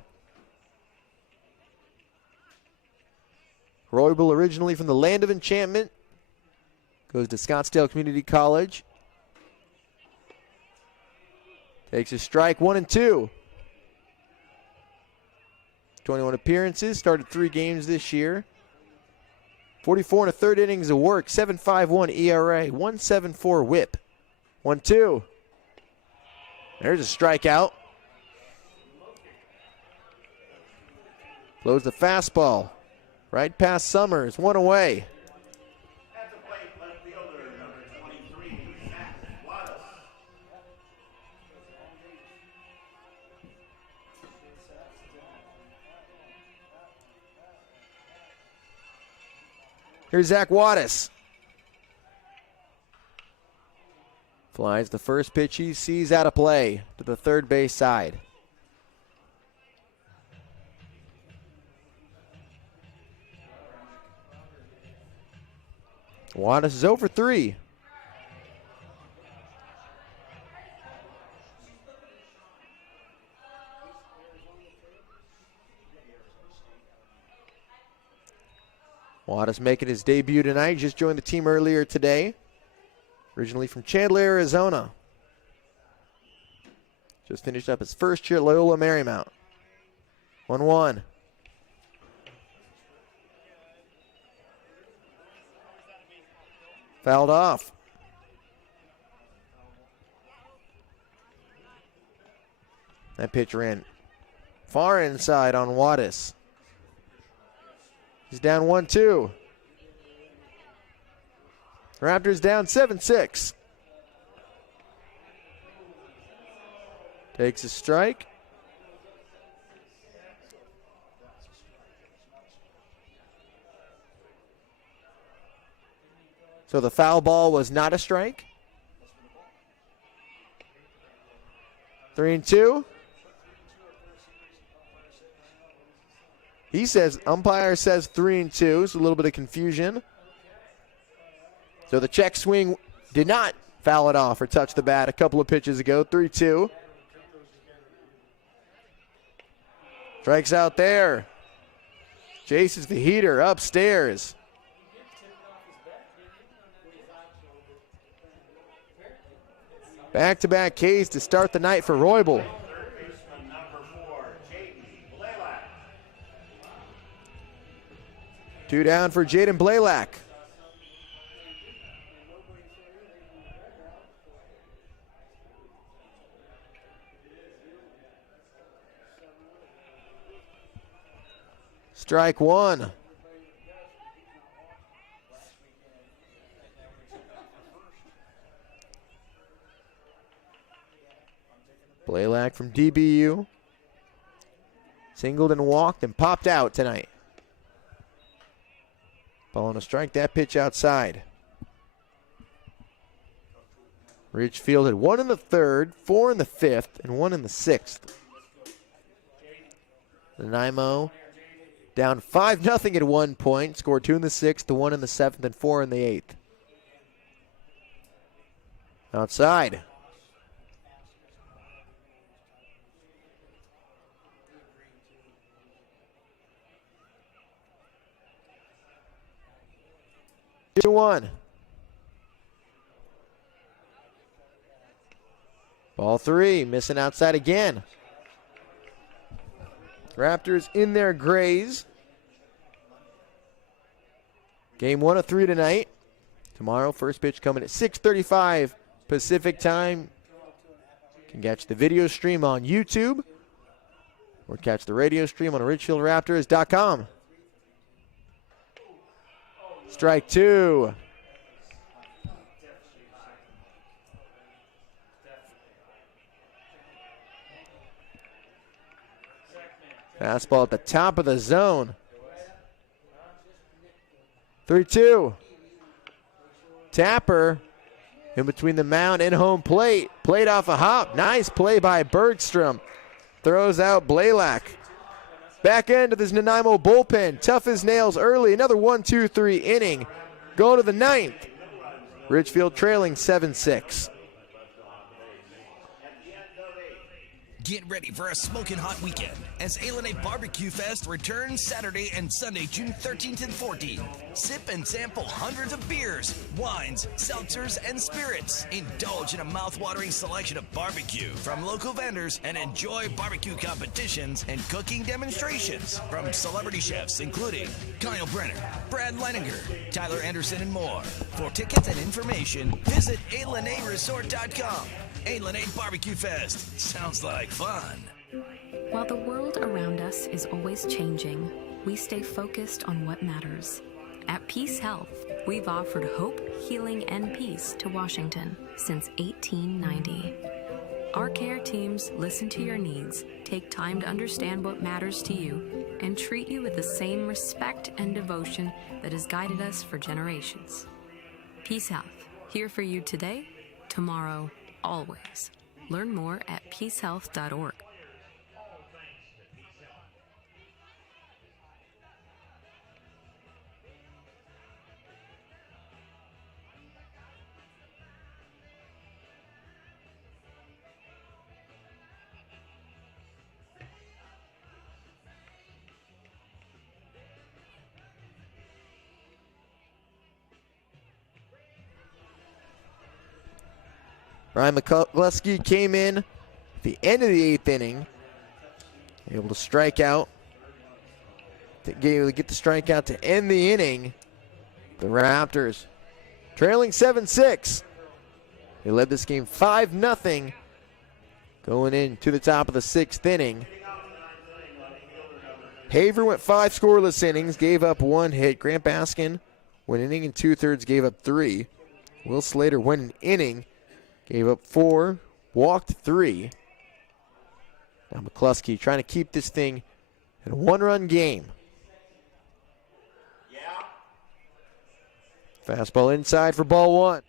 Roybal, originally from the land of enchantment, goes to Scottsdale Community College. Takes a strike, 1-2. 21 appearances, started 3 games this year. 44 1/3 innings of work, 7.51 ERA, 1.74 whip. 1-2. There's a strikeout. Blows the fastball. Right past Summers, 1 away. At the plate, left fielder, number 23, Zach Wattis. Here's Zach Wattis. Flies the first pitch he sees out of play to the third base side. Wattis is 0 for 3. Wattis making his debut tonight. Just joined the team earlier today. Originally from Chandler, Arizona. Just finished up his first year at Loyola Marymount. 1-1. Fouled off. That pitch ran far inside on Wattis. He's down 1-2. Raptors down 7-6. Takes a strike. So the foul ball was not a strike. 3-2. He says, umpire says 3-2. It's a little bit of confusion. So the check swing did not foul it off or touch the bat a couple of pitches ago. 3-2. Strikes out there. Chases the heater upstairs. Back-to-back Ks to start the night for Roybal. Two down for Jaden Blaylock. Strike one. Blaylock from DBU. Singled and walked and popped out tonight. Ball on a strike, that pitch outside. Ridgefield had 1 in the 3rd, 4 in the 5th, and 1 in the 6th. Nanaimo down 5-0 at one point. Scored 2 in the 6th, 1 in the 7th, and 4 in the 8th. Outside. Two one. Ball 3, missing outside again. Raptors in their grays. Game 1 of 3 tonight. Tomorrow, first pitch coming at 6:35 Pacific time. You can catch the video stream on YouTube or catch the radio stream on RidgefieldRaptors.com. Strike 2. Fastball at the top of the zone. 3-2. Tapper in between the mound and home plate. Played off a hop. Nice play by Bergstrom. Throws out Blaylock. Back end of this Nanaimo bullpen. Tough as nails early. Another 1-2-3 inning. Going to the 9th. Ridgefield trailing 7-6. Get ready for a smoking hot weekend as A Barbecue Fest returns Saturday and Sunday, June 13th and 14th. Sip and sample hundreds of beers, wines, seltzers, and spirits. Indulge in a mouth-watering selection of barbecue from local vendors and enjoy barbecue competitions and cooking demonstrations from celebrity chefs including Kyle Brenner, Brad Leininger, Tyler Anderson, and more. For tickets and information, visit ALenaResort.com. A Barbecue Fest. Sounds like fun. While the world around us is always changing, we stay focused on what matters. At Peace Health, we've offered hope, healing, and peace to Washington since 1890. Our care teams listen to your needs, take time to understand what matters to you, and treat you with the same respect and devotion that has guided us for generations. Peace Health, here for you today, tomorrow, always. Learn more at peacehealth.org. Ryan McCluskey came in at the end of the 8th inning, able to strike out, to get the strikeout to end the inning. The Raptors trailing 7-6. They led this game 5-0 Going into the top of the 6th inning. Haver went 5 scoreless innings, gave up 1 hit. Grant Baskin went an inning and 2/3, gave up 3. Will Slater went an inning, gave up 4, walked 3. Now McCluskey trying to keep this thing in a 1-run game. Fastball inside for ball 1.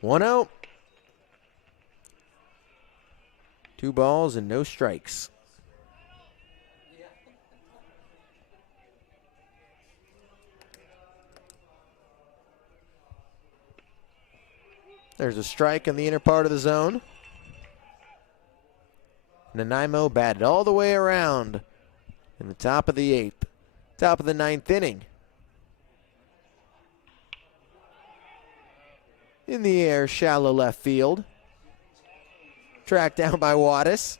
One out. 2 balls and no strikes. There's a strike in the inner part of the zone. Nanaimo batted all the way around in the top of the 8th, top of the 9th inning. In the air, shallow left field. Tracked down by Wattis.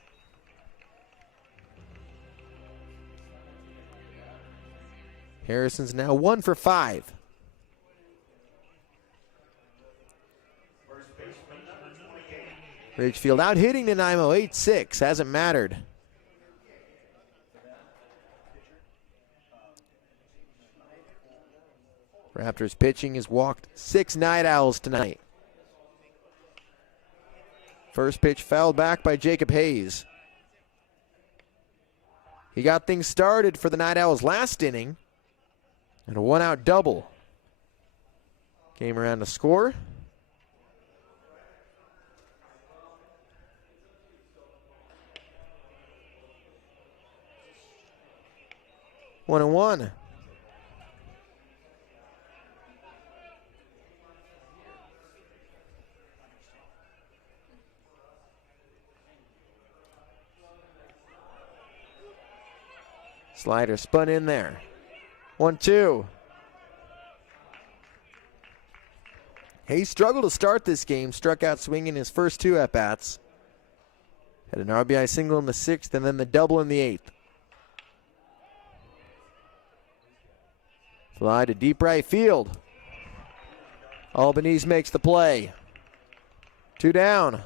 Harrison's now 1 for 5. Ridgefield out hitting Nanaimo 8-6. Hasn't mattered. Raptors pitching has walked 6 Nightowls tonight. First pitch fouled back by Jacob Hayes. He got things started for the Nightowls last inning. And a 1-out double. Came around to score. One and one. Slider spun in there. 1-2. Hayes struggled to start this game. Struck out swinging his first 2 at-bats. Had an RBI single in the 6th and then the double in the 8th. Fly to deep right field. Albanese makes the play. 2 down.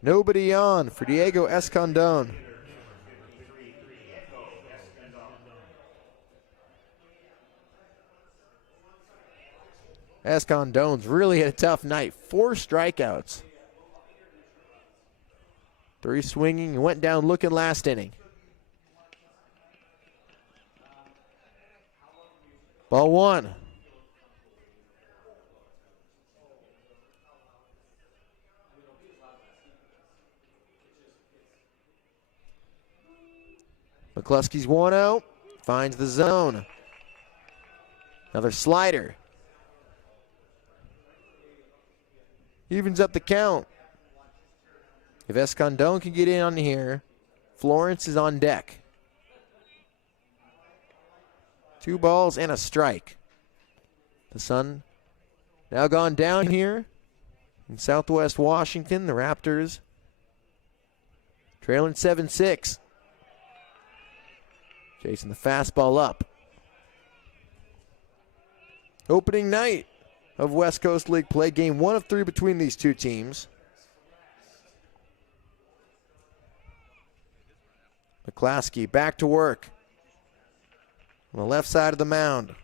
Nobody on for Diego Escondón. Escondón's really had a tough night. 4 strikeouts. 3 swinging and went down looking last inning. Ball 1. McCluskey's 1-0. Finds the zone. Another slider. Evens up the count. If Escondón can get in on here, Florence is on deck. 2 balls and a strike. The sun now gone down here in Southwest Washington. The Raptors trailing 7-6. Chasing the fastball up. Opening night of West Coast League play. Game 1 of 3 between these 2 teams. McCluskey back to work on the left side of the mound.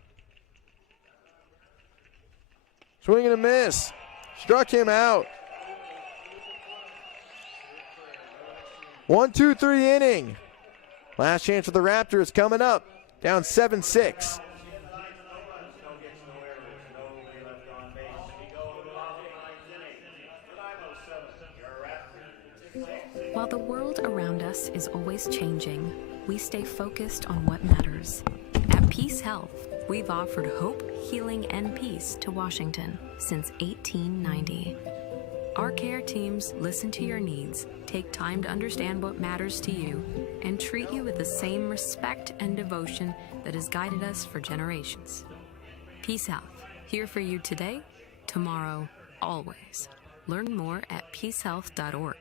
Swing and a miss. Struck him out. 1-2-3 inning. Last chance for the Raptors coming up. Down 7-6. While the world around us is always changing, we stay focused on what matters. At Peace Health, we've offered hope, healing, and peace to Washington since 1890. Our care teams listen to your needs, take time to understand what matters to you, and treat you with the same respect and devotion that has guided us for generations. Peace Health, here for you today, tomorrow, always. Learn more at peacehealth.org.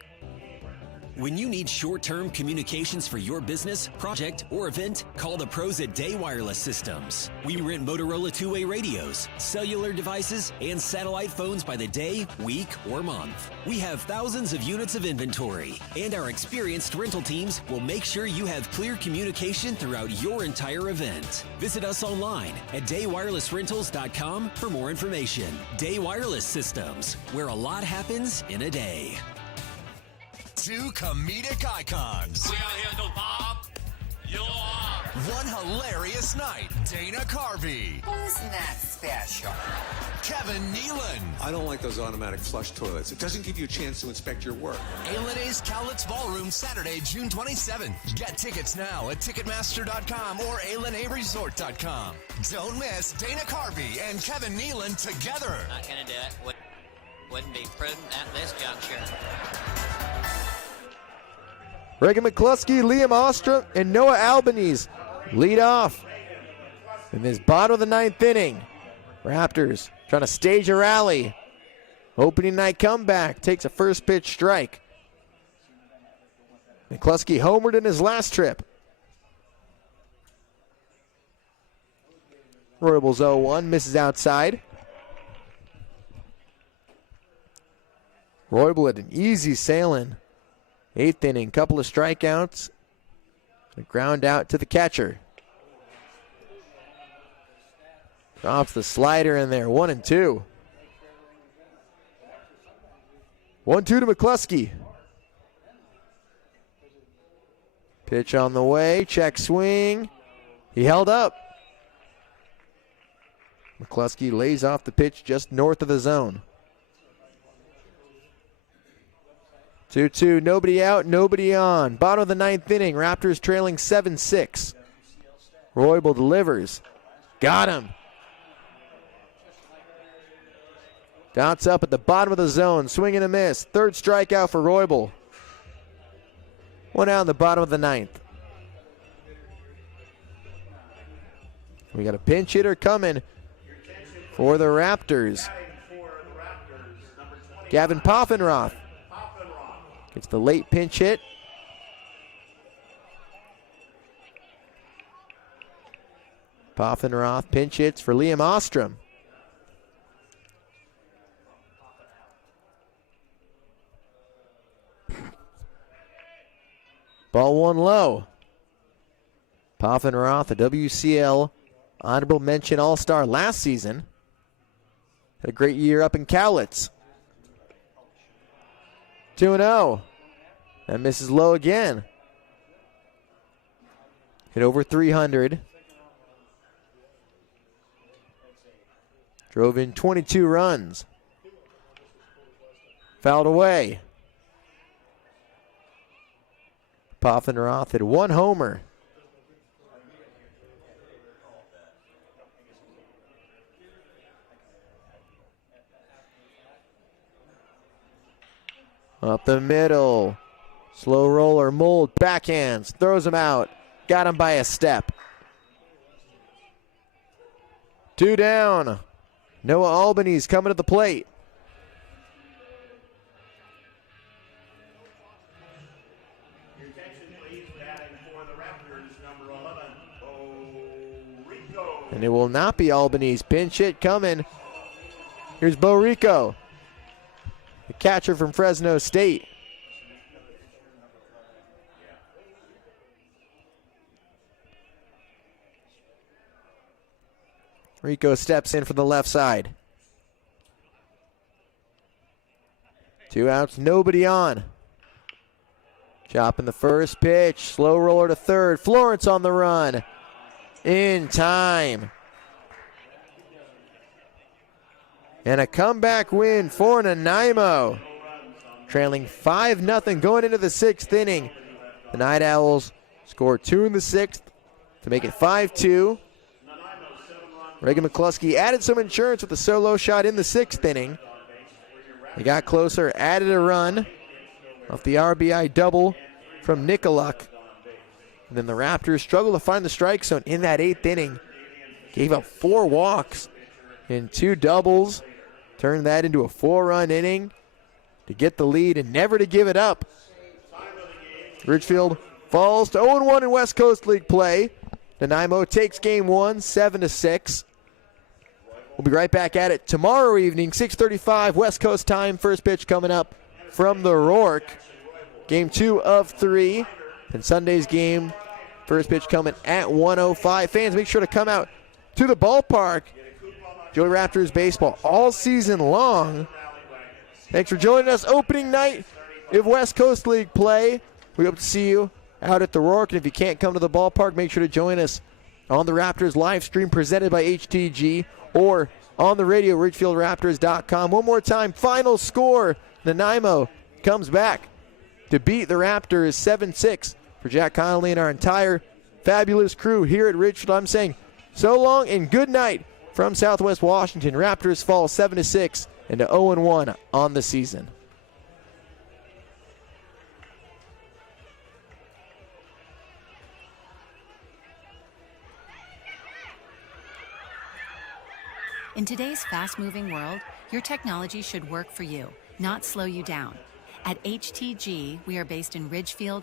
When you need short-term communications for your business, project, or event, call the pros at Day Wireless Systems. We rent Motorola two-way radios, cellular devices, and satellite phones by the day, week, or month. We have thousands of units of inventory, and our experienced rental teams will make sure you have clear communication throughout your entire event. Visit us online at daywirelessrentals.com for more information. Day Wireless Systems, where a lot happens in a day. Two comedic icons. We are here to pop your one hilarious night. Dana Carvey. Who's that special? Kevin Nealon. I don't like those automatic flush toilets. It doesn't give you a chance to inspect your work. A&A's Cowlitz Ballroom, Saturday, June 27th. Get tickets now at Ticketmaster.com or ALNAResort.com. Don't miss Dana Carvey and Kevin Nealon together. Not gonna do it. Wouldn't be prudent at this juncture. Reagan McCluskey, Liam Ostrom, and Noah Albanese lead off in this bottom of the ninth inning. Raptors trying to stage a rally. Opening night comeback, takes a first pitch strike. McCluskey homered in his last trip. Royals 0-1, misses outside. Roybal had an easy sailing. Eighth inning, couple of strikeouts. A ground out to the catcher. Drops the slider in there, 1-2. 1-2 to McCluskey. Pitch on the way, check swing. He held up. McCluskey lays off the pitch just north of the zone. 2-2, nobody out, nobody on. Bottom of the ninth inning, Raptors trailing 7-6. Roybal delivers. Got him. Dots up at the bottom of the zone, swing and a miss. Third strikeout for Roybal. One out in the bottom of the ninth. We got a pinch hitter coming for the Raptors. Gavin Poffenroth. It's the late pinch hit. Poffenroth pinch hits for Liam Ostrom. Ball one low. Poffenroth, a WCL honorable mention All-Star last season. Had a great year up in Cowlitz. 2-0. That misses low again. Hit over 300. Drove in 22 runs. Fouled away. Poffenroth had one homer. Up the middle. Slow roller, Mold, backhands, throws him out. Got him by a step. 2 down. Noah Albanese coming to the plate. Your attention, please. Batting for the Raptors, number 11, Bo. And it will not be Albanese. Pinch hit coming. Here's Bo Rico, the catcher from Fresno State. Rico steps in for the left side. 2 outs, nobody on. Chopping the first pitch. Slow roller to third. Florence on the run. In time. And a comeback win for Nanaimo. Trailing 5-0 going into the 6th inning. The Nightowls score 2 in the 6th to make it 5-2. Reagan McCluskey added some insurance with a solo shot in the 6th inning. They got closer, added a run off the RBI double from Nikoluk. And then the Raptors struggled to find the strike zone in that 8th inning. Gave up 4 walks and 2 doubles. Turned that into a 4-run inning to get the lead and never to give it up. Ridgefield falls to 0-1 in West Coast League play. Nanaimo takes game 1, 7-6. We'll be right back at it tomorrow evening, 6:35 West Coast time. First pitch coming up from the Rourke. Game 2 of 3. And Sunday's game, first pitch coming at 1:05. Fans, make sure to come out to the ballpark. Joey Raptors baseball all season long. Thanks for joining us. Opening night of West Coast League play. We hope to see you out at the Rourke. And if you can't come to the ballpark, make sure to join us on the Raptors live stream presented by HTG or on the radio, RidgefieldRaptors.com. One more time, final score. Nanaimo comes back to beat the Raptors 7-6. For Jack Connolly and our entire fabulous crew here at Ridgefield, I'm saying so long and good night from Southwest Washington. Raptors fall 7-6 into 0-1 on the season. In today's fast-moving world, your technology should work for you, not slow you down. At HTG, we are based in Ridgefield,